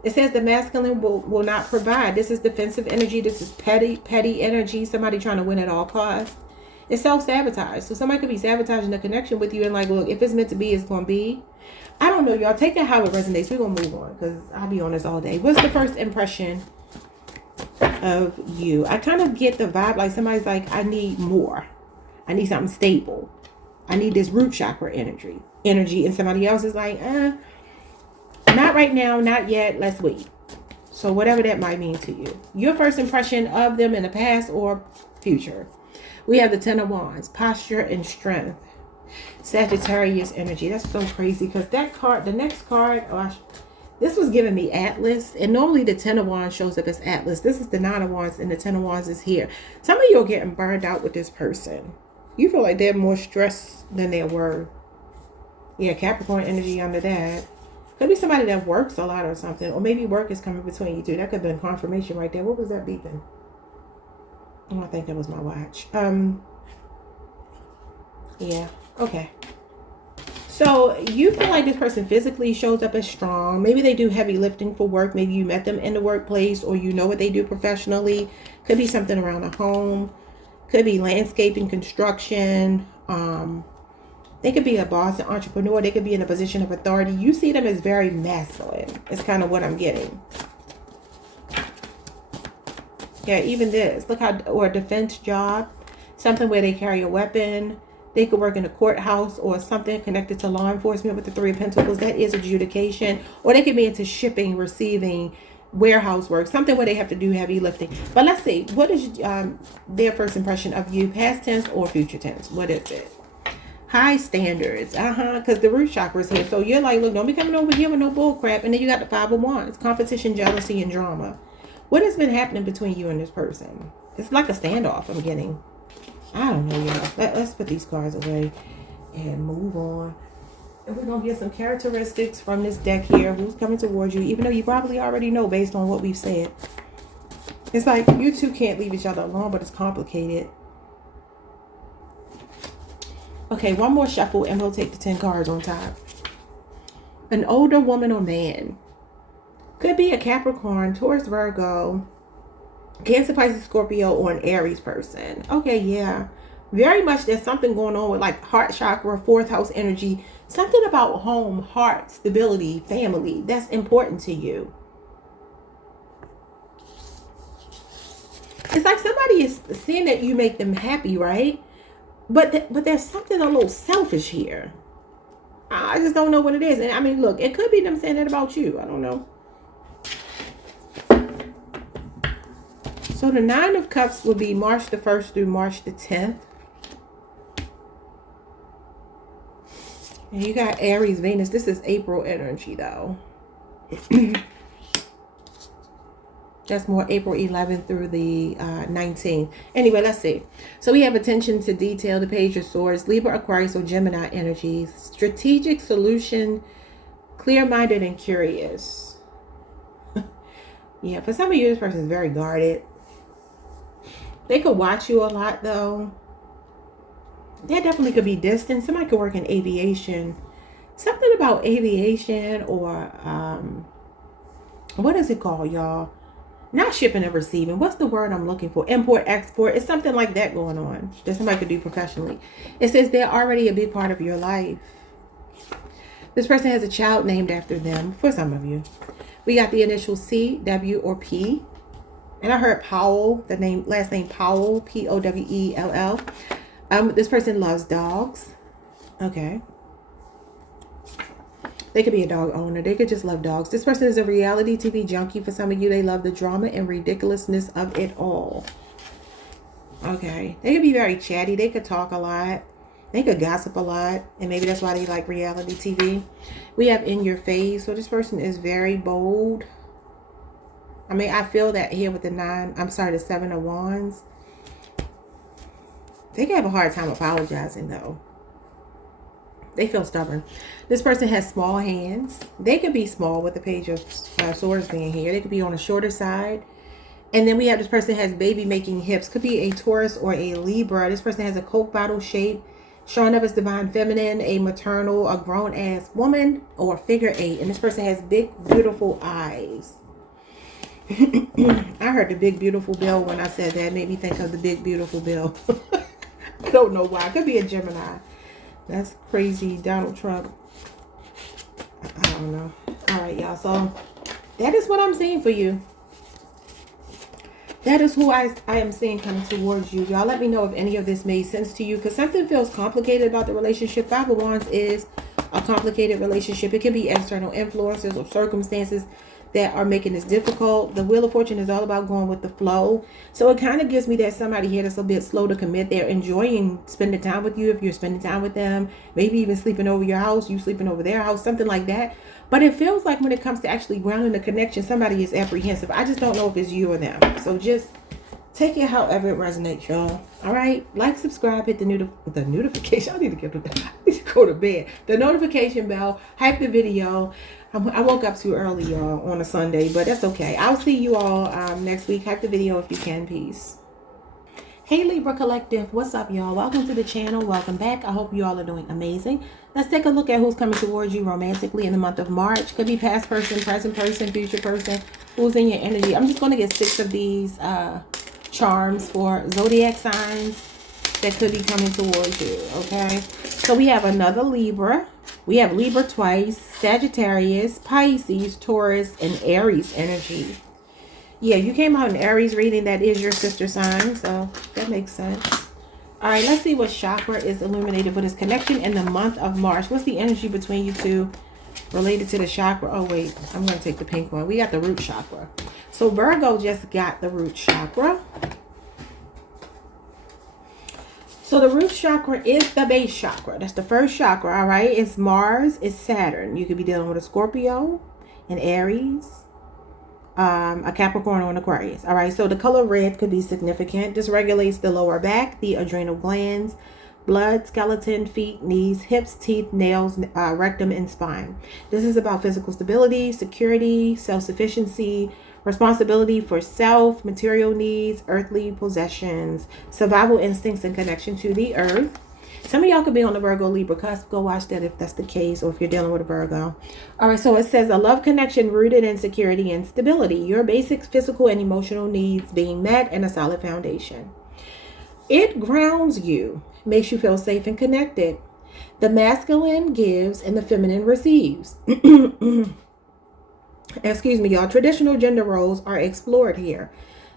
It says the masculine will not provide. This is defensive energy. This is petty energy. Somebody trying to win at all costs. It's self-sabotage. So somebody could be sabotaging the connection with you and like, look, if it's meant to be, it's going to be. I don't know, y'all. Take it how it resonates. We're going to move on because I'll be on this all day. What's the first impression of you? I kind of get the vibe like somebody's like, I need more. I need something stable. I need this root chakra energy. And somebody else is like, not right now, not yet, let's wait. So whatever that might mean to you. Your first impression of them in the past or future. We have the Ten of Wands, posture and strength. Sagittarius energy. That's so crazy because that card, the next card, this was giving me Atlas. And normally the Ten of Wands shows up as Atlas. This is the Nine of Wands and the Ten of Wands is here. Some of you are getting burned out with this person. You feel like they're more stressed than they were. Yeah, Capricorn energy under that. Could be somebody that works a lot or something. Or maybe work is coming between you two. That could have been confirmation right there. What was that beeping? Oh, I think that was my watch. Yeah, okay. So you feel like this person physically shows up as strong. Maybe they do heavy lifting for work. Maybe you met them in the workplace or you know what they do professionally. Could be something around the home. Could be landscaping, construction. They could be a boss, an entrepreneur. They could be in a position of authority. You see them as very masculine. It's kind of what I'm getting. Yeah, even this. Look how, or a defense job. Something where they carry a weapon. They could work in a courthouse or something connected to law enforcement with the Three of Pentacles. That is adjudication. Or they could be into shipping, receiving, warehouse work, something where they have to do heavy lifting. But let's see, what is their first impression of you, past tense or future tense? What is it? High standards, because the root chakra is here. So you're like, look, don't be coming over here with no bull crap. And then you got the Five of Wands, competition, jealousy, and drama. What has been happening between you and this person? It's like a standoff I'm getting. I don't know, y'all. Let's put these cards away and move on. And we're going to get some characteristics from this deck here. Who's coming towards you, even though you probably already know based on what we've said. It's like you two can't leave each other alone, but it's complicated. Okay, one more shuffle and we'll take the 10 cards on top. An older woman or man. Could be a Capricorn, Taurus, Virgo, Cancer, Pisces, Scorpio, or an Aries person. Okay, yeah. Very much there's something going on with like heart chakra, fourth house energy. Something about home, heart, stability, family. That's important to you. It's like somebody is seeing that you make them happy, right? But there's something a little selfish here. I just don't know what it is. And I mean, look, it could be them saying that about you. I don't know. So the 9 of Cups will be March the 1st through March the 10th. And you got Aries, Venus. This is April energy, though. That's more April 11th through the 19th. Anyway, let's see. So we have attention to detail, the Page of Swords, Libra, Aquarius, or Gemini energies. Strategic solution, clear-minded, and curious. Yeah, for some of you, this person is very guarded. They could watch you a lot, though. There definitely could be distance. Somebody could work in aviation. Something about aviation or, what is it called, y'all? Not shipping and receiving. What's the word I'm looking for? Import, export. It's something like that going on that somebody could do professionally. It says they're already a big part of your life. This person has a child named after them, for some of you. We got the initial C, W, or P. And I heard Powell, the name, last name Powell, Powell. This person loves dogs. Okay. They could be a dog owner. They could just love dogs. This person is a reality TV junkie. For some of you, they love the drama and ridiculousness of it all. Okay. They could be very chatty. They could talk a lot. They could gossip a lot. And maybe that's why they like reality TV. We have in your face. So this person is very bold. I mean, I feel that here with the 7 of Wands. They can have a hard time apologizing, though. They feel stubborn. This person has small hands. They could be small with the Page of Swords being here. They could be on the shorter side. And then we have this person has baby making hips. Could be a Taurus or a Libra. This person has a Coke bottle shape, showing up as divine feminine, a maternal, a grown ass woman, or figure 8. And this person has big, beautiful eyes. I heard the big, beautiful bill when I said that. It made me think of the big, beautiful bill. I don't know why. It could be a Gemini. That's crazy. Donald Trump. I don't know. All right, y'all. So that is what I'm seeing for you. That is who I am seeing coming towards you. Y'all let me know if any of this made sense to you. Because something feels complicated about the relationship. 5 of Wands is a complicated relationship. It can be external influences or circumstances that are making this difficult. The Wheel of Fortune is all about going with the flow. So it kind of gives me that somebody here that's a bit slow to commit. They're enjoying spending time with you if you're spending time with them. Maybe even sleeping over your house, you sleeping over their house, something like that. But it feels like when it comes to actually grounding the connection, somebody is apprehensive. I just don't know if it's you or them. So just take it however it resonates, y'all. All right? Like, subscribe, hit the notification. I need to go to bed. The notification bell. Hype the video. I woke up too early, y'all, on a Sunday, but that's okay. I'll see you all next week. Hype the video if you can. Peace. Hey, Libra Collective. What's up, y'all? Welcome to the channel. Welcome back. I hope you all are doing amazing. Let's take a look at who's coming towards you romantically in the month of March. Could be past person, present person, future person. Who's in your energy? I'm just going to get 6 of these charms for zodiac signs that could be coming towards you, okay? So we have another Libra. We have Libra twice, Sagittarius, Pisces, Taurus, and Aries energy. Yeah, you came out in Aries reading. That is your sister sign, so that makes sense. All right, let's see what chakra is illuminated for this connection in the month of March. What's the energy between you two related to the chakra? Oh, wait, I'm going to take the pink one. We got the root chakra. So Virgo just got the root chakra. So the root chakra is the base chakra. That's the first chakra, all right? It's Mars, it's Saturn. You could be dealing with a Scorpio, an Aries, a Capricorn, or an Aquarius, all right? So the color red could be significant. This regulates the lower back, the adrenal glands, blood, skeleton, feet, knees, hips, teeth, nails, rectum, and spine. This is about physical stability, security, self-sufficiency, responsibility for self, material needs, earthly possessions, survival instincts, and connection to the earth. Some of y'all could be on the Virgo Libra cusp. Go watch that if that's the case, or if you're dealing with a Virgo. All right, so it says a love connection rooted in security and stability. Your basic physical and emotional needs being met, and a solid foundation. It grounds you, makes you feel safe and connected. The masculine gives and the feminine receives. Excuse me, y'all. Traditional gender roles are explored here.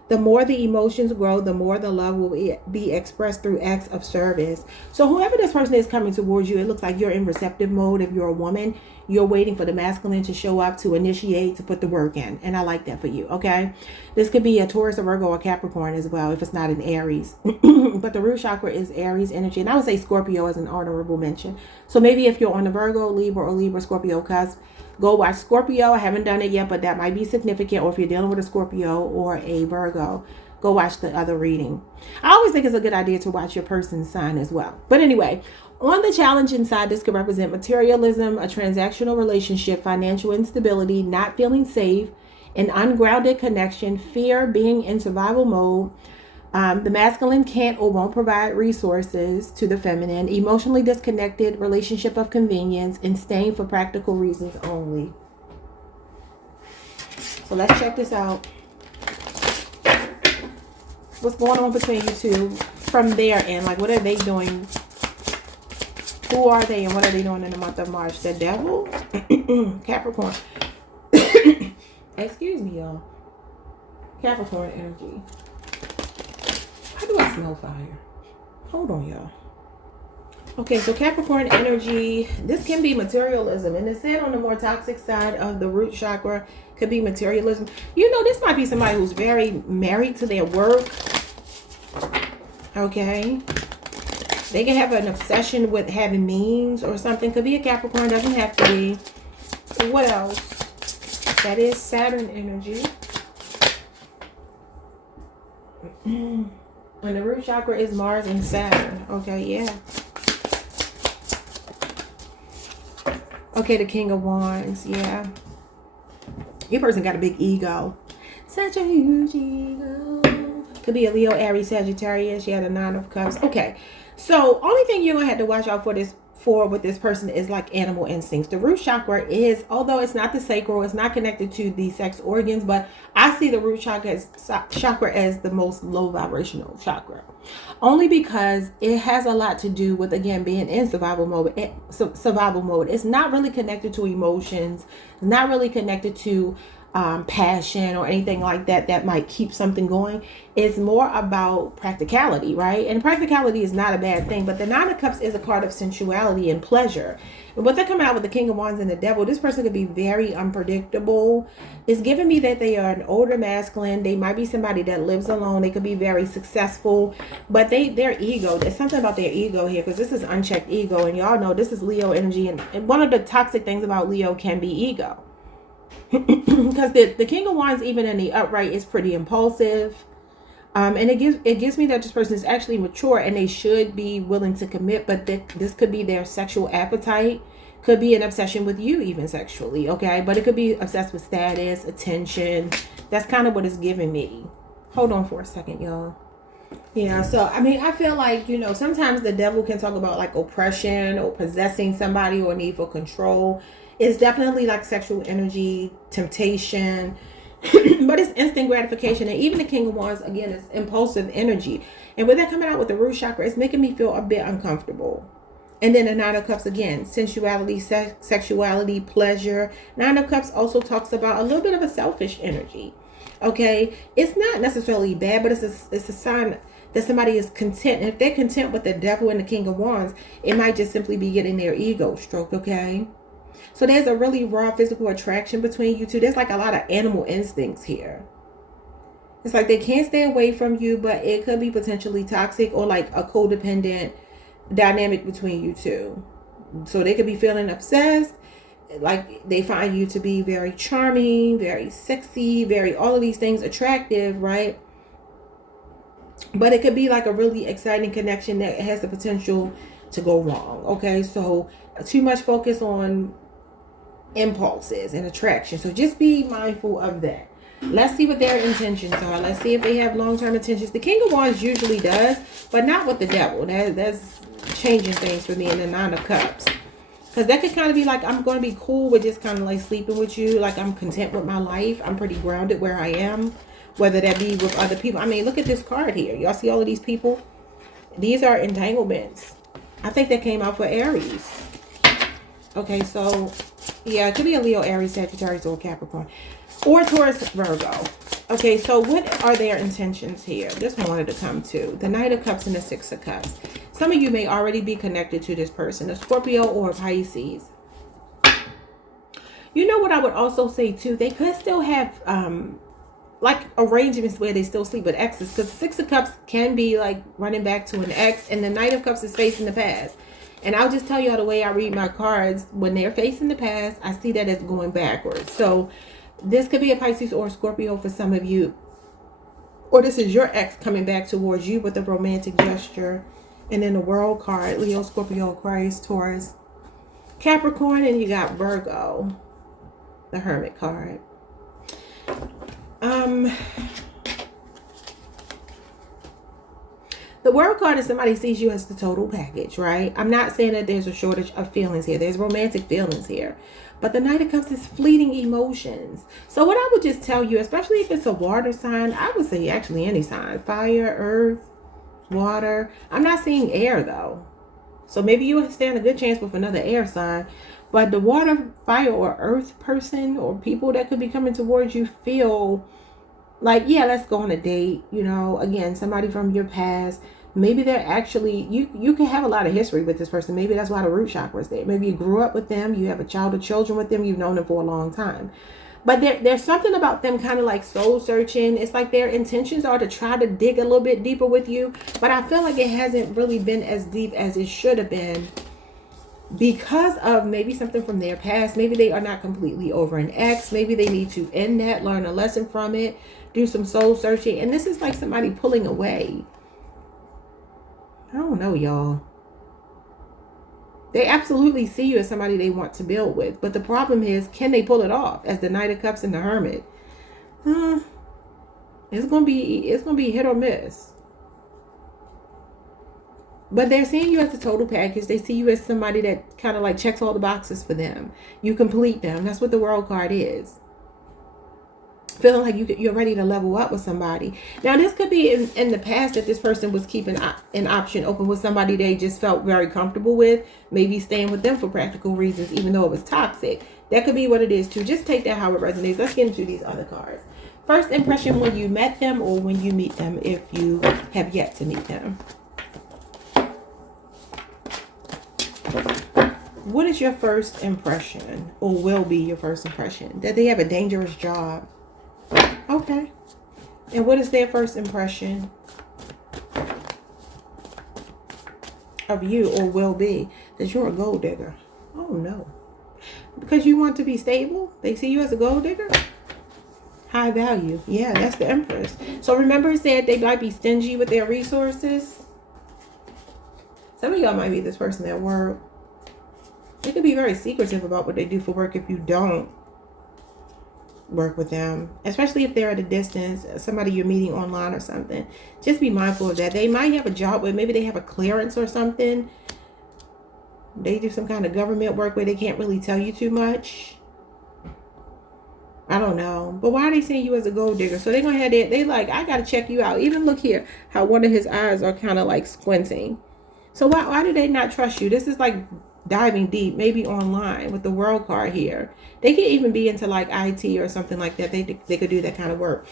The more the emotions grow, the more the love will be expressed through acts of service. So whoever this person is coming towards you, it looks like you're in receptive mode. If you're a woman, you're waiting for the masculine to show up, to initiate, to put the work in. And I like that for you, okay? This could be a Taurus, a Virgo, or Capricorn as well, if it's not an Aries. But the root chakra is Aries energy. And I would say Scorpio as an honorable mention. So maybe if you're on the Virgo, Libra, or Libra, Scorpio cusp, go watch Scorpio. I haven't done it yet, but that might be significant. Or if you're dealing with a Scorpio or a Virgo, go watch the other reading. I always think it's a good idea to watch your person's sign as well. But anyway, on the challenging side, this could represent materialism, a transactional relationship, financial instability, not feeling safe, an ungrounded connection, fear, being in survival mode. The masculine can't or won't provide resources to the feminine, emotionally disconnected, relationship of convenience, and staying for practical reasons only. So let's check this out. What's going on between you two from their end? Like, what are they doing? Who are they and what are they doing in the month of March? The devil? Capricorn. Excuse me, y'all. Capricorn energy. How do I smell fire? Hold on, y'all. Okay, so Capricorn energy, this can be materialism. And it's said on the more toxic side of the root chakra could be materialism. You know, this might be somebody who's very married to their work. Okay. They can have an obsession with having means or something. Could be a Capricorn, doesn't have to be. What else? That is Saturn energy. And the root chakra is Mars and Saturn. Okay, yeah. Okay, the King of Wands, yeah. Your person got a big ego. Such a huge ego. Could be a Leo, Aries, Sagittarius. You had a Nine of Cups. Okay, so only thing you're going to have to watch out for with this person is like animal instincts. The root chakra is, although it's not the sacral, it's not connected to the sex organs, but I see the root chakra as the most low vibrational chakra. Only because it has a lot to do with, again, being in survival mode. It's not really connected to emotions, not really connected to passion or anything like that might keep something going. It's more about practicality, right? And practicality is not a bad thing, but the Nine of Cups is a card of sensuality and pleasure. And what they're coming out with the King of Wands and the Devil, this person could be very unpredictable. It's giving me that they are an older masculine. They might be somebody that lives alone. They could be very successful, but their ego, there's something about their ego here, because this is unchecked ego, and y'all know this is Leo energy, and one of the toxic things about Leo can be ego. Because the King of Wands, even in the upright, is pretty impulsive, and it gives me that this person is actually mature and they should be willing to commit, but this could be their sexual appetite, could be an obsession with you even sexually, okay? But it could be obsessed with status, attention. That's kind of what it's giving me. Hold on for a second, y'all. Yeah, so I mean, I feel like, you know, sometimes the devil can talk about like oppression or possessing somebody or need for control. It's definitely like sexual energy, temptation, but it's instant gratification. And even the King of Wands, again, is impulsive energy. And with that coming out with the root chakra, it's making me feel a bit uncomfortable. And then the Nine of Cups, again, sensuality, sexuality, pleasure. Nine of Cups also talks about a little bit of a selfish energy. Okay, it's not necessarily bad, but it's a sign that somebody is content. And if they're content with the Devil and the King of Wands, it might just simply be getting their ego stroked, okay? So there's a really raw physical attraction between you two. There's like a lot of animal instincts here. It's like they can't stay away from you, but it could be potentially toxic or like a codependent dynamic between you two. So they could be feeling obsessed. Like they find you to be very charming, very sexy, very all of these things attractive, right? But it could be like a really exciting connection that has the potential to go wrong. Okay, so too much focus on impulses and attraction. So just be mindful of that. Let's see what their intentions are. Let's see if they have long-term intentions. The King of Wands usually does, but not with the Devil. That's changing things for me in the Nine of Cups. Because that could kind of be like, I'm going to be cool with just kind of like sleeping with you. Like, I'm content with my life. I'm pretty grounded where I am. Whether that be with other people. I mean, look at this card here. Y'all see all of these people? These are entanglements. I think that came out for Aries. Okay, so, yeah, it could be a Leo, Aries, Sagittarius, or Capricorn. Or Taurus, Virgo. Okay, so what are their intentions here? This one wanted to come to. The Knight of Cups and the Six of Cups. Some of you may already be connected to this person. A Scorpio or a Pisces. You know what I would also say, too? They could still have, like, arrangements where they still sleep with exes. Because the Six of Cups can be, like, running back to an ex. And the Knight of Cups is facing the past. And I'll just tell y'all the way I read my cards. When they're facing the past, I see that as going backwards. So this could be a Pisces or a Scorpio for some of you. Or this is your ex coming back towards you with a romantic gesture. And then the World card, Leo, Scorpio, Aquarius, Taurus, Capricorn, and you got Virgo, the Hermit card. The World card is somebody sees you as the total package, right? I'm not saying that there's a shortage of feelings here. There's romantic feelings here. But the Knight of Cups is fleeting emotions. So what I would just tell you, especially if it's a water sign, I would say actually any sign. Fire, earth, water. I'm not seeing air though. So maybe you stand a good chance with another air sign. But the water, fire, or earth person or people that could be coming towards you feel like, yeah, let's go on a date. You know, again, somebody from your past. Maybe they're actually, you can have a lot of history with this person. Maybe that's why the root chakra is there. Maybe you grew up with them. You have a child or children with them. You've known them for a long time. But there's something about them kind of like soul searching. It's like their intentions are to try to dig a little bit deeper with you. But I feel like it hasn't really been as deep as it should have been. Because of maybe something from their past. Maybe they are not completely over an ex. Maybe they need to end that, learn a lesson from it, do some soul searching. And this is like somebody pulling away. I don't know, y'all. They absolutely see you as somebody they want to build with. But the problem is, can they pull it off as the Knight of Cups and the Hermit? It's gonna be hit or miss. But they're seeing you as the total package. They see you as somebody that kind of like checks all the boxes for them. You complete them. That's what the World card is. Feeling like you're ready to level up with somebody. Now, this could be in the past that this person was keeping an option open with somebody they just felt very comfortable with. Maybe staying with them for practical reasons, even though it was toxic. That could be what it is too. Just take that how it resonates. Let's get into these other cards. First impression when you met them or when you meet them if you have yet to meet them. What is your first impression or will be your first impression? That they have a dangerous job. Okay. And what is their first impression of you or will be? That you're a gold digger. Oh no. Because you want to be stable? They see you as a gold digger? High value. Yeah, that's the Empress. So remember it said they might be stingy with their resources? Some of y'all might be this person at work. They could be very secretive about what they do for work if you don't work with them, especially if they're at a distance, somebody you're meeting online or something. Just be mindful of that. They might have a job where maybe they have a clearance or something. They do some kind of government work where they can't really tell you too much. I don't know. But why are they seeing you as a gold digger? So they're going to have that. They like, I got to check you out. Even look here, how one of his eyes are kind of like squinting. So why do they not trust you? This is like diving deep, maybe online with the World card here. They could even be into like IT or something like that. They could do that kind of work.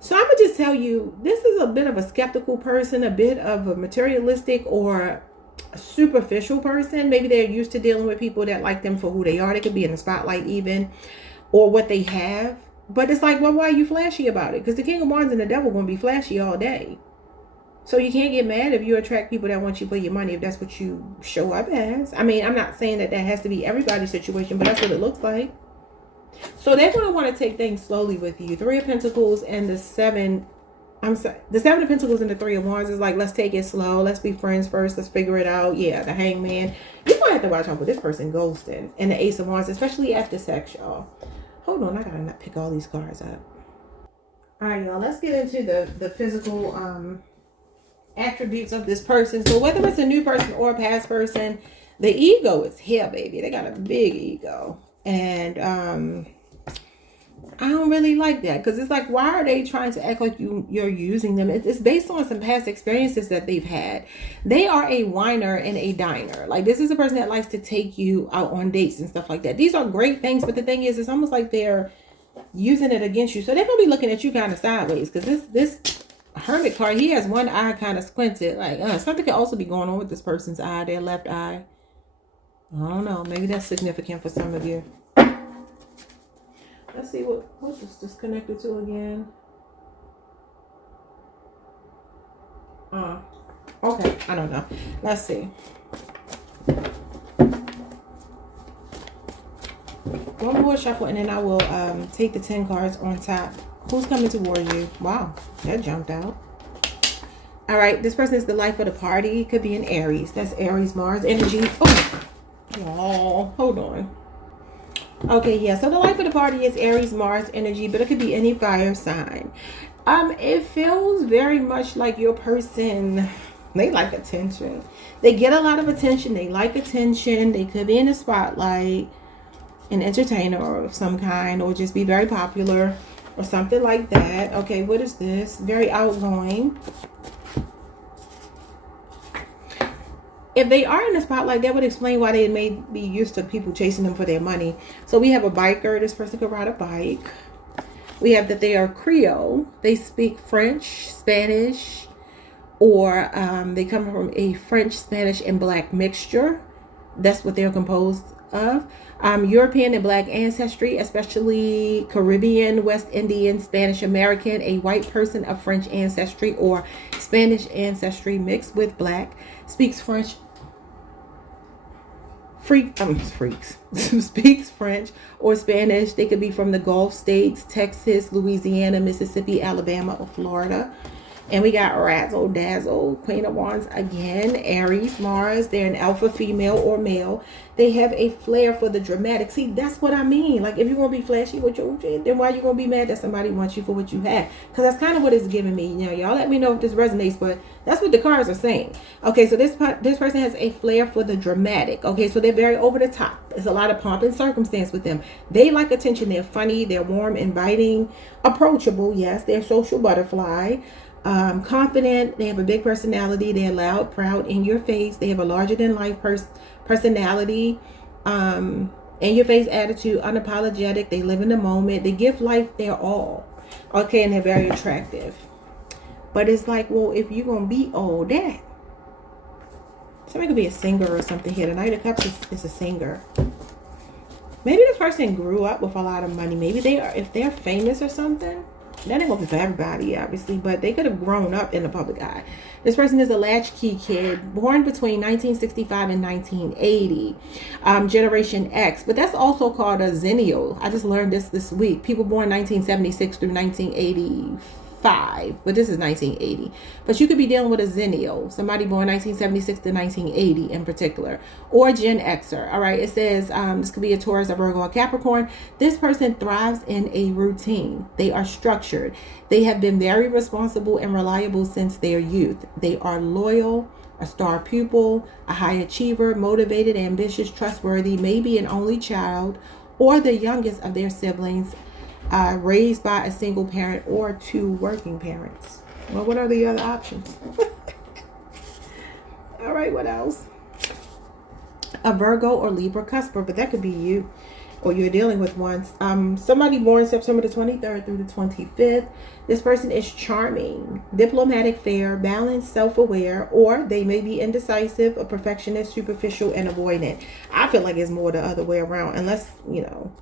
So I'm going to just tell you, this is a bit of a skeptical person, a bit of a materialistic or a superficial person. Maybe they're used to dealing with people that like them for who they are. They could be in the spotlight even, or what they have. But it's like, well, why are you flashy about it? Because the King of Wands and the Devil going to be flashy all day. So you can't get mad if you attract people that want you for your money, if that's what you show up as. I mean, I'm not saying that has to be everybody's situation, but that's what it looks like. So they're going to want to take things slowly with you. Three of Pentacles and the Seven. The Seven of Pentacles and the Three of Wands is like, let's take it slow. Let's be friends first. Let's figure it out. Yeah, the Hangman. You're going to have to watch out for this person ghosting. And the Ace of Wands, especially after sex, y'all. Hold on, I got to not pick all these cards up. All right, y'all. Let's get into the physical attributes of this person. So whether it's a new person or a past person, the ego is here, baby. They got a big ego, and I don't really like that, because it's like, why are they trying to act like you're using them? It's based on some past experiences that they've had. They are a whiner and a diner. Like, this is a person that likes to take you out on dates and stuff like that. These are great things, but the thing is, it's almost like they're using it against you. So they're gonna be looking at you kind of sideways, because this hermit card, he has one eye kind of squinted. Like, something could also be going on with this person's eye, their left eye. I don't know. Maybe that's significant for some of you. Let's see what is this connected to again. Okay, I don't know. Let's see. One more shuffle, and then I will take the 10 cards on top. Who's coming toward you? Wow, that jumped out. All right, this person is the life of the party. It could be an Aries. That's Aries, Mars energy. Oh, hold on. Okay, yeah, so the life of the party is Aries, Mars energy, but it could be any fire sign. It feels very much like your person, they like attention. They get a lot of attention. They like attention. They could be in the spotlight, an entertainer of some kind, or just be very popular or something like that. Okay, what is this? Very outgoing. If they are in the spotlight, that would explain why they may be used to people chasing them for their money. So we have a biker. This person could ride a bike. We have that they are Creole. They speak French, Spanish, or they come from a French, Spanish, and Black mixture. That's what they're composed of. European and Black ancestry, especially Caribbean, West Indian, Spanish American, a white person of French ancestry or Spanish ancestry mixed with Black, speaks French. Freaks speaks French or Spanish. They could be from the Gulf states, Texas, Louisiana, Mississippi, Alabama, or Florida. And we got Razzle Dazzle, Queen of Wands again, Aries, Mars. They're an alpha female or male. They have a flair for the dramatic. See, that's what I mean. Like, if you're going to be flashy with your shit, then why you going to be mad that somebody wants you for what you have? Because that's kind of what it's giving me. You know, y'all let me know if this resonates, but that's what the cards are saying. Okay, so this person has a flair for the dramatic. Okay, so they're very over the top. There's a lot of pomp and circumstance with them. They like attention. They're funny. They're warm, inviting, approachable. Yes, they're social butterfly. Confident. They have a big personality. They're loud, proud, in your face. They have a larger than life personality, in your face attitude, unapologetic. They live in the moment. They give life their all. Okay, and they're very attractive. But it's like, well, if you're gonna be all that, somebody could be a singer or something here. The Knight of Cups is a singer. Maybe this person grew up with a lot of money. Maybe if they're famous or something. That ain't gonna be for everybody, obviously, but they could have grown up in the public eye. This person is a latchkey kid, born between 1965 and 1980, Generation X, but that's also called a Zennial. I just learned this week. People born 1976 through 1985, but this is 1980. But you could be dealing with a Zennial, somebody born 1976 to 1980 in particular, or Gen Xer. All right, it says this could be a Taurus, a Virgo, a Capricorn. This person thrives in a routine. They are structured. They have been very responsible and reliable since their youth. They are loyal, a star pupil, a high achiever, motivated, ambitious, trustworthy, maybe an only child or the youngest of their siblings, raised by a single parent or two working parents. Well, what are the other options? All right, what else? A Virgo or Libra cusper, but that could be you, or you're dealing with one. Somebody born September the 23rd through the 25th. This person is charming, diplomatic, fair, balanced, self-aware, or they may be indecisive, a perfectionist, superficial, and avoidant. I feel like it's more the other way around, unless, you know,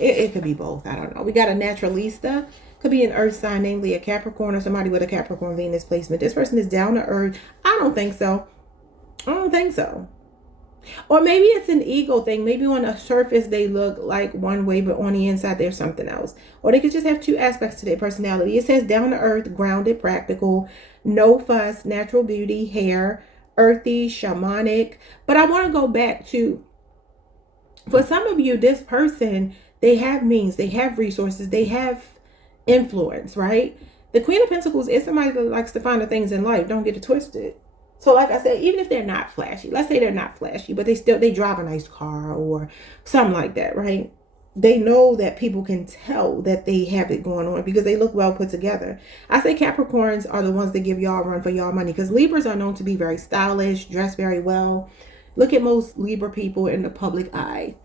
it could be both. I don't know. We got a naturalista. Could be an earth sign, namely a Capricorn or somebody with a Capricorn Venus placement. This person is down to earth. I don't think so. Or maybe it's an ego thing. Maybe on the surface they look like one way, but on the inside there's something else. Or they could just have two aspects to their personality. It says down to earth, grounded, practical, no fuss, natural beauty, hair, earthy, shamanic. But I want to go back to, for some of you, this person, they have means, they have resources, they have influence, right? The Queen of Pentacles is somebody that likes to find the things in life. Don't get it twisted. So like I said, even if they're not flashy, let's say they're not flashy, but they drive a nice car or something like that, right? They know that people can tell that they have it going on because they look well put together. I say Capricorns are the ones that give y'all a run for y'all money, because Libras are known to be very stylish, dress very well. Look at most Libra people in the public eye.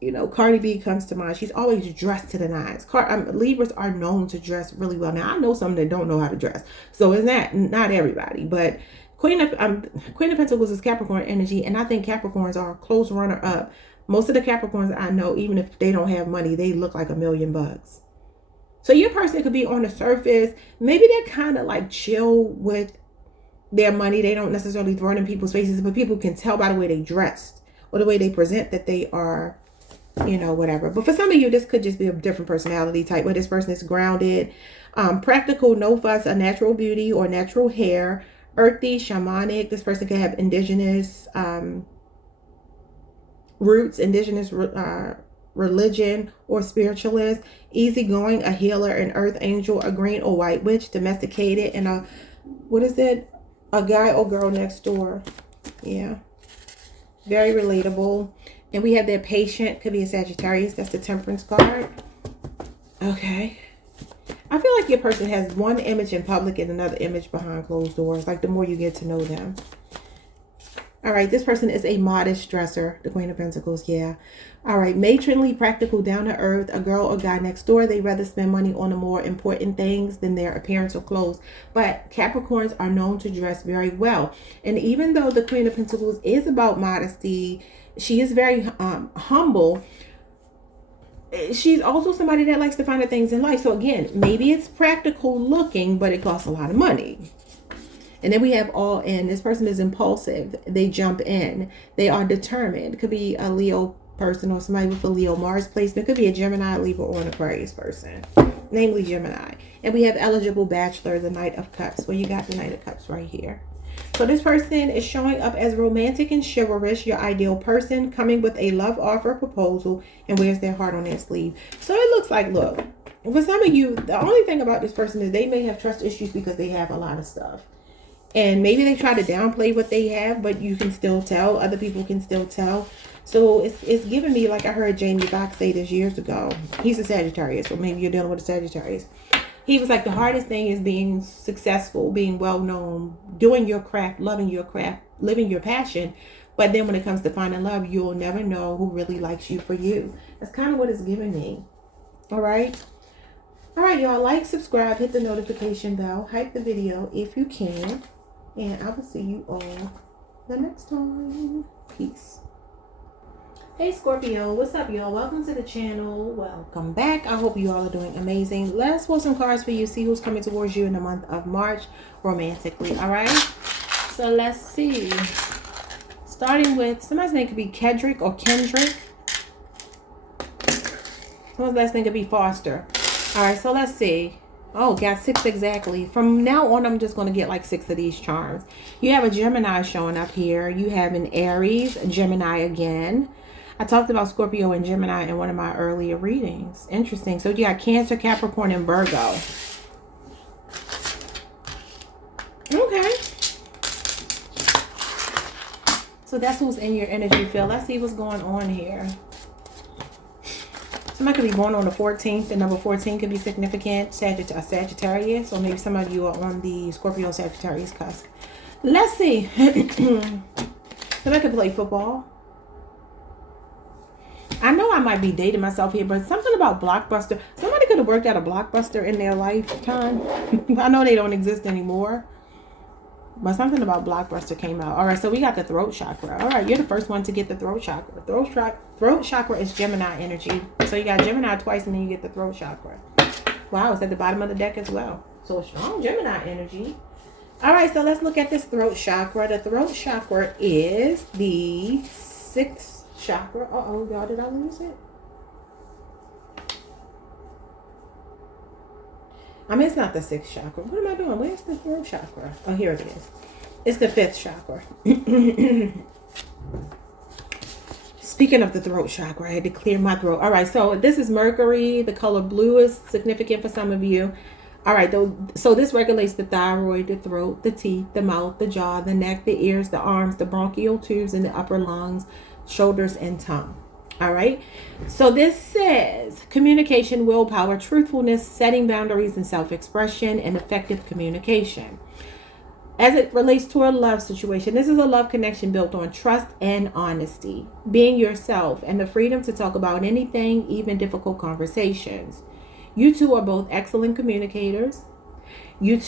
You know, Cardi B comes to mind. She's always dressed to the nines. Libras are known to dress really well. Now, I know some that don't know how to dress, so it's not everybody, but Queen of Pentacles is Capricorn energy, and I think Capricorns are a close runner-up. Most of the Capricorns I know, even if they don't have money, they look like $1,000,000. So your person could be on the surface. Maybe they're kind of like chill with their money. They don't necessarily throw it in people's faces, but people can tell by the way they dressed or the way they present that they are, you know, whatever. But for some of you, this could just be a different personality type where this person is grounded, practical, no fuss, a natural beauty or natural hair, earthy, shamanic. This person can have indigenous roots, indigenous religion or spiritualist, easygoing, a healer, an earth angel, a green or white witch, domesticated, and a, what is it? A guy or girl next door. Yeah. Very relatable. And we have their patient, could be a Sagittarius. That's the Temperance card. Okay. I feel like your person has one image in public and another image behind closed doors. Like the more you get to know them. All right, this person is a modest dresser, the Queen of Pentacles, yeah. All right, matronly, practical, down to earth, a girl or guy next door. They rather spend money on the more important things than their appearance or clothes. But Capricorns are known to dress very well. And even though the Queen of Pentacles is about modesty, she is very humble. She's also somebody that likes to find the things in life. So again, maybe it's practical looking, but it costs a lot of money. And then we have all in. This person is impulsive. They jump in. They are determined. It could be a Leo person or somebody with a Leo Mars placement. It could be a Gemini, Libra, or an Aquarius person. Namely Gemini. And we have eligible bachelor, the Knight of Cups. Well, you got the Knight of Cups right here. So this person is showing up as romantic and chivalrous, your ideal person, coming with a love offer, proposal, and wears their heart on their sleeve. So it looks like, look, for some of you, the only thing about this person is they may have trust issues because they have a lot of stuff. And maybe they try to downplay what they have, but you can still tell. Other people can still tell. So it's giving me, like I heard Jamie Foxx say this years ago. He's a Sagittarius, so maybe you're dealing with a Sagittarius. He was like, the hardest thing is being successful, being well-known, doing your craft, loving your craft, living your passion. But then when it comes to finding love, you'll never know who really likes you for you. That's kind of what it's giving me. All right. All right, y'all. Like, subscribe, hit the notification bell, hype the video if you can. And I will see you all the next time. Peace. Hey Scorpio, what's up y'all? Welcome to the channel. Welcome back. I hope you all are doing amazing. Let's pull some cards for you. See who's coming towards you in the month of March romantically. All right. So let's see. Starting with, somebody's name could be Kedrick or Kendrick. Someone's last name could be Foster. All right. So let's see. Oh, got 6 exactly. From now on, I'm just going to get like 6 of these charms. You have a Gemini showing up here. You have an Aries, a Gemini again. I talked about Scorpio and Gemini in one of my earlier readings. Interesting. So you got Cancer, Capricorn, and Virgo. Okay. So that's who's in your energy field. Let's see what's going on here. Somebody could be born on the 14th. The number 14 could be significant. Sagittarius. Or maybe some of you are on the Scorpio Sagittarius cusp. Let's see. Somebody could play football. I know I might be dating myself here, but something about Blockbuster. Somebody could have worked at a Blockbuster in their lifetime. I know they don't exist anymore. But something about Blockbuster came out. All right, so we got the throat chakra. All right, you're the first one to get the throat chakra. Throat chakra is Gemini energy. So you got Gemini twice, and then you get the throat chakra. Wow, it's at the bottom of the deck as well. So it's strong Gemini energy. All right, so let's look at this throat chakra. The throat chakra is the 6th chakra. Uh-oh, y'all, did I lose it? I mean, it's not the 6th chakra. What am I doing? Where's the throat chakra? Oh, here it is. It's the 5th chakra. Speaking of the throat chakra, I had to clear my throat. All right, so this is Mercury. The color blue is significant for some of you. All right, so this regulates the thyroid, the throat, the teeth, the mouth, the jaw, the neck, the ears, the arms, the bronchial tubes, and the upper lungs, shoulders, and tongue. All right, so this says communication, willpower, truthfulness, setting boundaries, and self-expression, and effective communication. As it relates to a love situation, this is a love connection built on trust and honesty, being yourself, and the freedom to talk about anything, even difficult conversations. You two are both excellent communicators. You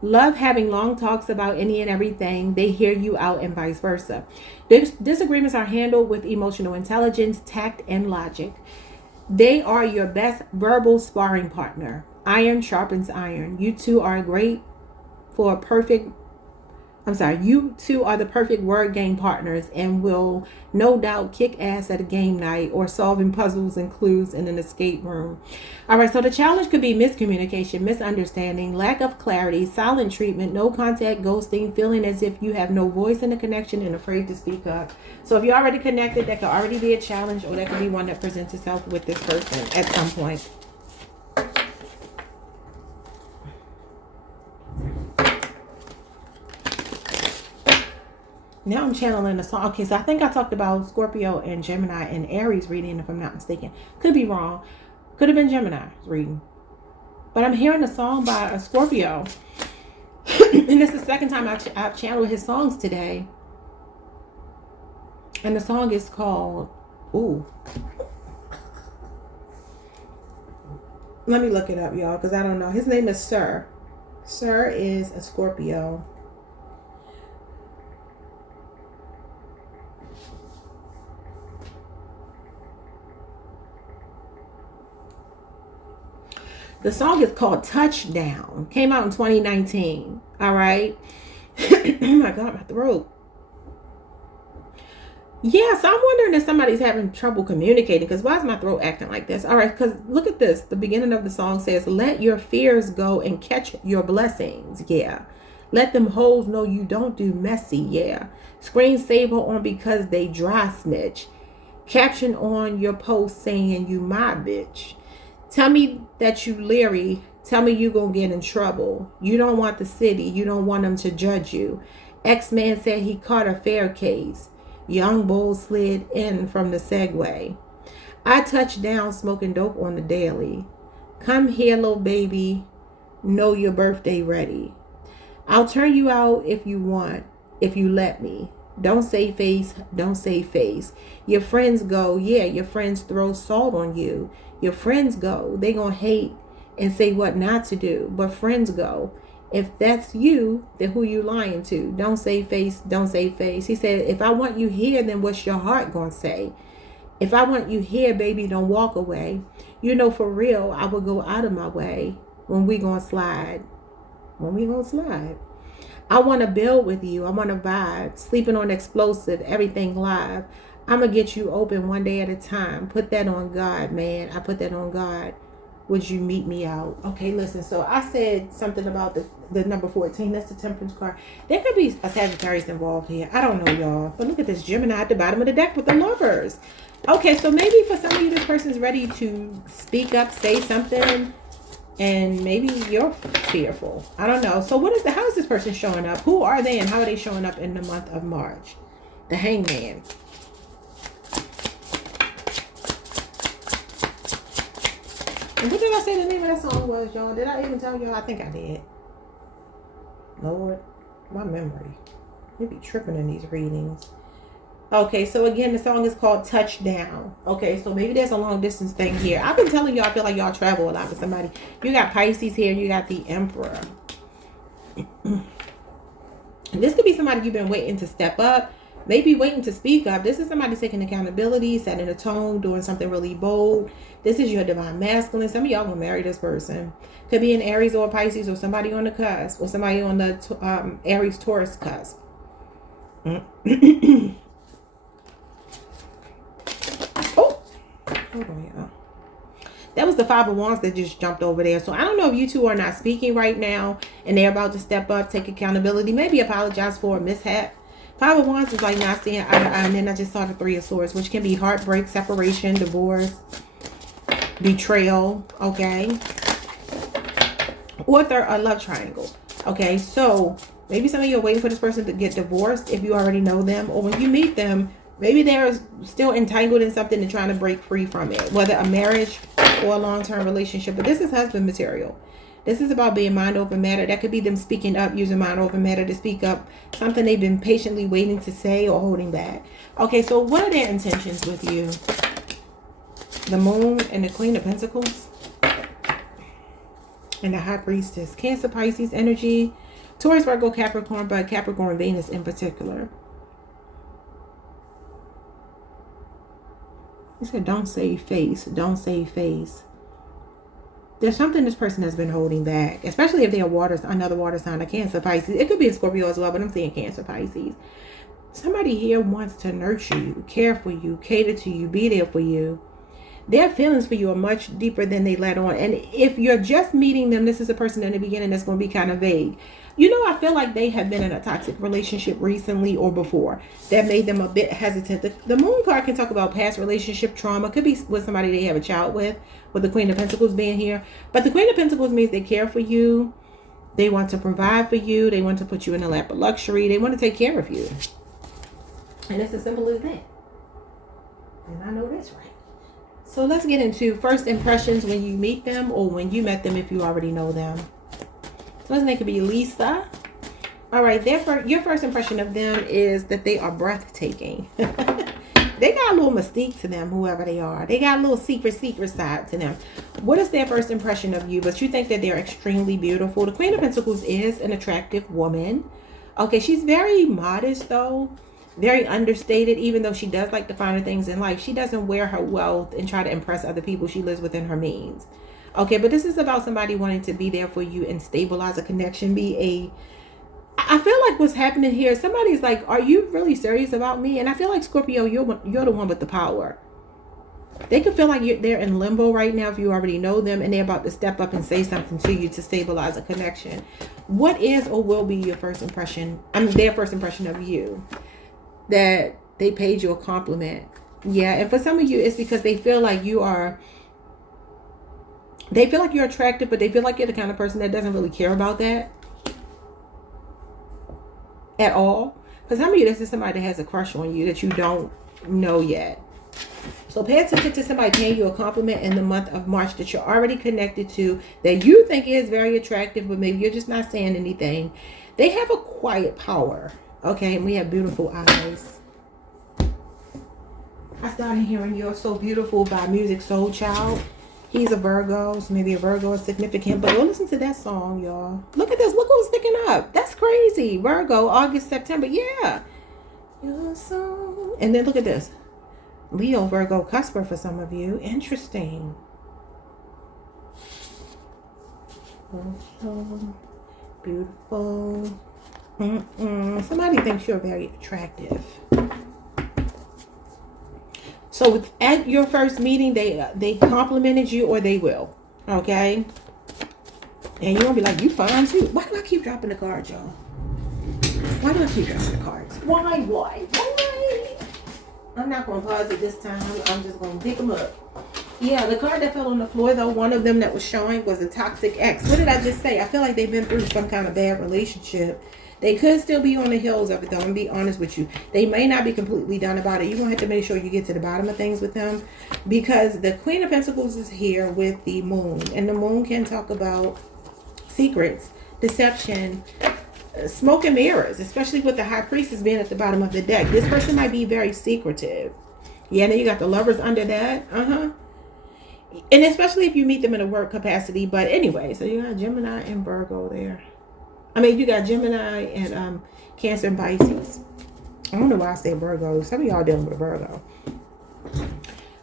love having long talks about any and everything. They hear you out and vice versa. Disagreements are handled with emotional intelligence, tact, and logic. They are your best verbal sparring partner. Iron sharpens iron. You two are you two are the perfect word game partners and will no doubt kick ass at a game night or solving puzzles and clues in an escape room. All right, so the challenge could be miscommunication, misunderstanding, lack of clarity, silent treatment, no contact, ghosting, feeling as if you have no voice in the connection and afraid to speak up. So if you're already connected, that could already be a challenge, or that could be one that presents itself with this person at some point. Now I'm channeling a song. Okay, so I think I talked about Scorpio and Gemini and Aries reading, if I'm not mistaken. Could be wrong. Could have been Gemini's reading. But I'm hearing a song by a Scorpio. And it's the second time I've channeled his songs today. And the song is called... Ooh. Let me look it up, y'all, because I don't know. His name is Sir. Sir is a Scorpio. The song is called Touchdown. Came out in 2019. All right. Oh my God, my throat. Yeah, so I'm wondering if somebody's having trouble communicating, because why is my throat acting like this? All right, because look at this. The beginning of the song says, let your fears go and catch your blessings. Yeah. Let them hoes know you don't do messy. Yeah. Screensaver on because they dry snitch. Caption on your post saying you my bitch. Tell me that you leery. Tell me you gonna get in trouble. You don't want the city. You don't want them to judge you. X-Man said he caught a fair case. Young bull slid in from the Segway. I touched down smoking dope on the daily. Come here, little baby. Know your birthday ready. I'll turn you out if you want, if you let me. Don't say face, don't say face. Your friends go, yeah, your friends throw salt on you. Your friends go, they gonna hate and say what not to do. But friends go, if that's you, then who you lying to? Don't say face, don't say face. He said, if I want you here, then what's your heart gonna say? If I want you here, baby, don't walk away. You know, for real, I will go out of my way. When we gonna slide? When we gonna slide? I want to build with you. I want to vibe. Sleeping on explosive, everything live. I'm going to get you open one day at a time. Put that on God, man. I put that on God. Would you meet me out? Okay, listen. So I said something about the number 14. That's the Temperance card. There could be a Sagittarius involved here. I don't know, y'all. But look at this Gemini at the bottom of the deck with the Lovers. Okay, so maybe for some of you, this person's ready to speak up, say something. And maybe you're fearful. I don't know. So how is this person showing up? Who are they and how are they showing up in the month of March? The Hangman. And what did I say the name of that song was, y'all? Did I even tell y'all? I think I did. Lord, my memory. You be tripping in these readings. Okay, so again, the song is called Touchdown. Okay, so maybe there's a long distance thing here. I've been telling y'all, I feel like y'all travel a lot with somebody. You got Pisces here. You got the Emperor. This could be somebody you've been waiting to step up. Maybe waiting to speak up. This is somebody taking accountability, setting a tone, doing something really bold. This is your divine masculine. Some of y'all gonna marry this person. Could be an Aries or Pisces or somebody on the cusp or somebody on the Aries Taurus cusp. Hold on, y'all. That was the Five of Wands that just jumped over there. So I don't know if you two are not speaking right now and they're about to step up, take accountability, maybe apologize for a mishap. Five of Wands is like not seeing eye to eye. And then I just saw the Three of Swords, which can be heartbreak, separation, divorce, betrayal, okay? Or a love triangle, okay? So maybe some of you are waiting for this person to get divorced if you already know them. Or when you meet them, maybe they're still entangled in something and trying to break free from it. Whether a marriage or a long-term relationship. But this is husband material. This is about being mind over matter. That could be them speaking up, using mind over matter to speak up. Something they've been patiently waiting to say or holding back. Okay, so what are their intentions with you? The Moon and the Queen of Pentacles. And the High Priestess. Cancer, Pisces energy. Taurus, Virgo, Capricorn, but Capricorn, Venus in particular. He said, don't save face. Don't save face. There's something this person has been holding back, especially if they are another water sign, a Cancer, Pisces. It could be a Scorpio as well, but I'm seeing Cancer, Pisces. Somebody here wants to nurture you, care for you, cater to you, be there for you. Their feelings for you are much deeper than they let on. And if you're just meeting them, this is a person in the beginning that's going to be kind of vague. You know, I feel like they have been in a toxic relationship recently or before that made them a bit hesitant. The Moon card can talk about past relationship trauma. Could be with somebody they have a child with the Queen of Pentacles being here. But the Queen of Pentacles means they care for you. They want to provide for you. They want to put you in a lap of luxury. They want to take care of you. And it's as simple as that. And I know that's right. So let's get into first impressions when you meet them or when you met them if you already know them. It could be Lisa. All right, your first impression of them is that they are breathtaking. They got a little mystique to them, whoever they are. They got a little secret side to them. What is their first impression of you? But you think that they're extremely beautiful. The Queen of Pentacles is an attractive woman. Okay, she's very modest though. Very understated, even though she does like the finer things in life. She doesn't wear her wealth and try to impress other people. She lives within her means. Okay, but this is about somebody wanting to be there for you and stabilize a connection. I feel like what's happening here, somebody's like, are you really serious about me? And I feel like Scorpio, you're the one with the power. They could feel like they're in limbo right now if you already know them, and they're about to step up and say something to you to stabilize a connection. What is or will be your first impression? Their first impression of you? That they paid you a compliment. Yeah, and for some of you, it's because they feel like you're attractive, but they feel like you're the kind of person that doesn't really care about that at all. For some of you, this is somebody that has a crush on you that you don't know yet. So pay attention to somebody paying you a compliment in the month of March that you're already connected to, that you think is very attractive, but maybe you're just not saying anything. They have a quiet power. Okay, and we have beautiful eyes. I started hearing You're So Beautiful by Music Soul Child. He's a Virgo, so maybe a Virgo is significant. But go listen to that song, y'all. Look at this. Look who's sticking up. That's crazy. Virgo, August, September. Yeah. You're so... And then look at this. Leo, Virgo, Cusper for some of you. Interesting. You're so beautiful. Somebody thinks you're very attractive. So at your first meeting, they complimented you, or they will. Okay? And you're gonna be like, you fine too. Why do I keep dropping the cards, y'all? Why do I keep dropping the cards? Why? I'm not gonna pause it this time. I'm just gonna pick them up. Yeah, the card that fell on the floor, though, one of them that was showing was a toxic ex. What did I just say? I feel like they've been through some kind of bad relationship. They could still be on the heels of it, though. I'm going to be honest with you. They may not be completely done about it. You're going to have to make sure you get to the bottom of things with them, because the Queen of Pentacles is here with the Moon. And the Moon can talk about secrets, deception, smoke and mirrors, especially with the High Priestess being at the bottom of the deck. This person might be very secretive. Yeah, then you got the Lovers under that. And especially if you meet them in a work capacity. But anyway, so you got Gemini and Virgo there. You got Gemini and Cancer and Pisces. I don't know why I say Virgo. Some of y'all dealing with a Virgo.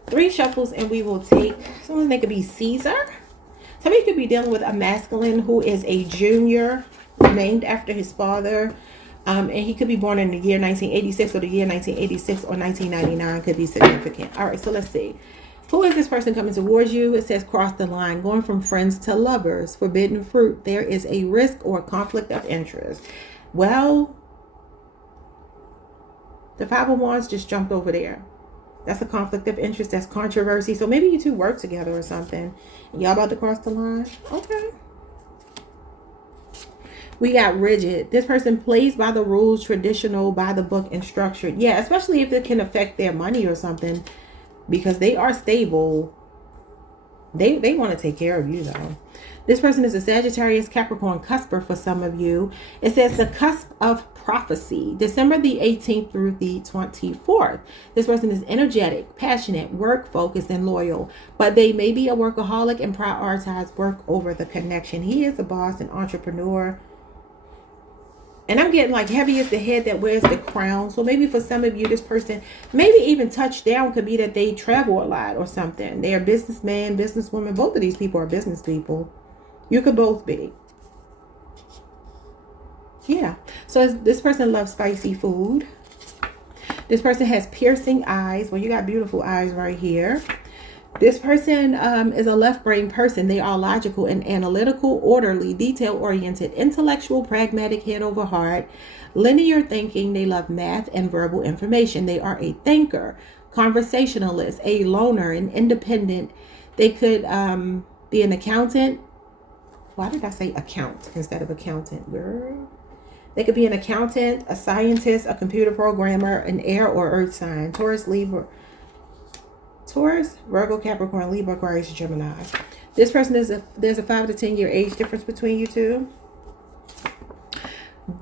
3 shuffles and we will take someone that could be Caesar. Some of you could be dealing with a masculine who is a junior, named after his father. And he could be born in the year 1986 or the year 1986 or 1999 could be significant. All right, so let's see. Who is this person coming towards you? It says cross the line, going from friends to lovers, forbidden fruit. There is a risk or conflict of interest. Well, The Five of Wands just jumped over there. That's a conflict of interest. That's controversy. So maybe you two work together or something. Y'all about to cross the line? Okay. We got rigid. This person plays by the rules, traditional, by the book, and structured. Yeah, especially if it can affect their money or something, because they are stable. They want to take care of you, though. This person is a Sagittarius, Capricorn, cusper for some of you. It says the cusp of prophecy, December the 18th through the 24th. This person is energetic, passionate, work focused, and loyal, but they may be a workaholic and prioritize work over the connection. He is a boss, an entrepreneur. And I'm getting like heavy is the head that wears the crown. So maybe for some of you, this person, maybe even touchdown could be that they travel a lot or something. They are businessman, businesswoman. Both of these people are business people. You could both be. Yeah. So this person loves spicy food. This person has piercing eyes. Well, you got beautiful eyes right here. This person is a left brain person. They are logical and analytical, orderly, detail-oriented, intellectual, pragmatic, head over heart, linear thinking. They love math and verbal information. They are a thinker, conversationalist, a loner, an independent. They could be an accountant. Why did I say account instead of accountant, girl? They could be an accountant, a scientist, a computer programmer, an air or earth sign, Taurus, Libra. Taurus, Virgo, Capricorn, Libra, Aquarius, Gemini. This person there's a 5 to 10 year age difference between you two.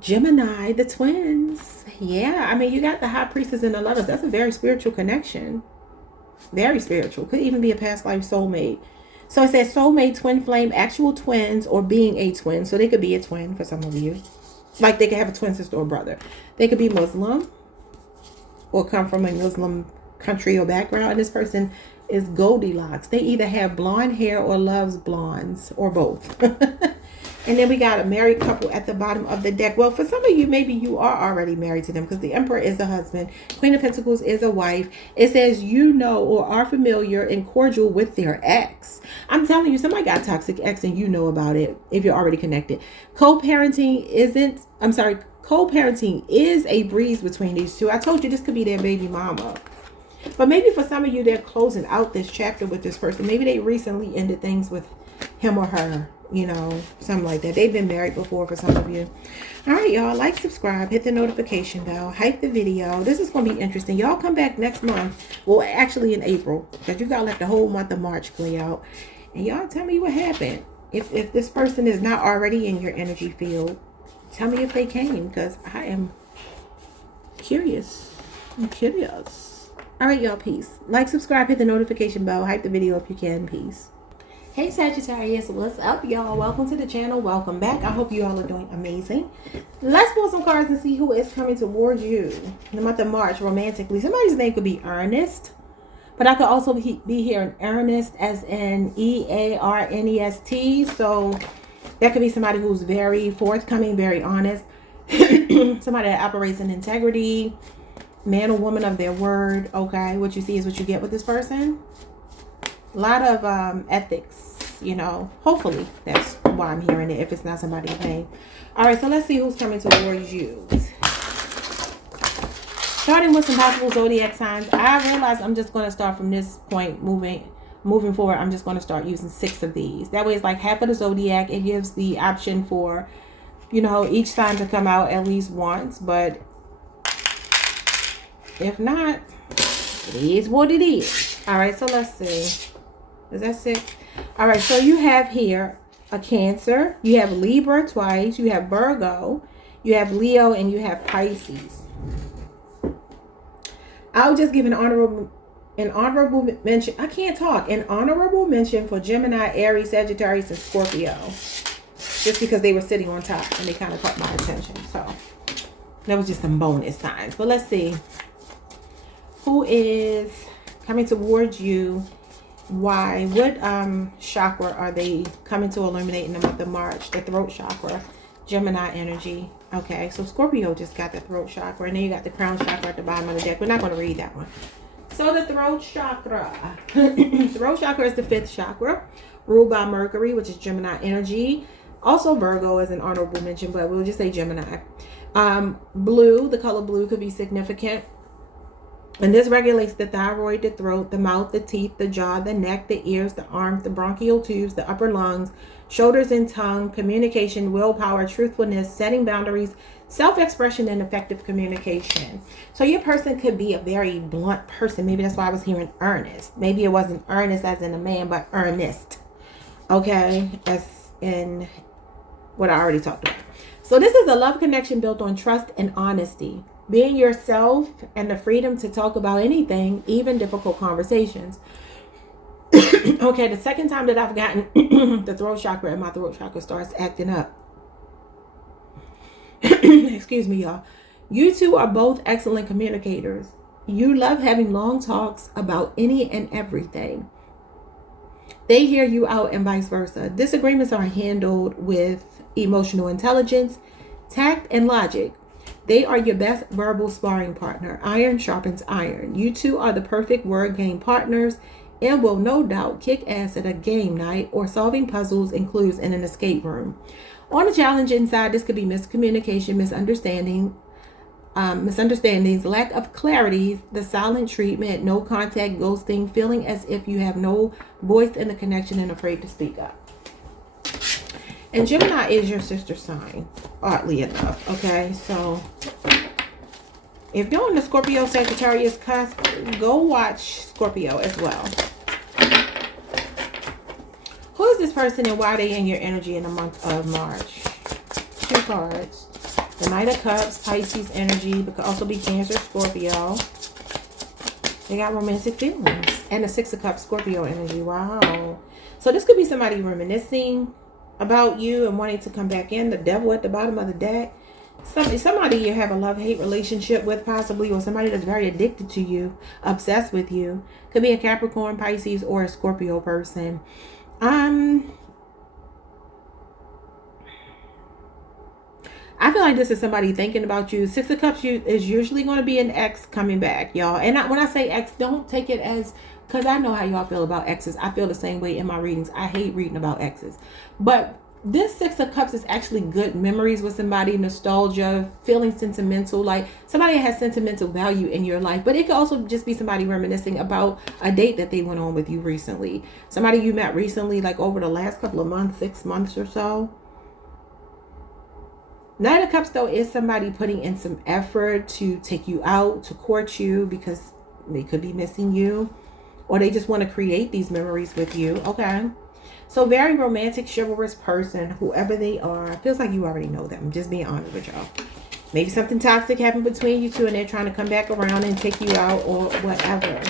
Gemini, the twins. Yeah, I mean, you got the High Priestess and the Lovers. That's a very spiritual connection. Very spiritual. Could even be a past life soulmate. So it says soulmate, twin flame, actual twins, or being a twin. So they could be a twin for some of you. Like they could have a twin sister or brother. They could be Muslim or come from a Muslim country or background. And this person is Goldilocks. They either have blonde hair or loves blondes or both. And then we got a married couple at the bottom of the deck. Well, for some of you, maybe you are already married to them because the Emperor is the husband. Queen of Pentacles is a wife. It says you know or are familiar and cordial with their ex. I'm telling you, somebody got toxic ex and you know about it if you're already connected. Co-parenting is a breeze between these two. I told you this could be their baby mama. But maybe for some of you, they're closing out this chapter with this person. Maybe they recently ended things with him or her, you know, something like that. They've been married before for some of you. All right, y'all, like, subscribe, hit the notification bell, hype the video. This is going to be interesting. Y'all come back next month. Well, actually in April, because you got to let the whole month of March play out. And y'all tell me what happened. If this person is not already in your energy field, tell me if they came, because I am curious. I'm curious. All right, y'all, peace. Like, subscribe, hit the notification bell, hype the video if you can. Peace. Hey, Sagittarius, what's up, y'all? Welcome to the channel. Welcome back. I hope you all are doing amazing. Let's pull some cards and see who is coming towards you in the month of March romantically. Somebody's name could be Ernest, but I could also be hearing Ernest as in E-A-R-N-E-S-T. So that could be somebody who's very forthcoming, very honest, somebody that operates in integrity, man or woman of their word. Okay, what you see is what you get with this person. A lot of ethics, you know. Hopefully that's why I'm hearing it, if it's not somebody's name. All right, so let's see who's coming towards you. Starting with some possible zodiac signs. I realize I'm just going to start from this point moving forward. I'm just going to start using 6 of these. That way it's like half of the zodiac. It gives the option for, you know, each sign to come out at least once, but if not, it is what it is. All right, so let's see. Is that 6? All right, so you have here a Cancer. You have Libra twice. You have Virgo. You have Leo, and you have Pisces. I'll just give an honorable mention. I can't talk. An honorable mention for Gemini, Aries, Sagittarius, and Scorpio. Just because they were sitting on top and they kind of caught my attention. So that was just some bonus signs. But let's see. Who is coming towards you? Why? What chakra are they coming to illuminate in the month of March? The throat chakra, Gemini energy. Okay, so Scorpio just got the throat chakra, and then you got the crown chakra at the bottom of the deck. We're not going to read that one. So the throat chakra. Throat chakra is the 5th chakra, ruled by Mercury, which is Gemini energy. Also Virgo is an honorable mention, but we'll just say Gemini. Blue, the color blue could be significant. And this regulates the thyroid, the throat, the mouth, the teeth, the jaw, the neck, the ears, the arms, the bronchial tubes, the upper lungs, shoulders and tongue, communication, willpower, truthfulness, setting boundaries, self-expression, and effective communication. So your person could be a very blunt person. Maybe that's why I was hearing earnest. Maybe it wasn't earnest as in a man, but earnest. Okay, as in what I already talked about. So this is a love connection built on trust and honesty. Being yourself and the freedom to talk about anything, even difficult conversations. Okay, the second time that I've gotten the throat chakra and my throat chakra starts acting up. Excuse me, y'all. You two are both excellent communicators. You love having long talks about any and everything. They hear you out and vice versa. Disagreements are handled with emotional intelligence, tact, and logic. They are your best verbal sparring partner. Iron sharpens iron. You two are the perfect word game partners and will no doubt kick ass at a game night or solving puzzles and clues in an escape room. On the challenging side, this could be miscommunication, misunderstandings, lack of clarity, the silent treatment, no contact, ghosting, feeling as if you have no voice in the connection and afraid to speak up. And Gemini is your sister sign, oddly enough. Okay, so if you're on the Scorpio Sagittarius cusp, go watch Scorpio as well. Who is this person and why are they in your energy in the month of March? 2 cards. The Knight of Cups, Pisces energy, but could also be Cancer, Scorpio. They got romantic feelings. And the 6 of Cups, Scorpio energy. Wow. So this could be somebody reminiscing about you and wanting to come back in. The Devil at the bottom of the deck. Somebody you have a love-hate relationship with possibly, or somebody that's very addicted to you, obsessed with you. Could be a Capricorn, Pisces, or a Scorpio person. I feel like this is somebody thinking about you. 6 of Cups is usually going to be an ex coming back, y'all. And when I say ex, don't take it as, because I know how y'all feel about exes. I feel the same way in my readings. I hate reading about exes. But this 6 of Cups is actually good memories with somebody, nostalgia, feeling sentimental, like somebody that has sentimental value in your life. But it could also just be somebody reminiscing about a date that they went on with you recently. Somebody you met recently, like over the last couple of months, 6 months or so. Knight of Cups, though, is somebody putting in some effort to take you out, to court you, because they could be missing you. Or they just want to create these memories with you. Okay. So very romantic, chivalrous person, whoever they are. Feels like you already know them. Just being honest with y'all. Maybe something toxic happened between you two and they're trying to come back around and take you out or whatever.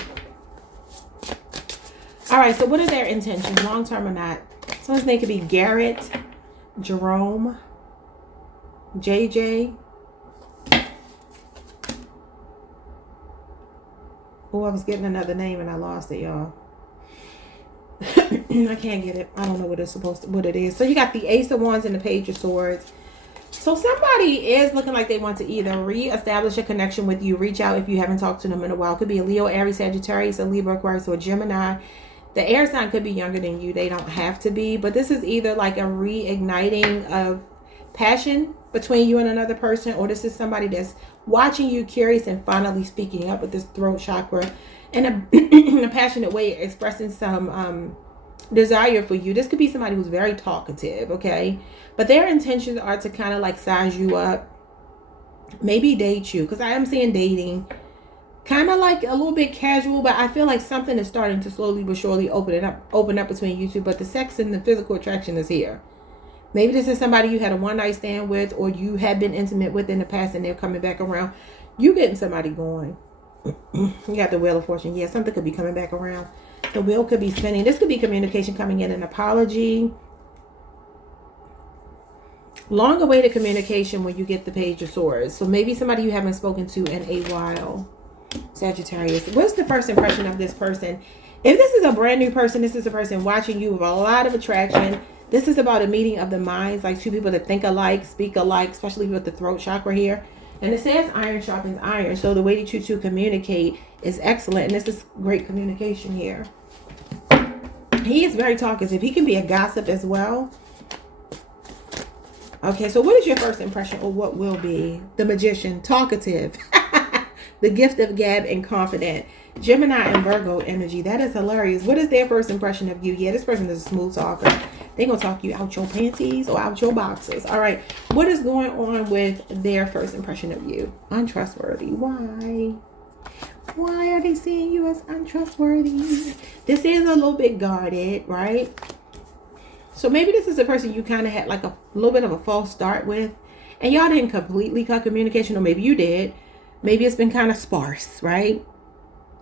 All right. So what are their intentions? Long term or not? Someone's name could be Garrett, Jerome, JJ. Oh, I was getting another name and I lost it, y'all. I can't get it. I don't know what it's what it is. So you got the Ace of Wands and the Page of Swords. So somebody is looking like they want to either reestablish a connection with you, reach out if you haven't talked to them in a while. Could be a Leo, Aries, Sagittarius, a Libra, Aquarius, or Gemini. The air sign could be younger than you. They don't have to be. But this is either like a reigniting of passion between you and another person, or this is somebody that's watching you, curious, and finally speaking up with this throat chakra in a passionate way, expressing some desire for you. This could be somebody who's very talkative, okay? But their intentions are to kind of like size you up, maybe date you, because I am seeing dating kind of like a little bit casual, but I feel like something is starting to slowly but surely open up between you two. But the sex and the physical attraction is here. Maybe this is somebody you had a one-night stand with, or you had been intimate with in the past and they're coming back around. You getting somebody going. You got the Wheel of Fortune. Yeah, something could be coming back around. The wheel could be spinning. This could be communication coming in, an apology. Long awaited communication when you get the Page of Swords. So maybe somebody you haven't spoken to in a while. Sagittarius. What's the first impression of this person? If this is a brand new person, this is a person watching you with a lot of attraction. This is about a meeting of the minds, like two people that think alike, speak alike, especially with the throat chakra here. And it says iron sharpens iron. So the way that you two communicate is excellent. And this is great communication here. He is very talkative. He can be a gossip as well. Okay, so what is your first impression, or what will be? The Magician, talkative. The gift of gab and confident. Gemini and Virgo energy. That is hilarious. What is their first impression of you? Yeah, this person is a smooth talker. They're going to talk you out your panties or out your boxes. All right. What is going on with their first impression of you? Untrustworthy. Why? Why are they seeing you as untrustworthy? This is a little bit guarded, right? So maybe this is a person you kind of had like a little bit of a false start with. And y'all didn't completely cut communication, or maybe you did. Maybe it's been kind of sparse, right?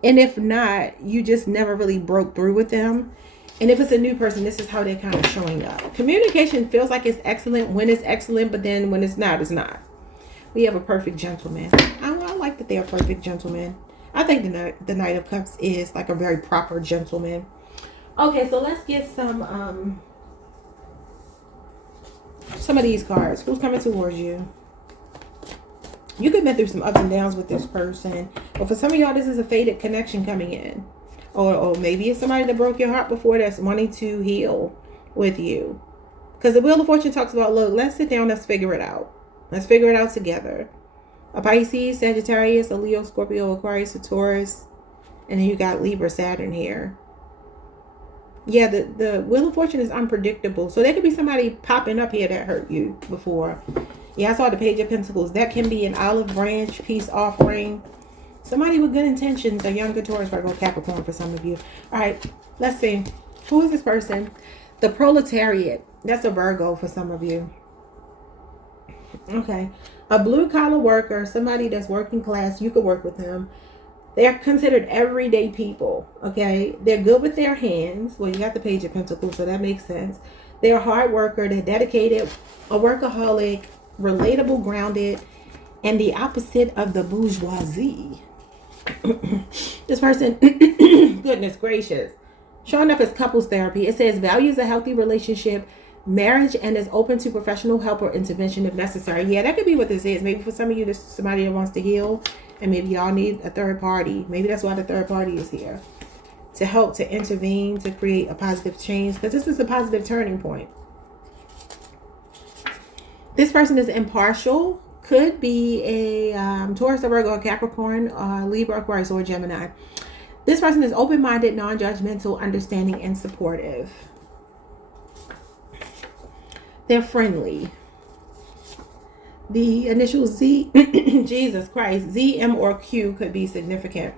And if not, you just never really broke through with them. And if it's a new person, this is how they're kind of showing up. Communication feels like it's excellent when it's excellent, but then when it's not, it's not. We have a perfect gentleman. I like that they're a perfect gentleman. I think the Knight of Cups is like a very proper gentleman. Okay, so let's get some of these cards. Who's coming towards you? You could have been through some ups and downs with this person. But for some of y'all, this is a faded connection coming in. Or maybe it's somebody that broke your heart before that's wanting to heal with you. Because the Wheel of Fortune talks about, look, let's sit down, let's figure it out. Let's figure it out together. A Pisces, Sagittarius, a Leo, Scorpio, Aquarius, a Taurus. And then you got Libra, Saturn here. Yeah, the Wheel of Fortune is unpredictable. So there could be somebody popping up here that hurt you before. Yeah, I saw the Page of Pentacles. That can be an olive branch, peace offering. Somebody with good intentions, a younger Taurus, Virgo, Capricorn for some of you. All right, let's see. Who is this person? The Proletariat. That's a Virgo for some of you. Okay. A blue-collar worker, somebody that's working class. You could work with them. They're considered everyday people, okay? They're good with their hands. Well, you got the Page of Pentacles, so that makes sense. They're a hard worker. They're dedicated, a workaholic, relatable, grounded, and the opposite of the bourgeoisie. This person, goodness gracious, showing up as couples therapy. It says values a healthy relationship, marriage, and is open to professional help or intervention if necessary. Yeah, that could be what this is. Maybe for some of you, this is somebody that wants to heal, and maybe y'all need a third party. Maybe that's why the third party is here, to help, to intervene, to create a positive change, because this is a positive turning point. This person is impartial. Could be a Taurus, a Virgo, a Capricorn, Libra, Aquarius, or Gemini. This person is open-minded, non-judgmental, understanding, and supportive. They're friendly. The initial Z, Jesus Christ, Z, M, or Q could be significant.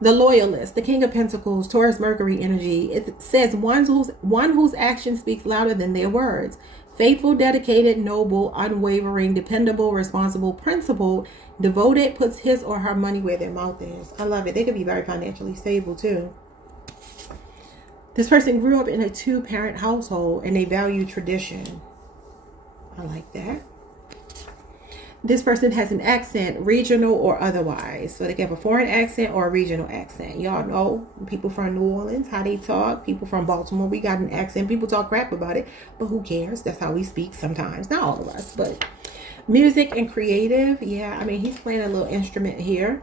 The Loyalist, the King of Pentacles, Taurus, Mercury energy. It says one whose action speaks louder than their words. Faithful, dedicated, noble, unwavering, dependable, responsible, principled, devoted, puts his or her money where their mouth is. I love it. They could be very financially stable too. This person grew up in a two-parent household and they value tradition. I like that. This person has an accent, regional or otherwise. So they can have a foreign accent or a regional accent. Y'all know people from New Orleans, how they talk. People from Baltimore, we got an accent. People talk crap about it, but who cares? That's how we speak sometimes. Not all of us, but music and creative. Yeah, I mean, he's playing a little instrument here.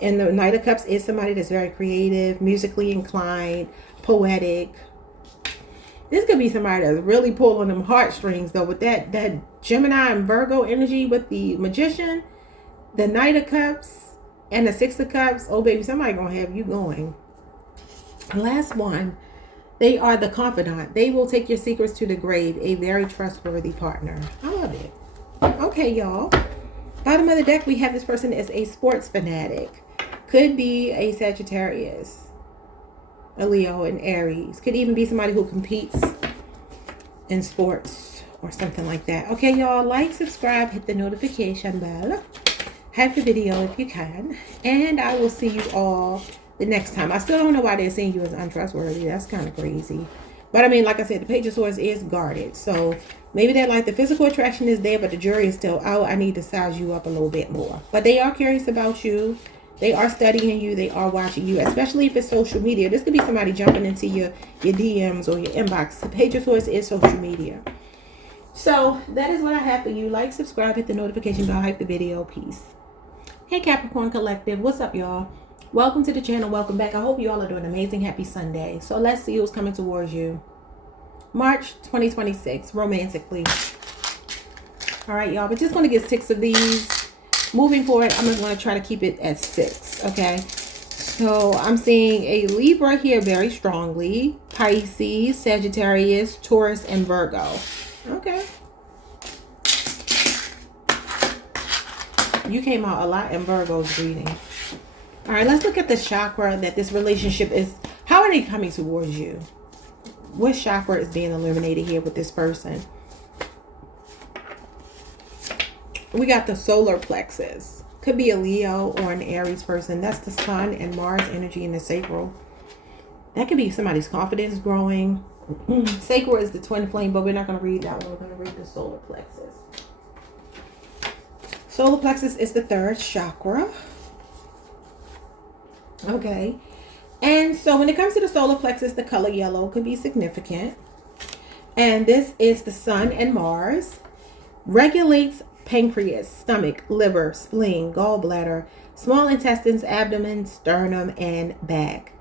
And the Knight of Cups is somebody that's very creative, musically inclined, poetic. This could be somebody that's really pulling them heartstrings, though, with that Gemini and Virgo energy with the Magician, the Knight of Cups, and the Six of Cups. Oh, baby, somebody gonna have you going. Last one, they are the confidant. They will take your secrets to the grave. A very trustworthy partner. I love it. Okay, y'all. Bottom of the deck, we have this person as a sports fanatic. Could be a Sagittarius, a Leo, an Aries. Could even be somebody who competes in sports or something like that. Okay, y'all, like, subscribe, hit the notification bell, have the video if you can, and I will see you all the next time. I still don't know why they're seeing you as untrustworthy. That's kind of crazy. But I mean, like I said, the Page of Swords is guarded. So maybe that, like, the physical attraction is there, but the jury is still out. I need to size you up a little bit more. But they are curious about you. They are studying you. They are watching you, especially if it's social media. This could be somebody jumping into your DMs or your inbox. The Page of Swords is social media. So that is what I have for you. Like, subscribe, hit the notification bell, hype the video. Peace. Hey, Capricorn Collective. What's up, y'all? Welcome to the channel. Welcome back. I hope you all are doing amazing. Happy Sunday. So let's see who's coming towards you. March 2026, romantically. All right, y'all. But just going to get 6 of these. Moving forward, I'm going to try to keep it at 6. Okay. So I'm seeing a Libra here very strongly. Pisces, Sagittarius, Taurus, and Virgo. Okay. You came out a lot in Virgo's reading. All right, let's look at the chakra that this relationship is. How are they coming towards you? What chakra is being illuminated here with this person? We got the solar plexus. Could be a Leo or an Aries person. That's the Sun and Mars energy in the sacral. That could be somebody's confidence growing. Sacral is the twin flame, but we're not going to read that one. We're going to read the solar plexus. Solar plexus is the 3rd chakra. Okay. And so when it comes to the solar plexus, the color yellow could be significant. And this is the Sun and Mars. Regulates pancreas, stomach, liver, spleen, gallbladder, small intestines, abdomen, sternum, and back.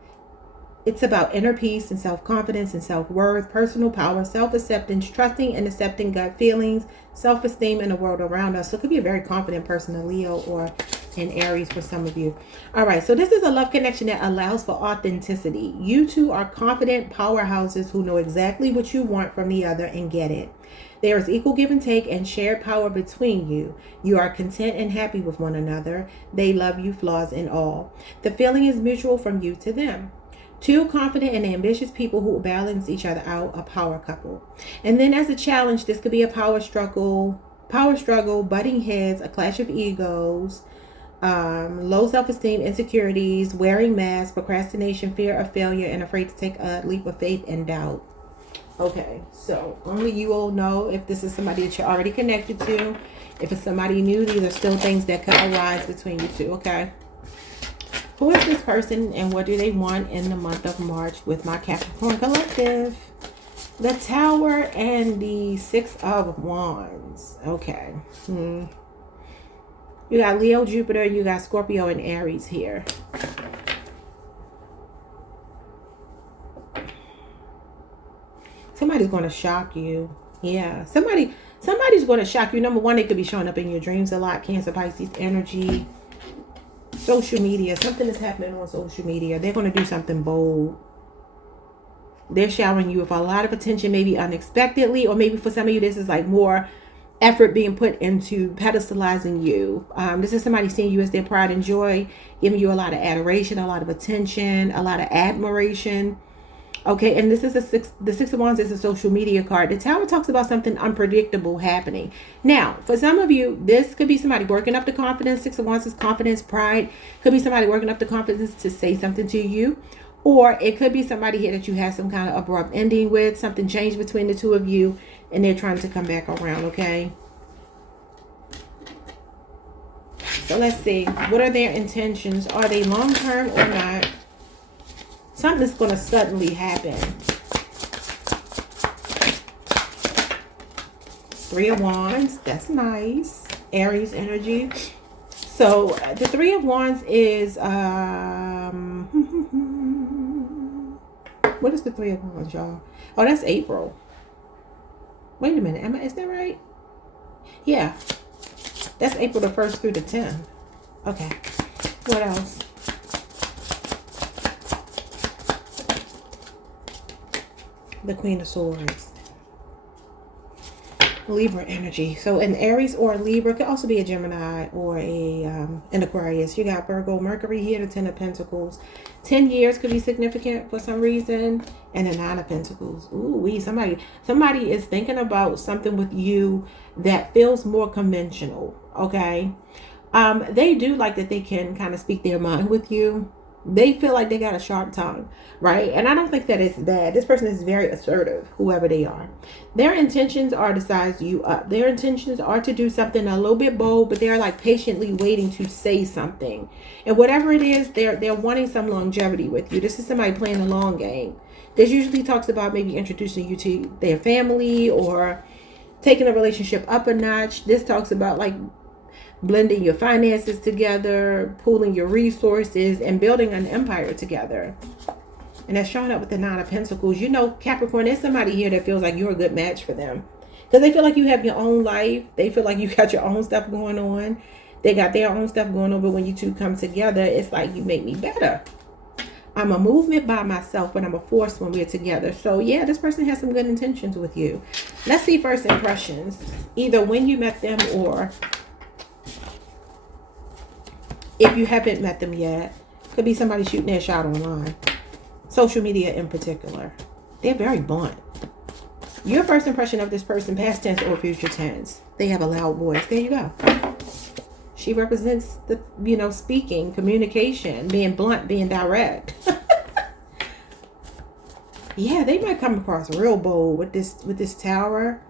It's about inner peace and self-confidence and self-worth, personal power, self-acceptance, trusting and accepting gut feelings, self-esteem in the world around us. So it could be a very confident person, a Leo or an Aries for some of you. All right, so this is a love connection that allows for authenticity. You two are confident powerhouses who know exactly what you want from the other and get it. There is equal give and take and shared power between you. You are content and happy with one another. They love you, flaws and all. The feeling is mutual from you to them. 2 confident and ambitious people who balance each other out, a power couple. And then as a challenge, this could be a power struggle, butting heads, a clash of egos, low self-esteem, insecurities, wearing masks, procrastination, fear of failure, and afraid to take a leap of faith and doubt. Okay, so only you all know if this is somebody that you're already connected to. If it's somebody new, these are still things that could arise between you two, okay? Who is this person and what do they want in the month of March with my Capricorn collective? The Tower and the 6 of Wands. Okay. You got Leo, Jupiter, you got Scorpio and Aries here. Somebody's going to shock you. Yeah. Somebody's going to shock you. Number one, they could be showing up in your dreams a lot. Cancer, Pisces energy. Social media. Something is happening on social media. They're going to do something bold. They're showering you with a lot of attention, maybe unexpectedly, or maybe for some of you, this is like more effort being put into pedestalizing you. This is somebody seeing you as their pride and joy, giving you a lot of adoration, a lot of attention, a lot of admiration. Okay, and this is the 6 of Wands is a social media card. The Tower talks about something unpredictable happening. Now, for some of you, this could be somebody working up the confidence. 6 of Wands is confidence, pride. Could be somebody working up the confidence to say something to you. Or it could be somebody here that you had some kind of abrupt ending with. Something changed between the two of you, and they're trying to come back around, okay? So let's see. What are their intentions? Are they long-term or not? Something's going to suddenly happen. 3 of Wands. That's nice. Aries energy. So the 3 of Wands is... what is the 3 of Wands, y'all? Oh, that's April. Wait a minute. Is that right? Yeah. That's April the 1st through the 10th. Okay. What else? The Queen of Swords. Libra energy. So an Aries or a Libra, could also be a Gemini or an Aquarius. You got Virgo, Mercury here, the 10 of Pentacles. 10 years could be significant for some reason. And the 9 of Pentacles. Ooh, somebody is thinking about something with you that feels more conventional. Okay. They do like that they can kind of speak their mind with you. They feel like they got a sharp tongue, right? And I don't think that it's bad. This person is very assertive, whoever they are. Their intentions are to size you up. Their intentions are to do something a little bit bold, but they're like patiently waiting to say something. And whatever it is, they're wanting some longevity with you. This is somebody playing a long game. This usually talks about maybe introducing you to their family or taking a relationship up a notch. This talks about like blending your finances together, pooling your resources, and building an empire together. And that's showing up with the 9 of Pentacles. You know, Capricorn, there's somebody here that feels like you're a good match for them. Because they feel like you have your own life. They feel like you got your own stuff going on. They got their own stuff going on. But when you two come together, it's like, you make me better. I'm a movement by myself, but I'm a force when we're together. So yeah, this person has some good intentions with you. Let's see first impressions. Either when you met them or if you haven't met them yet. Could be somebody shooting their shot online. Social media in particular. They're very blunt. Your first impression of this person, past tense or future tense. They have a loud voice. There you go. She represents the, speaking, communication, being blunt, being direct. Yeah, they might come across real bold with this tower.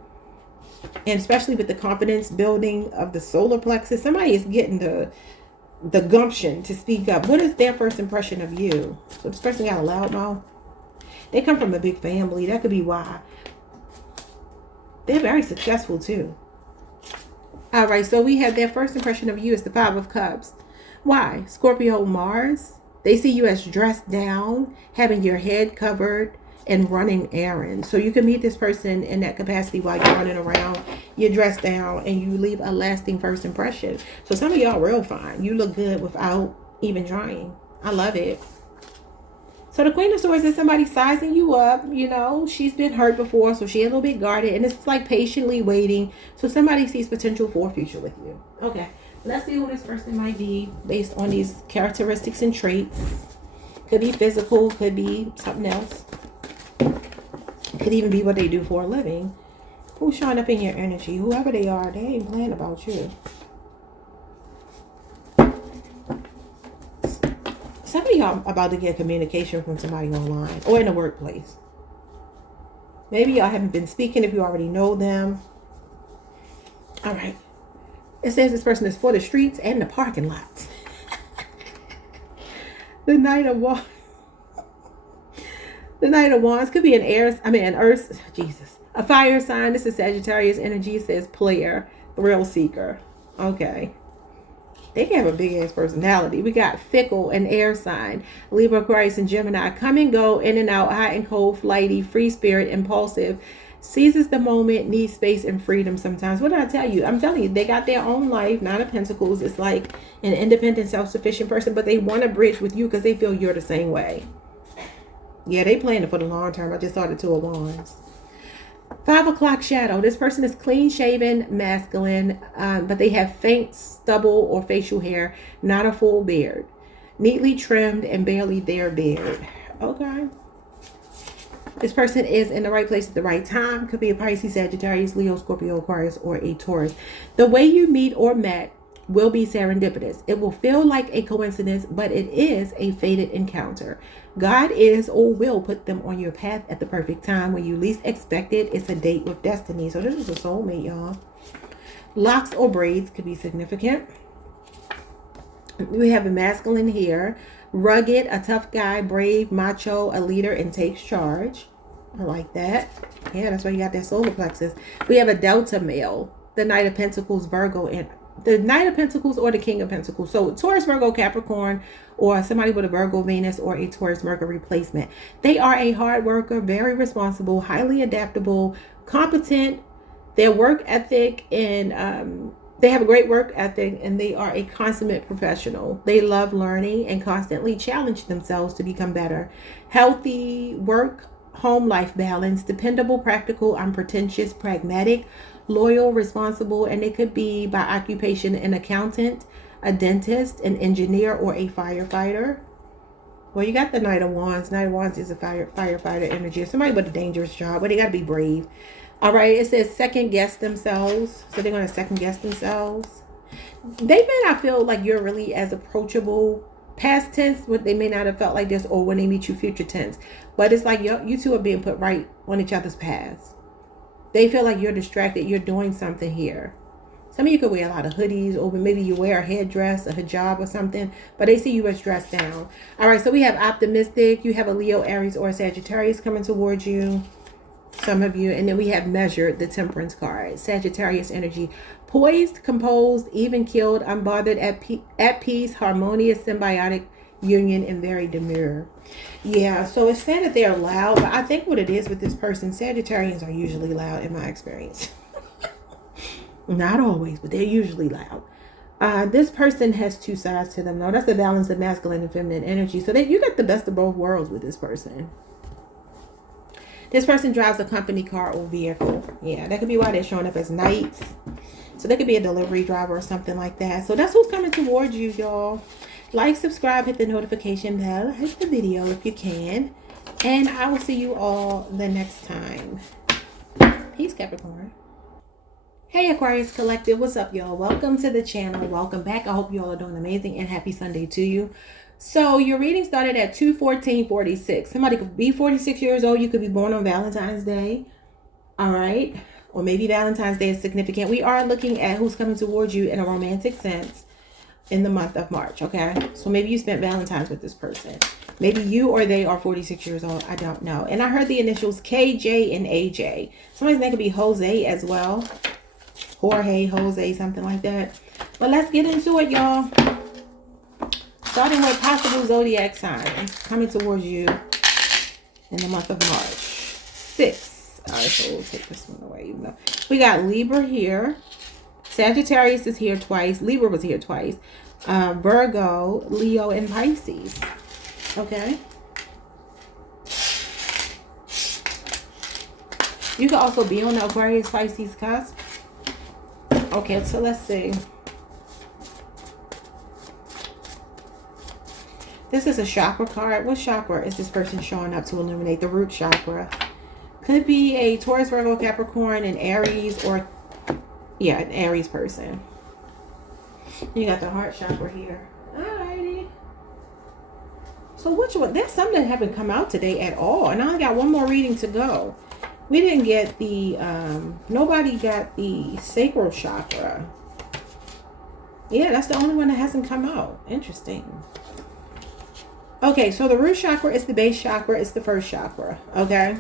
And especially with the confidence building of the solar plexus. Somebody is getting the gumption to speak up. What is their first impression of you? So this person got a loud mouth. They come from a big family. That could be why. They're very successful too. All right, so we have their first impression of you is the Five of Cups. Why? Scorpio Mars. They see you as dressed down, having your head covered, and running errands. So you can meet this person in that capacity while you're running around. You're dressed down and you leave a lasting first impression. So some of y'all real fine. You look good without even trying. I love it. So the Queen of Swords is somebody sizing you up. She's been hurt before, so she's a little bit guarded. And it's like patiently waiting. So somebody sees potential for a future with you. Okay, let's see who this person might be based on these characteristics and traits. Could be physical, could be something else. Could even be what they do for a living. Who's showing up in your energy? Whoever they are, they ain't playing about you. Some of y'all about to get communication from somebody online or in the workplace. Maybe y'all haven't been speaking if you already know them. All right. It says this person is for the streets and the parking lots. The Knight of Wands. The Knight of Wands could be an earth, a fire sign. This is Sagittarius energy. It says player, thrill seeker. Okay. They can have a big ass personality. We got fickle, an air sign. Libra, Aquarius, and Gemini. Come and go, in and out, hot and cold, flighty, free spirit, impulsive. Seizes the moment, needs space and freedom sometimes. What did I tell you? I'm telling you, they got their own life. Nine of Pentacles is like an independent, self-sufficient person, but they want to bridge with you because they feel you're the same way. Yeah, they playing it for the long term. I just saw the Two of Wands. 5 o'clock shadow. This person is clean shaven, masculine, but they have faint stubble or facial hair, not a full beard. Neatly trimmed and barely their beard. Okay. This person is in the right place at the right time. Could be a Pisces, Sagittarius, Leo, Scorpio, Aquarius, or a Taurus. The way you meet or met will be serendipitous. It will feel like a coincidence, but it is a fated encounter. God is or will put them on your path at the perfect time when you least expect it. It's a date with destiny. So this is a soulmate, y'all. Locks or braids could be significant. We have a masculine here. Rugged, a tough guy, brave, macho, a leader, and takes charge. I like that. Yeah, that's why you got that solar plexus. We have a Delta male. The Knight of Pentacles, Virgo, and the Knight of Pentacles or the King of Pentacles. So Taurus, Virgo, Capricorn, or somebody with a Virgo Venus or a Taurus Mercury placement. They are a hard worker, very responsible, highly adaptable, competent. Their work ethic and they have a great work ethic, and they are a consummate professional. They love learning and constantly challenge themselves to become better. Healthy work, home life balance, dependable, practical, unpretentious, pragmatic, loyal, responsible, and it could be by occupation an accountant, a dentist, an engineer, or a firefighter. Well, you got the Knight of Wands. Knight of Wands is a firefighter energy. Somebody with a dangerous job, but they got to be brave. All right, it says second guess themselves. So they're going to second guess themselves. They may not feel like you're really as approachable. Past tense, what they may not have felt like this, or when they meet you, future tense. But it's like you two are being put right on each other's paths. They feel like you're distracted. You're doing something here. Some of you could wear a lot of hoodies, or maybe you wear a headdress, a hijab or something, but they see you as dressed down. All right, so we have optimistic. You have a Leo, Aries, or Sagittarius coming towards you. Some of you. And then we have measured, the Temperance card. Sagittarius energy. Poised, composed, even keeled, unbothered, at peace, harmonious, symbiotic, union and very demure. Yeah, so it's saying that they're loud, but I think what it is with this person, Sagittarians are usually loud in my experience. Not always, but they're usually loud. This person has two sides to them, though. That's the balance of masculine and feminine energy. So that you got the best of both worlds with this person. This person drives a company car or vehicle. Yeah, that could be why they're showing up as knights. So they could be a delivery driver or something like that. So that's who's coming towards you, y'all. Like, subscribe, hit the notification bell, hit the video if you can. And I will see you all the next time. Peace, Capricorn. Hey Aquarius Collective, what's up y'all? Welcome to the channel. Welcome back. I hope you all are doing amazing and happy Sunday to you. So your reading started at 2/14/46. Somebody could be 46 years old. You could be born on Valentine's Day. All right. Or maybe Valentine's Day is significant. We are looking at who's coming towards you in a romantic sense in the month of March. Okay. So maybe you spent Valentine's with this person. Maybe you or they are 46 years old. I don't know. And I heard the initials KJ and AJ. Somebody's name could be Jose as well. Jorge, Jose, something like that. But let's get into it, y'all. Starting with possible zodiac signs coming towards you in the month of March. 6. All right, so we'll take this one away. Even though we got Libra here. Sagittarius is here twice. Libra was here twice. Virgo, Leo, and Pisces. Okay. You could also be on the Aquarius Pisces cusp. Okay, so let's see. This is a chakra card. What chakra is this person showing up to illuminate? The root chakra. Could be a Taurus, Virgo, Capricorn, an Aries, or yeah, an Aries person. You got the heart chakra here. Alrighty. So which one? There's some that haven't come out today at all. And I only got one more reading to go. We didn't get the, nobody got the sacral chakra. Yeah, that's the only one that hasn't come out. Interesting. Okay, so the root chakra is the base chakra. It's the first chakra. Okay.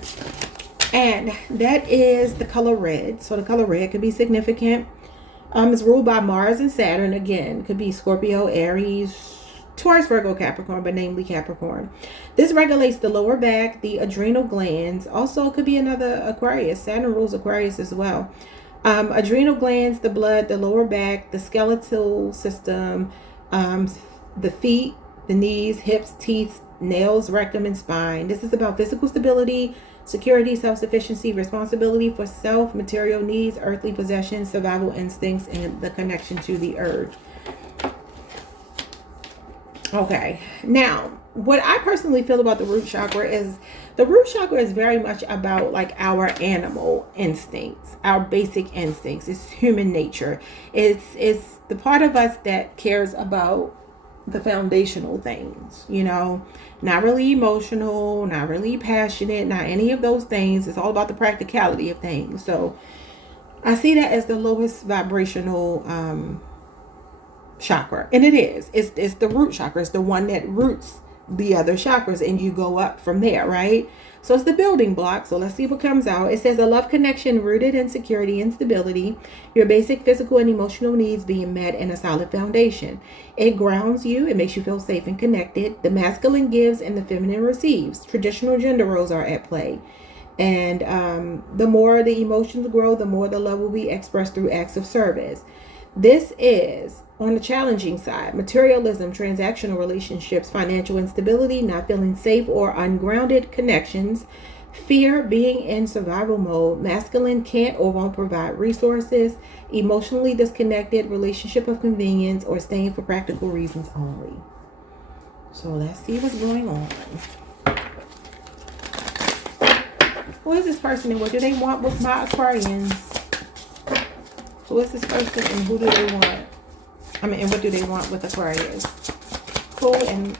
And that is the color red. So the color red could be significant. It's ruled by Mars and Saturn. Again, could be Scorpio, Aries, Taurus, Virgo, Capricorn, but namely Capricorn. This regulates the lower back, the adrenal glands. Also, it could be another Aquarius. Saturn rules Aquarius as well. Adrenal glands, the blood, the lower back, the skeletal system, the feet, the knees, hips, teeth, nails, rectum, and spine. This is about physical stability, security, self-sufficiency, responsibility for self, material needs, earthly possessions, survival instincts, and the connection to the earth. Okay, now what I personally feel about the root chakra is the root chakra is very much about like our animal instincts, our basic instincts. It's human nature. It's the part of us that cares about the foundational things, you know, not really emotional, not really passionate, not any of those things. It's all about the practicality of things. So I see that as the lowest vibrational chakra, and it is. It's the root chakra. It's the one that roots the other chakras, and you go up from there, right? So it's the building block. So let's see what comes out. It says a love connection rooted in security and stability, your basic physical and emotional needs being met, in a solid foundation. It grounds you. It makes you feel safe and connected. The masculine gives and the feminine receives. Traditional gender roles are at play. And the more the emotions grow, the more the love will be expressed through acts of service. This is on the challenging side: materialism, transactional relationships, financial instability, not feeling safe or ungrounded connections, fear, being in survival mode, masculine can't or won't provide resources, emotionally disconnected, relationship of convenience, or staying for practical reasons only. So let's see what's going on. Who is this person and what do they want with my Aquarians? Who is this person and who do they want? I mean, and what do they want with Aquarius? Cool. And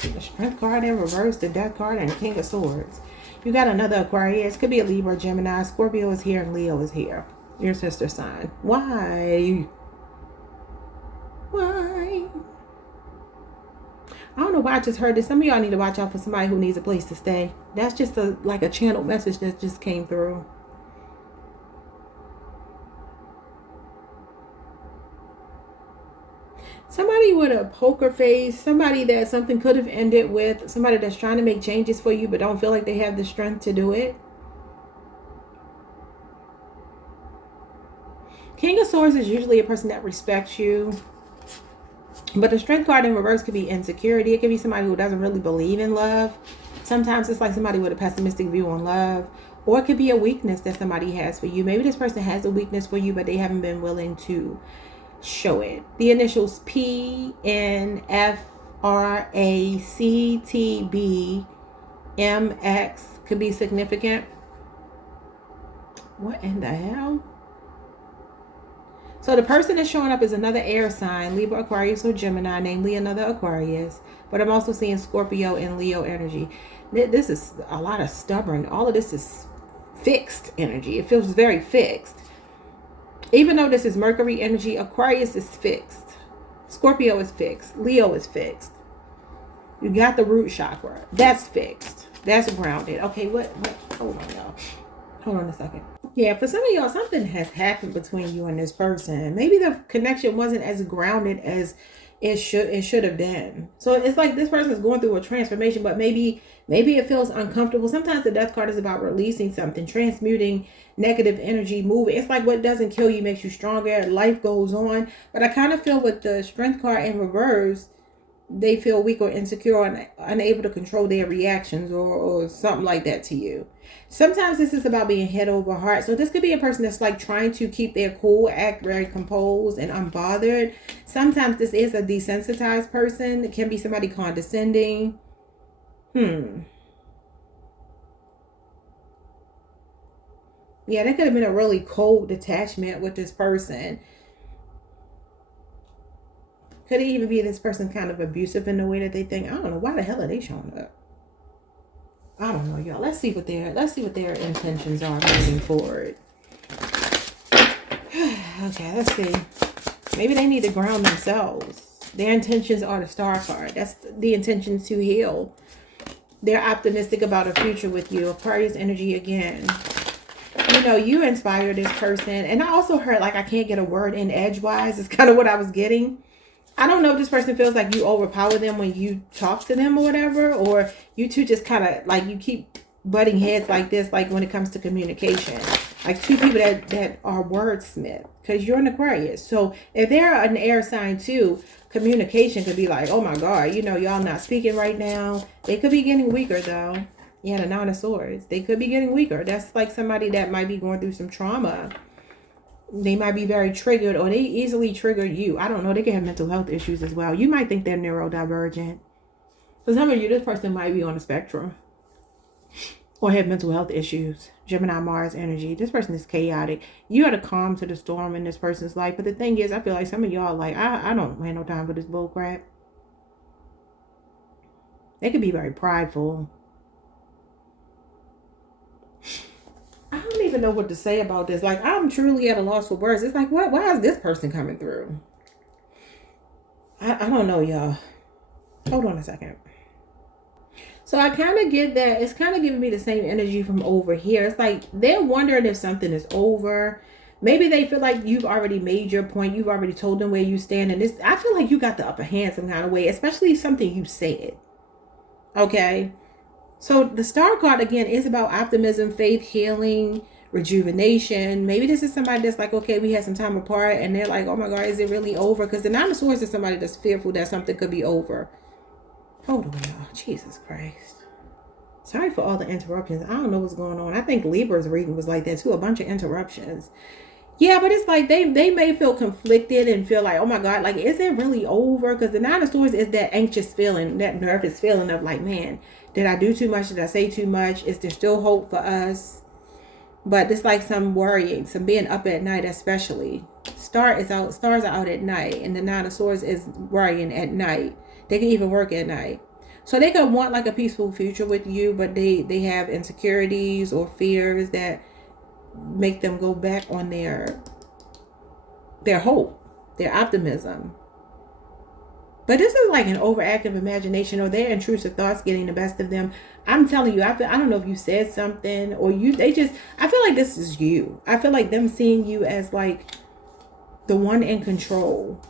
the Strength card in reverse, the Death card, and King of Swords. You got another Aquarius. Could be a Libra, Gemini. Scorpio is here and Leo is here. Your sister sign. Why? Why? I don't know why I just heard this. Some of y'all need to watch out for somebody who needs a place to stay. That's just like a channeled message that just came through. Somebody with a poker face, somebody that something could have ended with, somebody that's trying to make changes for you but don't feel like they have the strength to do it. King of Swords is usually a person that respects you. But the Strength card in reverse could be insecurity. It could be somebody who doesn't really believe in love. Sometimes it's like somebody with a pessimistic view on love. Or it could be a weakness that somebody has for you. Maybe this person has a weakness for you, but they haven't been willing to show it. The initials P, N, F, R, A, C, T, B, M, X could be significant. What in the hell? So the person that's showing up is another air sign, Libra, Aquarius, or Gemini, namely another Aquarius. But I'm also seeing Scorpio and Leo energy. This is a lot of stubborn. All of this is fixed energy. It feels very fixed. Even though this is Mercury energy, Aquarius is fixed. Scorpio is fixed. Leo is fixed. You got the root chakra. That's fixed. That's grounded. Okay, what? Hold on, y'all. Hold on a second. Yeah, for some of y'all, something has happened between you and this person. Maybe the connection wasn't as grounded as it should have been. So it's like this person is going through a transformation, but maybe it feels uncomfortable. Sometimes the Death card is about releasing something, transmuting negative energy, moving. It's like what doesn't kill you makes you stronger. Life goes on. But I kind of feel with the Strength card in reverse, they feel weak or insecure and unable to control their reactions or something like that to you. Sometimes this is about being head over heart. So this could be a person that's like trying to keep their cool, act very composed and unbothered. Sometimes this is a desensitized person. It can be somebody condescending. Yeah, that could have been a really cold detachment with this person. Could it even be this person kind of abusive in the way that they think? I don't know. Why the hell are they showing up? I don't know, y'all. Let's see what their intentions are moving forward. Okay, let's see. Maybe they need to ground themselves. Their intentions are the Star card. That's the intention to heal. They're optimistic about a future with you. Aquarius energy again. You know, you inspire this person. And I also heard, like, I can't get a word in edgewise. It's kind of what I was getting. I don't know if this person feels like you overpower them when you talk to them or whatever, or you two just kind of like you keep butting heads like this, like when it comes to communication, like two people that are wordsmith, because you're an Aquarius. So if they're an air sign too, communication could be like, oh my God, you know, y'all not speaking right now. They could be getting weaker though. Yeah, the Nine of Swords. They could be getting weaker. That's like somebody that might be going through some trauma. They might be very triggered, or they easily trigger you. I don't know. They can have mental health issues as well. You might think they're neurodivergent. For some of you, this person might be on the spectrum or have mental health issues. Gemini, Mars energy. This person is chaotic. You are the calm to the storm in this person's life. But the thing is, I feel like some of y'all like, I don't have no time for this bull crap. They could be very prideful. I don't even know what to say about this. Like, I'm truly at a loss for words. It's like, what? Why is this person coming through? I don't know, y'all. Hold on a second. So I kind of get that. It's kind of giving me the same energy from over here. It's like they're wondering if something is over. Maybe they feel like you've already made your point. You've already told them where you stand. And this, I feel like you got the upper hand some kind of way, especially something you said. Okay. So the Star card, again, is about optimism, faith, healing, rejuvenation. Maybe this is somebody that's like, okay, we had some time apart, and they're like, oh my God, is it really over? Because the Nine of Swords is somebody that's fearful that something could be over. Hold on, y'all. Jesus Christ. Sorry for all the interruptions. I don't know what's going on. I think Libra's reading was like that too. A bunch of interruptions. Yeah, but it's like they may feel conflicted and feel like, oh my God, like, is it really over? Because the Nine of Swords is that anxious feeling, that nervous feeling of like, man, did I do too much? Did I say too much? Is there still hope for us? But it's like some worrying, some being up at night, especially. Stars are out at night, and the Nine of Swords is worrying at night. They can even work at night. So they could want like a peaceful future with you, but they have insecurities or fears that make them go back on their hope, their optimism. But this is like an overactive imagination, or their intrusive thoughts getting the best of them. I'm telling you, I don't know if you said something or I feel like this is you. I feel like them seeing you as like the one in control.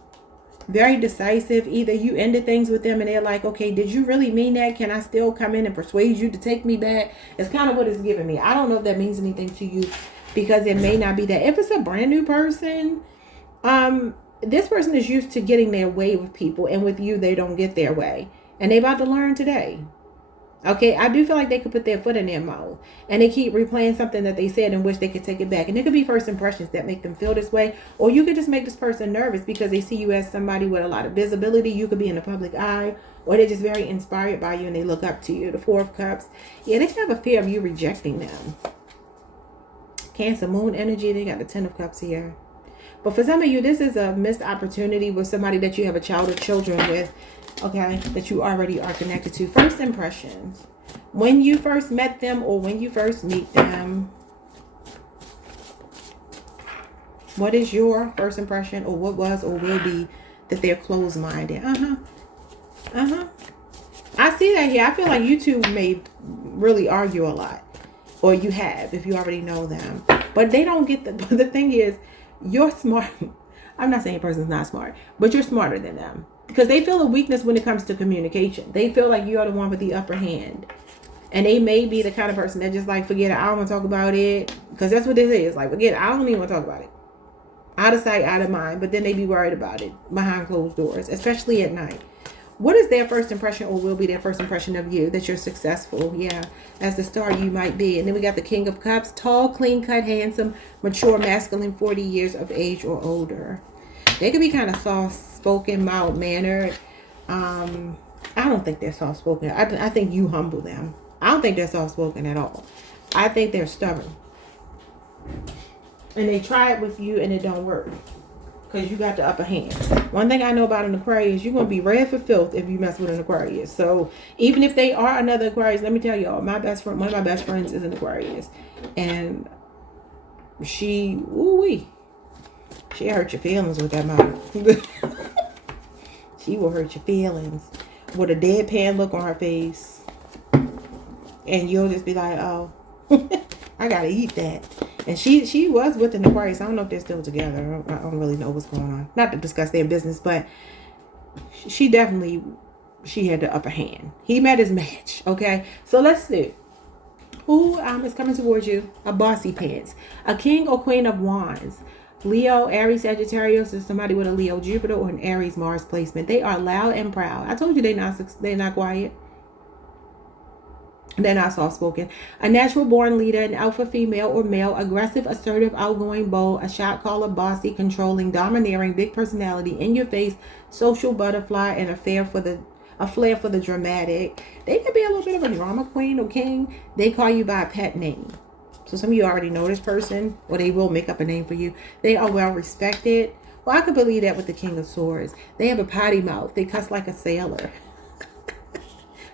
Very decisive. Either you ended things with them and they're like, okay, did you really mean that? Can I still come in and persuade you to take me back? It's kind of what it's giving me. I don't know if that means anything to you, because it may not be that. If it's a brand new person, this person is used to getting their way with people, and with you, they don't get their way. And they about to learn today. Okay, I do feel like they could put their foot in their mouth, and they keep replaying something that they said and wish they could take it back. And it could be first impressions that make them feel this way, or you could just make this person nervous because they see you as somebody with a lot of visibility. You could be in the public eye, or they're just very inspired by you and they look up to you. The Four of Cups. Yeah, they have a fear of you rejecting them. Cancer moon energy. They got the Ten of Cups here. But for some of you, this is a missed opportunity with somebody that you have a child or children with. Okay, that you already are connected to. First impressions. When you first met them or when you first meet them. What is your first impression, or what was or will be that they're closed-minded? I see that here. I feel like you two may really argue a lot. Or you have, if you already know them. But they don't get the thing is, you're smart. I'm not saying a person's not smart, but you're smarter than them. Because they feel a weakness when it comes to communication. They feel like you are the one with the upper hand. And they may be the kind of person that just like, forget it, I don't want to talk about it. Because that's what this is. Like, forget it, I don't even want to talk about it. Out of sight, out of mind. But then they be worried about it behind closed doors, especially at night. What is their first impression, or will be their first impression of you? That you're successful. Yeah, as the star you might be. And then we got the King of Cups. Tall, clean-cut, handsome, mature, masculine, 40 years of age or older. They could be kind of soft-spoken, mild-mannered. I don't think they're soft-spoken. I think you humble them. I don't think they're soft-spoken at all. I think they're stubborn. And they try it with you and it don't work. Because you got the upper hand. One thing I know about an Aquarius, you're going to be red for filth if you mess with an Aquarius. So even if they are another Aquarius, let me tell y'all, my best friend, one of my best friends is an Aquarius. And she, ooh-wee. She'll hurt your feelings with that mouth. She will hurt your feelings with a deadpan look on her face. And you'll just be like, oh, I gotta eat that. And she was with an Aquarius. I don't know if they're still together. I don't really know what's going on. Not to discuss their business, but she had the upper hand. He met his match. Okay, so let's see. Who is coming towards you? A bossy pants. A King or Queen of Wands. Leo, Aries, Sagittarius is somebody with a Leo, Jupiter, or an Aries, Mars placement. They are loud and proud. I told you they're not quiet. They're not soft-spoken. A natural born leader, an alpha female or male, aggressive, assertive, outgoing, bold, a shot caller, bossy, controlling, domineering, big personality, in your face, social butterfly, and a flair for the dramatic. They could be a little bit of a drama queen or king. They call you by a pet name. So some of you already know this person, or they will make up a name for you. They are well respected. Well, I could believe that with the King of Swords. They have a potty mouth. They cuss like a sailor.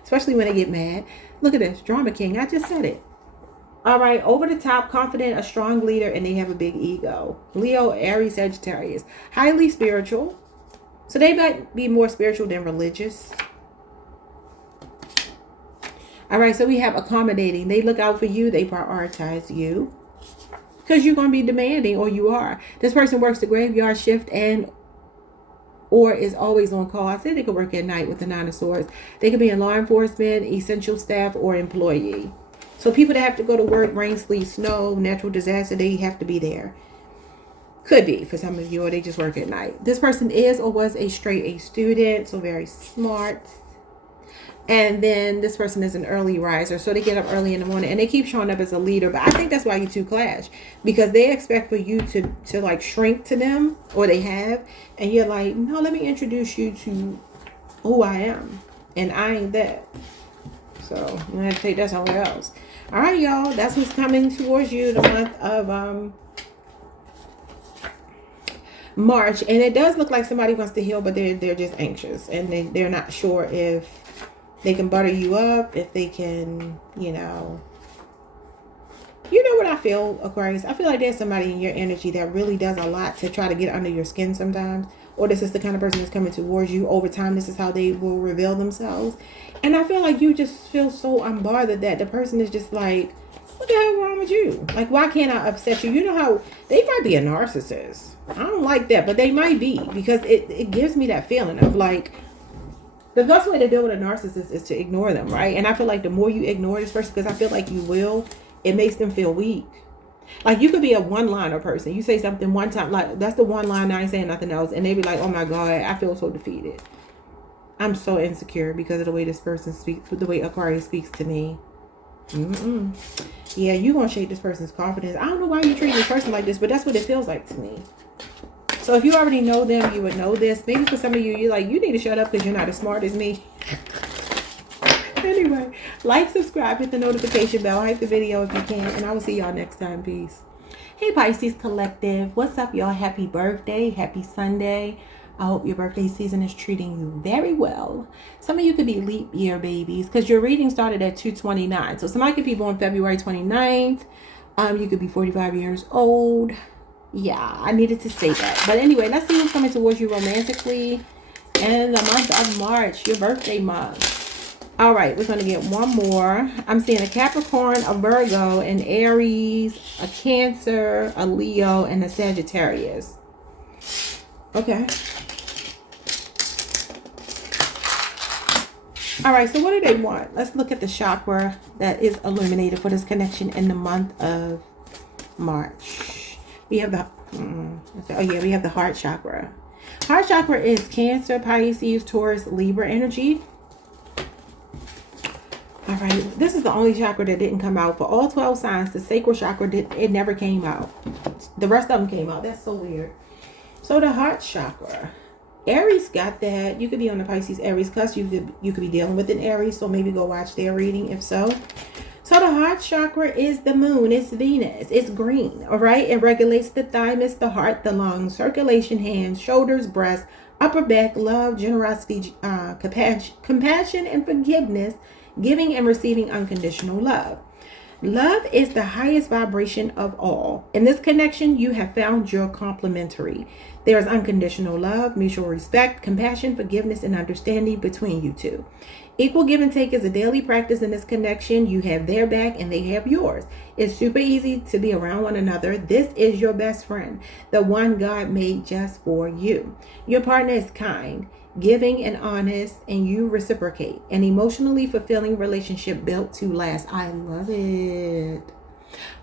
Especially when they get mad. Look at this. Drama king. I just said it. All right. Over the top, confident, a strong leader, and they have a big ego. Leo, Aries, Sagittarius. Highly spiritual. So they might be more spiritual than religious. All right, so we have accommodating. They look out for you. They prioritize you. Because you're going to be demanding, or you are. This person works the graveyard shift or is always on call. I said they could work at night with the Nine of Swords. They could be in law enforcement, essential staff, or employee. So people that have to go to work, rain, sleet, snow, natural disaster, they have to be there. Could be for some of you, or they just work at night. This person is or was a straight A student, so very smart. And then this person is an early riser. So they get up early in the morning and they keep showing up as a leader. But I think that's why you two clash. Because they expect for you to like shrink to them. Or they have. And you're like, no, let me introduce you to who I am. And I ain't that. So I'm going to have to take that somewhere else. All right, y'all. That's what's coming towards you the month of March. And it does look like somebody wants to heal. But they're just anxious. And they're not sure if they can butter you up, if they can, you know what I feel, Aquarius? I feel like there's somebody in your energy that really does a lot to try to get under your skin sometimes. Or this is the kind of person that's coming towards you. Over time, this is how they will reveal themselves. And I feel like you just feel so unbothered that the person is just like, What the hell wrong with you? Like, why can't I upset you? You know how they might be a narcissist. I don't like that, but they might be, because it gives me that feeling of like, the best way to deal with a narcissist is to ignore them, right? And I feel like the more you ignore this person, because I feel like you will, it makes them feel weak. Like, you could be a one-liner person. You say something one time, like, that's the one line, I ain't saying nothing else. And they be like, oh my God, I feel so defeated. I'm so insecure because of the way this person speaks, the way Aquarius speaks to me. Yeah, you gonna shake this person's confidence. I don't know why you treat this person like this, but that's what it feels like to me. So if you already know them, you would know this. Maybe for some of you, you're like, you need to shut up because you're not as smart as me. Anyway, like, subscribe, hit the notification bell, hype the video if you can, and I will see y'all next time. Peace. Hey, Pisces Collective. What's up, y'all? Happy birthday. Happy Sunday. I hope your birthday season is treating you very well. Some of you could be leap year babies because your reading started at 2/29. So somebody could be born February 29th. You could be 45 years old. Yeah, I needed to say that. But anyway, let's see what's coming towards you romantically in the month of March, your birthday month. All right, we're going to get one more. I'm seeing a Capricorn, a Virgo, an Aries, a Cancer, a Leo, and a Sagittarius. Okay. All right, so what do they want? Let's look at the chakra that is illuminated for this connection in the month of March. We have the, we have the heart chakra. Heart chakra is Cancer, Pisces, Taurus, Libra energy. All right, this is the only chakra that didn't come out. For all 12 signs, the sacral chakra, it never came out. The rest of them came out. That's so weird. So the heart chakra, Aries got that. You could be on the Pisces Aries cusp. You could be dealing with an Aries, so maybe go watch their reading if so. So the heart chakra is the moon. It's Venus. It's green. All right. It regulates the thymus, the heart, the lungs, circulation, hands, shoulders, breast, upper back, love, generosity, compassion, and forgiveness, giving and receiving unconditional love. Love is the highest vibration of all. In this connection, you have found your complementary. There is unconditional love, mutual respect, compassion, forgiveness, and understanding between you two. Equal give and take is a daily practice in this connection. You have their back and they have yours. It's super easy to be around one another. This is your best friend, the one God made just for you. Your partner is kind, giving, and honest, and you reciprocate. An emotionally fulfilling relationship built to last. I love it.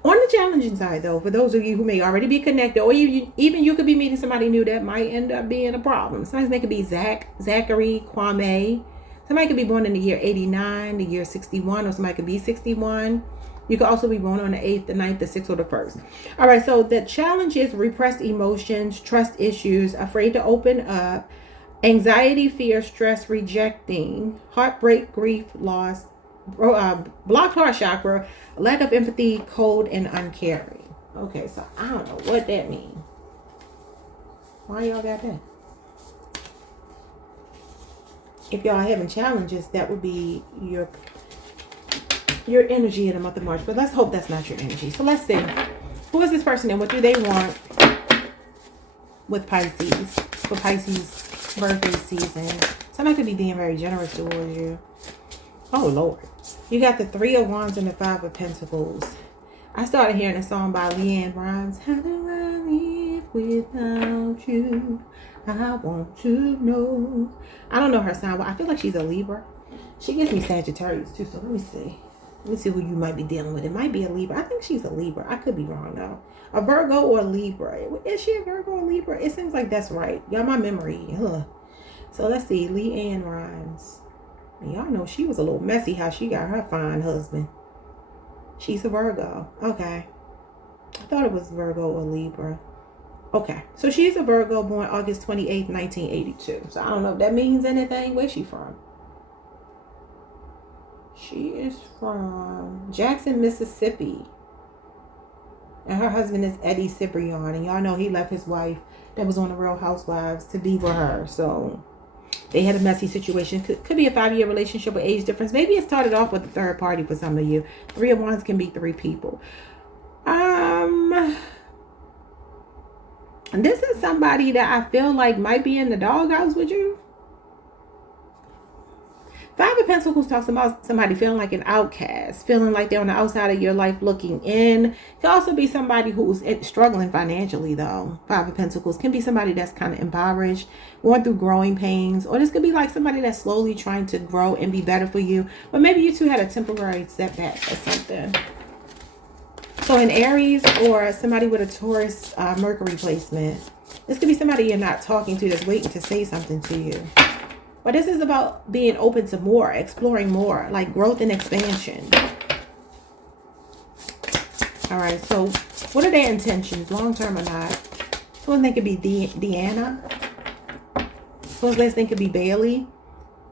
On the challenging side, though, for those of you who may already be connected, or even you could be meeting somebody new that might end up being a problem. Sometimes they could be Zachary, Kwame. Somebody could be born in the year 89, the year 61, or somebody could be 61. You could also be born on the 8th, the 9th, the 6th, or the 1st. All right, so the challenge is repressed emotions, trust issues, afraid to open up, anxiety, fear, stress, rejecting, heartbreak, grief, loss, blocked heart chakra, lack of empathy, cold, and uncaring. Okay, so I don't know what that means. Why y'all got that? If y'all having challenges, that would be your energy in the month of March. But let's hope that's not your energy. So let's see. Who is this person and what do they want with Pisces? For Pisces birthday season. Somebody could be being very generous towards you. Oh, Lord. You got the 3 of Wands and the 5 of Pentacles. I started hearing a song by Leanne Rhymes. How do I live without you? I want to know. I don't know her sign, but I feel like she's a Libra. She gives me Sagittarius too, so let me see. Let me see who you might be dealing with. It might be a Libra. I think she's a Libra. I could be wrong though. A Virgo or a Libra. Is she a Virgo or Libra? It seems like that's right. Y'all, my memory. Ugh. So let's see. Leanne Rhymes. Y'all know she was a little messy how she got her fine husband. She's a Virgo. Okay. I thought it was Virgo or Libra. Okay. So she's a Virgo born August 28th, 1982. So I don't know if that means anything. Where's she from? She is from Jackson, Mississippi. And her husband is Eddie Cibrian. And y'all know he left his wife that was on the Real Housewives to be with her. So they had a messy situation. Could be a 5-year relationship with age difference. Maybe it started off with a third party for some of you. 3 of Wands can be 3 people. This is somebody that I feel like might be in the doghouse with you. 5 of Pentacles talks about somebody feeling like an outcast, feeling like they're on the outside of your life looking in. It can also be somebody who's struggling financially, though. Five of Pentacles can be somebody that's kind of impoverished, going through growing pains, or this could be like somebody that's slowly trying to grow and be better for you. But maybe you two had a temporary setback or something. So in Aries, or somebody with a Taurus Mercury placement, this could be somebody you're not talking to that's waiting to say something to you. But this is about being open to more, exploring more, like growth and expansion. All right, so what are their intentions, long-term or not? Someone think it could be Deanna. Someone's last name could be Bailey.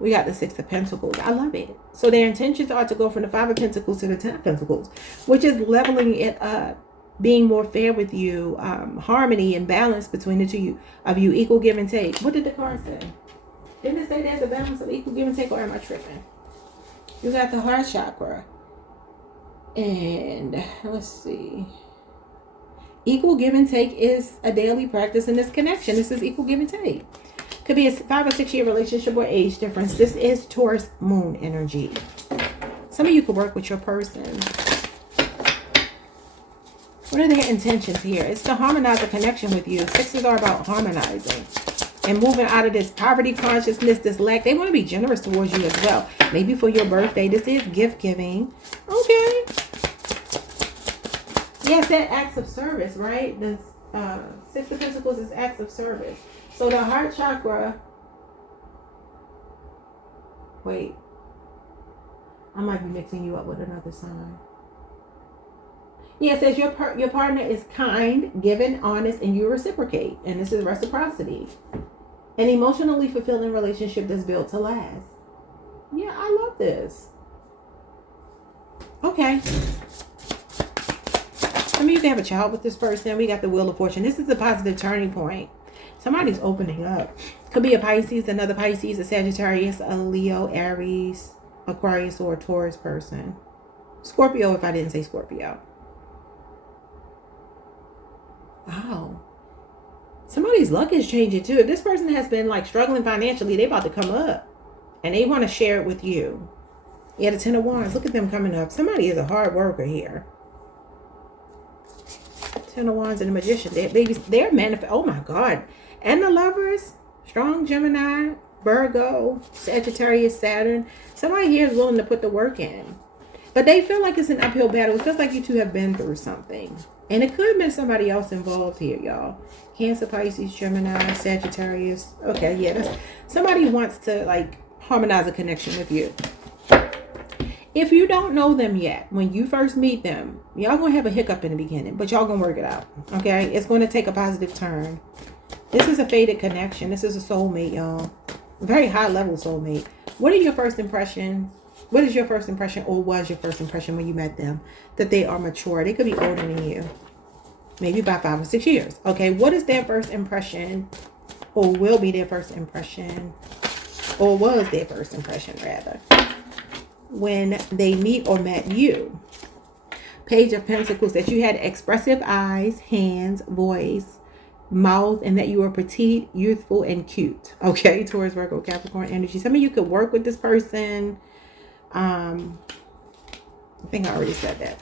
We got the Six of Pentacles. I love it. So their intentions are to go from the Five of Pentacles to the Ten of Pentacles, which is leveling it up, being more fair with you, harmony and balance between the two of you, equal give and take. What did the card say? Didn't it say there's a balance of equal give and take, or am I tripping? You got the heart chakra. And let's see. Equal give and take is a daily practice in this connection. This is equal give and take. Could be a 5 or 6 year relationship or age difference. This is Taurus moon energy. Some of you could work with your person. What are their intentions here? It's to harmonize a connection with you. Sixes are about harmonizing and moving out of this poverty consciousness, this lack. They want to be generous towards you as well. Maybe for your birthday. This is gift giving. Okay. Yes, that acts of service, right? The Six of Pentacles is acts of service. So the heart chakra. Wait. I might be mixing you up with another sign. Yeah, it says your partner is kind, giving, honest, and you reciprocate. And this is reciprocity. An emotionally fulfilling relationship that's built to last. Yeah, I love this. Okay. I mean, you can have a child with this person. We got the Wheel of Fortune. This is a positive turning point. Somebody's opening up. Could be a Pisces, another Pisces, a Sagittarius, a Leo, Aries, Aquarius, or a Taurus person. Scorpio, if I didn't say Scorpio. Wow. Somebody's luck is changing too. If this person has been like struggling financially, they're about to come up. And they want to share it with you. Yeah, the Ten of Wands. Look at them coming up. Somebody is a hard worker here. Ten of Wands and the Magician. They're manifest. Oh my God. And the Lovers. Strong Gemini. Virgo. Sagittarius. Saturn. Somebody here is willing to put the work in. But they feel like it's an uphill battle. It feels like you two have been through something. And it could have been somebody else involved here, y'all. Cancer, Pisces, Gemini, Sagittarius. Okay, yeah. That's, somebody wants to like harmonize a connection with you. If you don't know them yet, when you first meet them, y'all gonna have a hiccup in the beginning, but y'all gonna work it out. Okay? It's gonna take a positive turn. This is a fated connection. This is a soulmate, y'all. Very high level soulmate. What are your first impressions? What is your first impression, or was your first impression when you met them? That they are mature. They could be older than you. Maybe by 5 or 6 years. Okay, what is their first impression, or will be their first impression, or was their first impression rather, when they meet or met you? Page of Pentacles, that you had expressive eyes, hands, voice, mouth, and that you were petite, youthful, and cute. Okay, Taurus, Virgo, Capricorn energy. Some of you could work with this person. I think I already said that.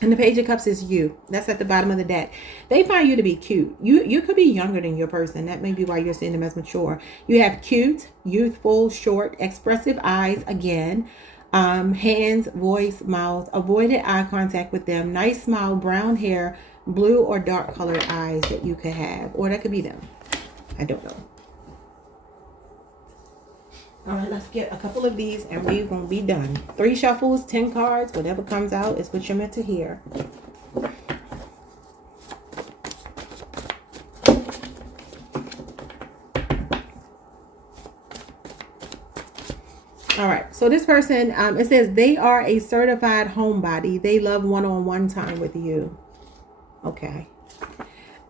And the Page of Cups is you. That's at the bottom of the deck. They find you to be cute. You could be younger than your person. That may be why you're seeing them as mature. You have cute, youthful, short, expressive eyes again. Hands, voice, mouth. Avoided eye contact with them. Nice smile, brown hair, blue or dark colored eyes that you could have. Or that could be them. I don't know. All right, let's get a couple of these and we're going to be done. 3 shuffles, 10 cards, whatever comes out is what you're meant to hear. All right, so this person, it says they are a certified homebody. They love one-on-one time with you. Okay.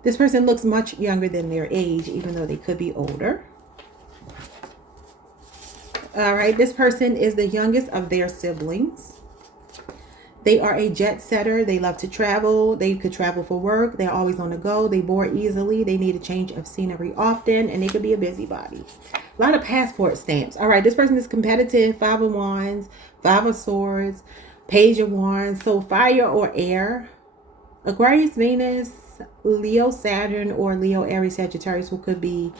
This person looks much younger than their age, even though they could be older. All right, this person is the youngest of their siblings. They are a jet setter. They love to travel. They could travel for work. They're always on the go. They bore easily. They need a change of scenery often. And they could be a busybody. A lot of passport stamps. All right, this person is competitive. 5 of Wands, 5 of Swords, Page of Wands. So fire or air. Aquarius, Venus, Leo, Saturn, or Leo, Aries, Sagittarius, who could be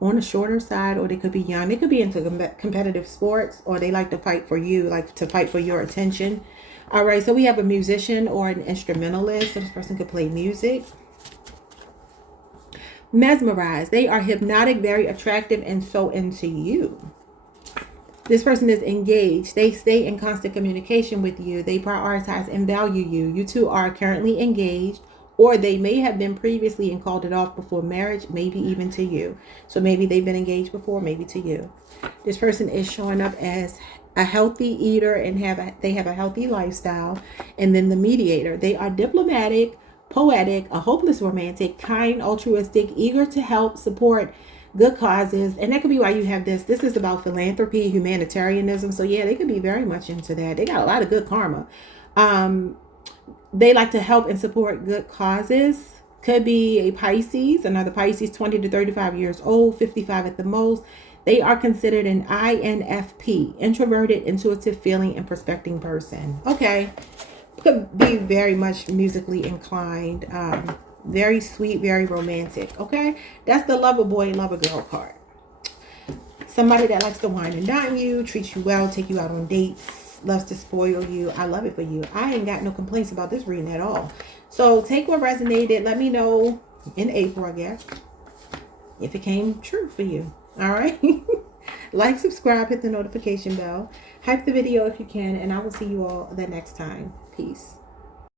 on the shorter side, or they could be young. They could be into competitive sports, or they like to fight for you, like to fight for your attention. All right, so we have a musician or an instrumentalist. So this person could play music. Mesmerized. They are hypnotic, very attractive, and so into you. This person is engaged. They stay in constant communication with you. They prioritize and value you. You two are currently engaged, or they may have been previously and called it off before marriage, maybe even to you. So maybe they've been engaged before, maybe to you. This person is showing up as a healthy eater and they have a healthy lifestyle. And then the mediator. They are diplomatic, poetic, a hopeless romantic, kind, altruistic, eager to help, support good causes. And that could be why you have this. This is about philanthropy, humanitarianism. So yeah, they could be very much into that. They got a lot of good karma. They like to help and support good causes. Could be a Pisces, another Pisces, 20 to 35 years old, 55 at the most. They are considered an INFP, introverted, intuitive, feeling, and prospecting person. Okay. Could be very much musically inclined. Very sweet, very romantic. Okay. That's the lover boy, lover girl card. Somebody that likes to wine and dine you, treat you well, take you out on dates, loves to spoil you. I love it for you. I ain't got no complaints about this reading at all. So take what resonated. Let me know in April, I guess, if it came true for you. All right. Like, subscribe, hit the notification bell, hype the video if you can, and I will see you all the next time. Peace.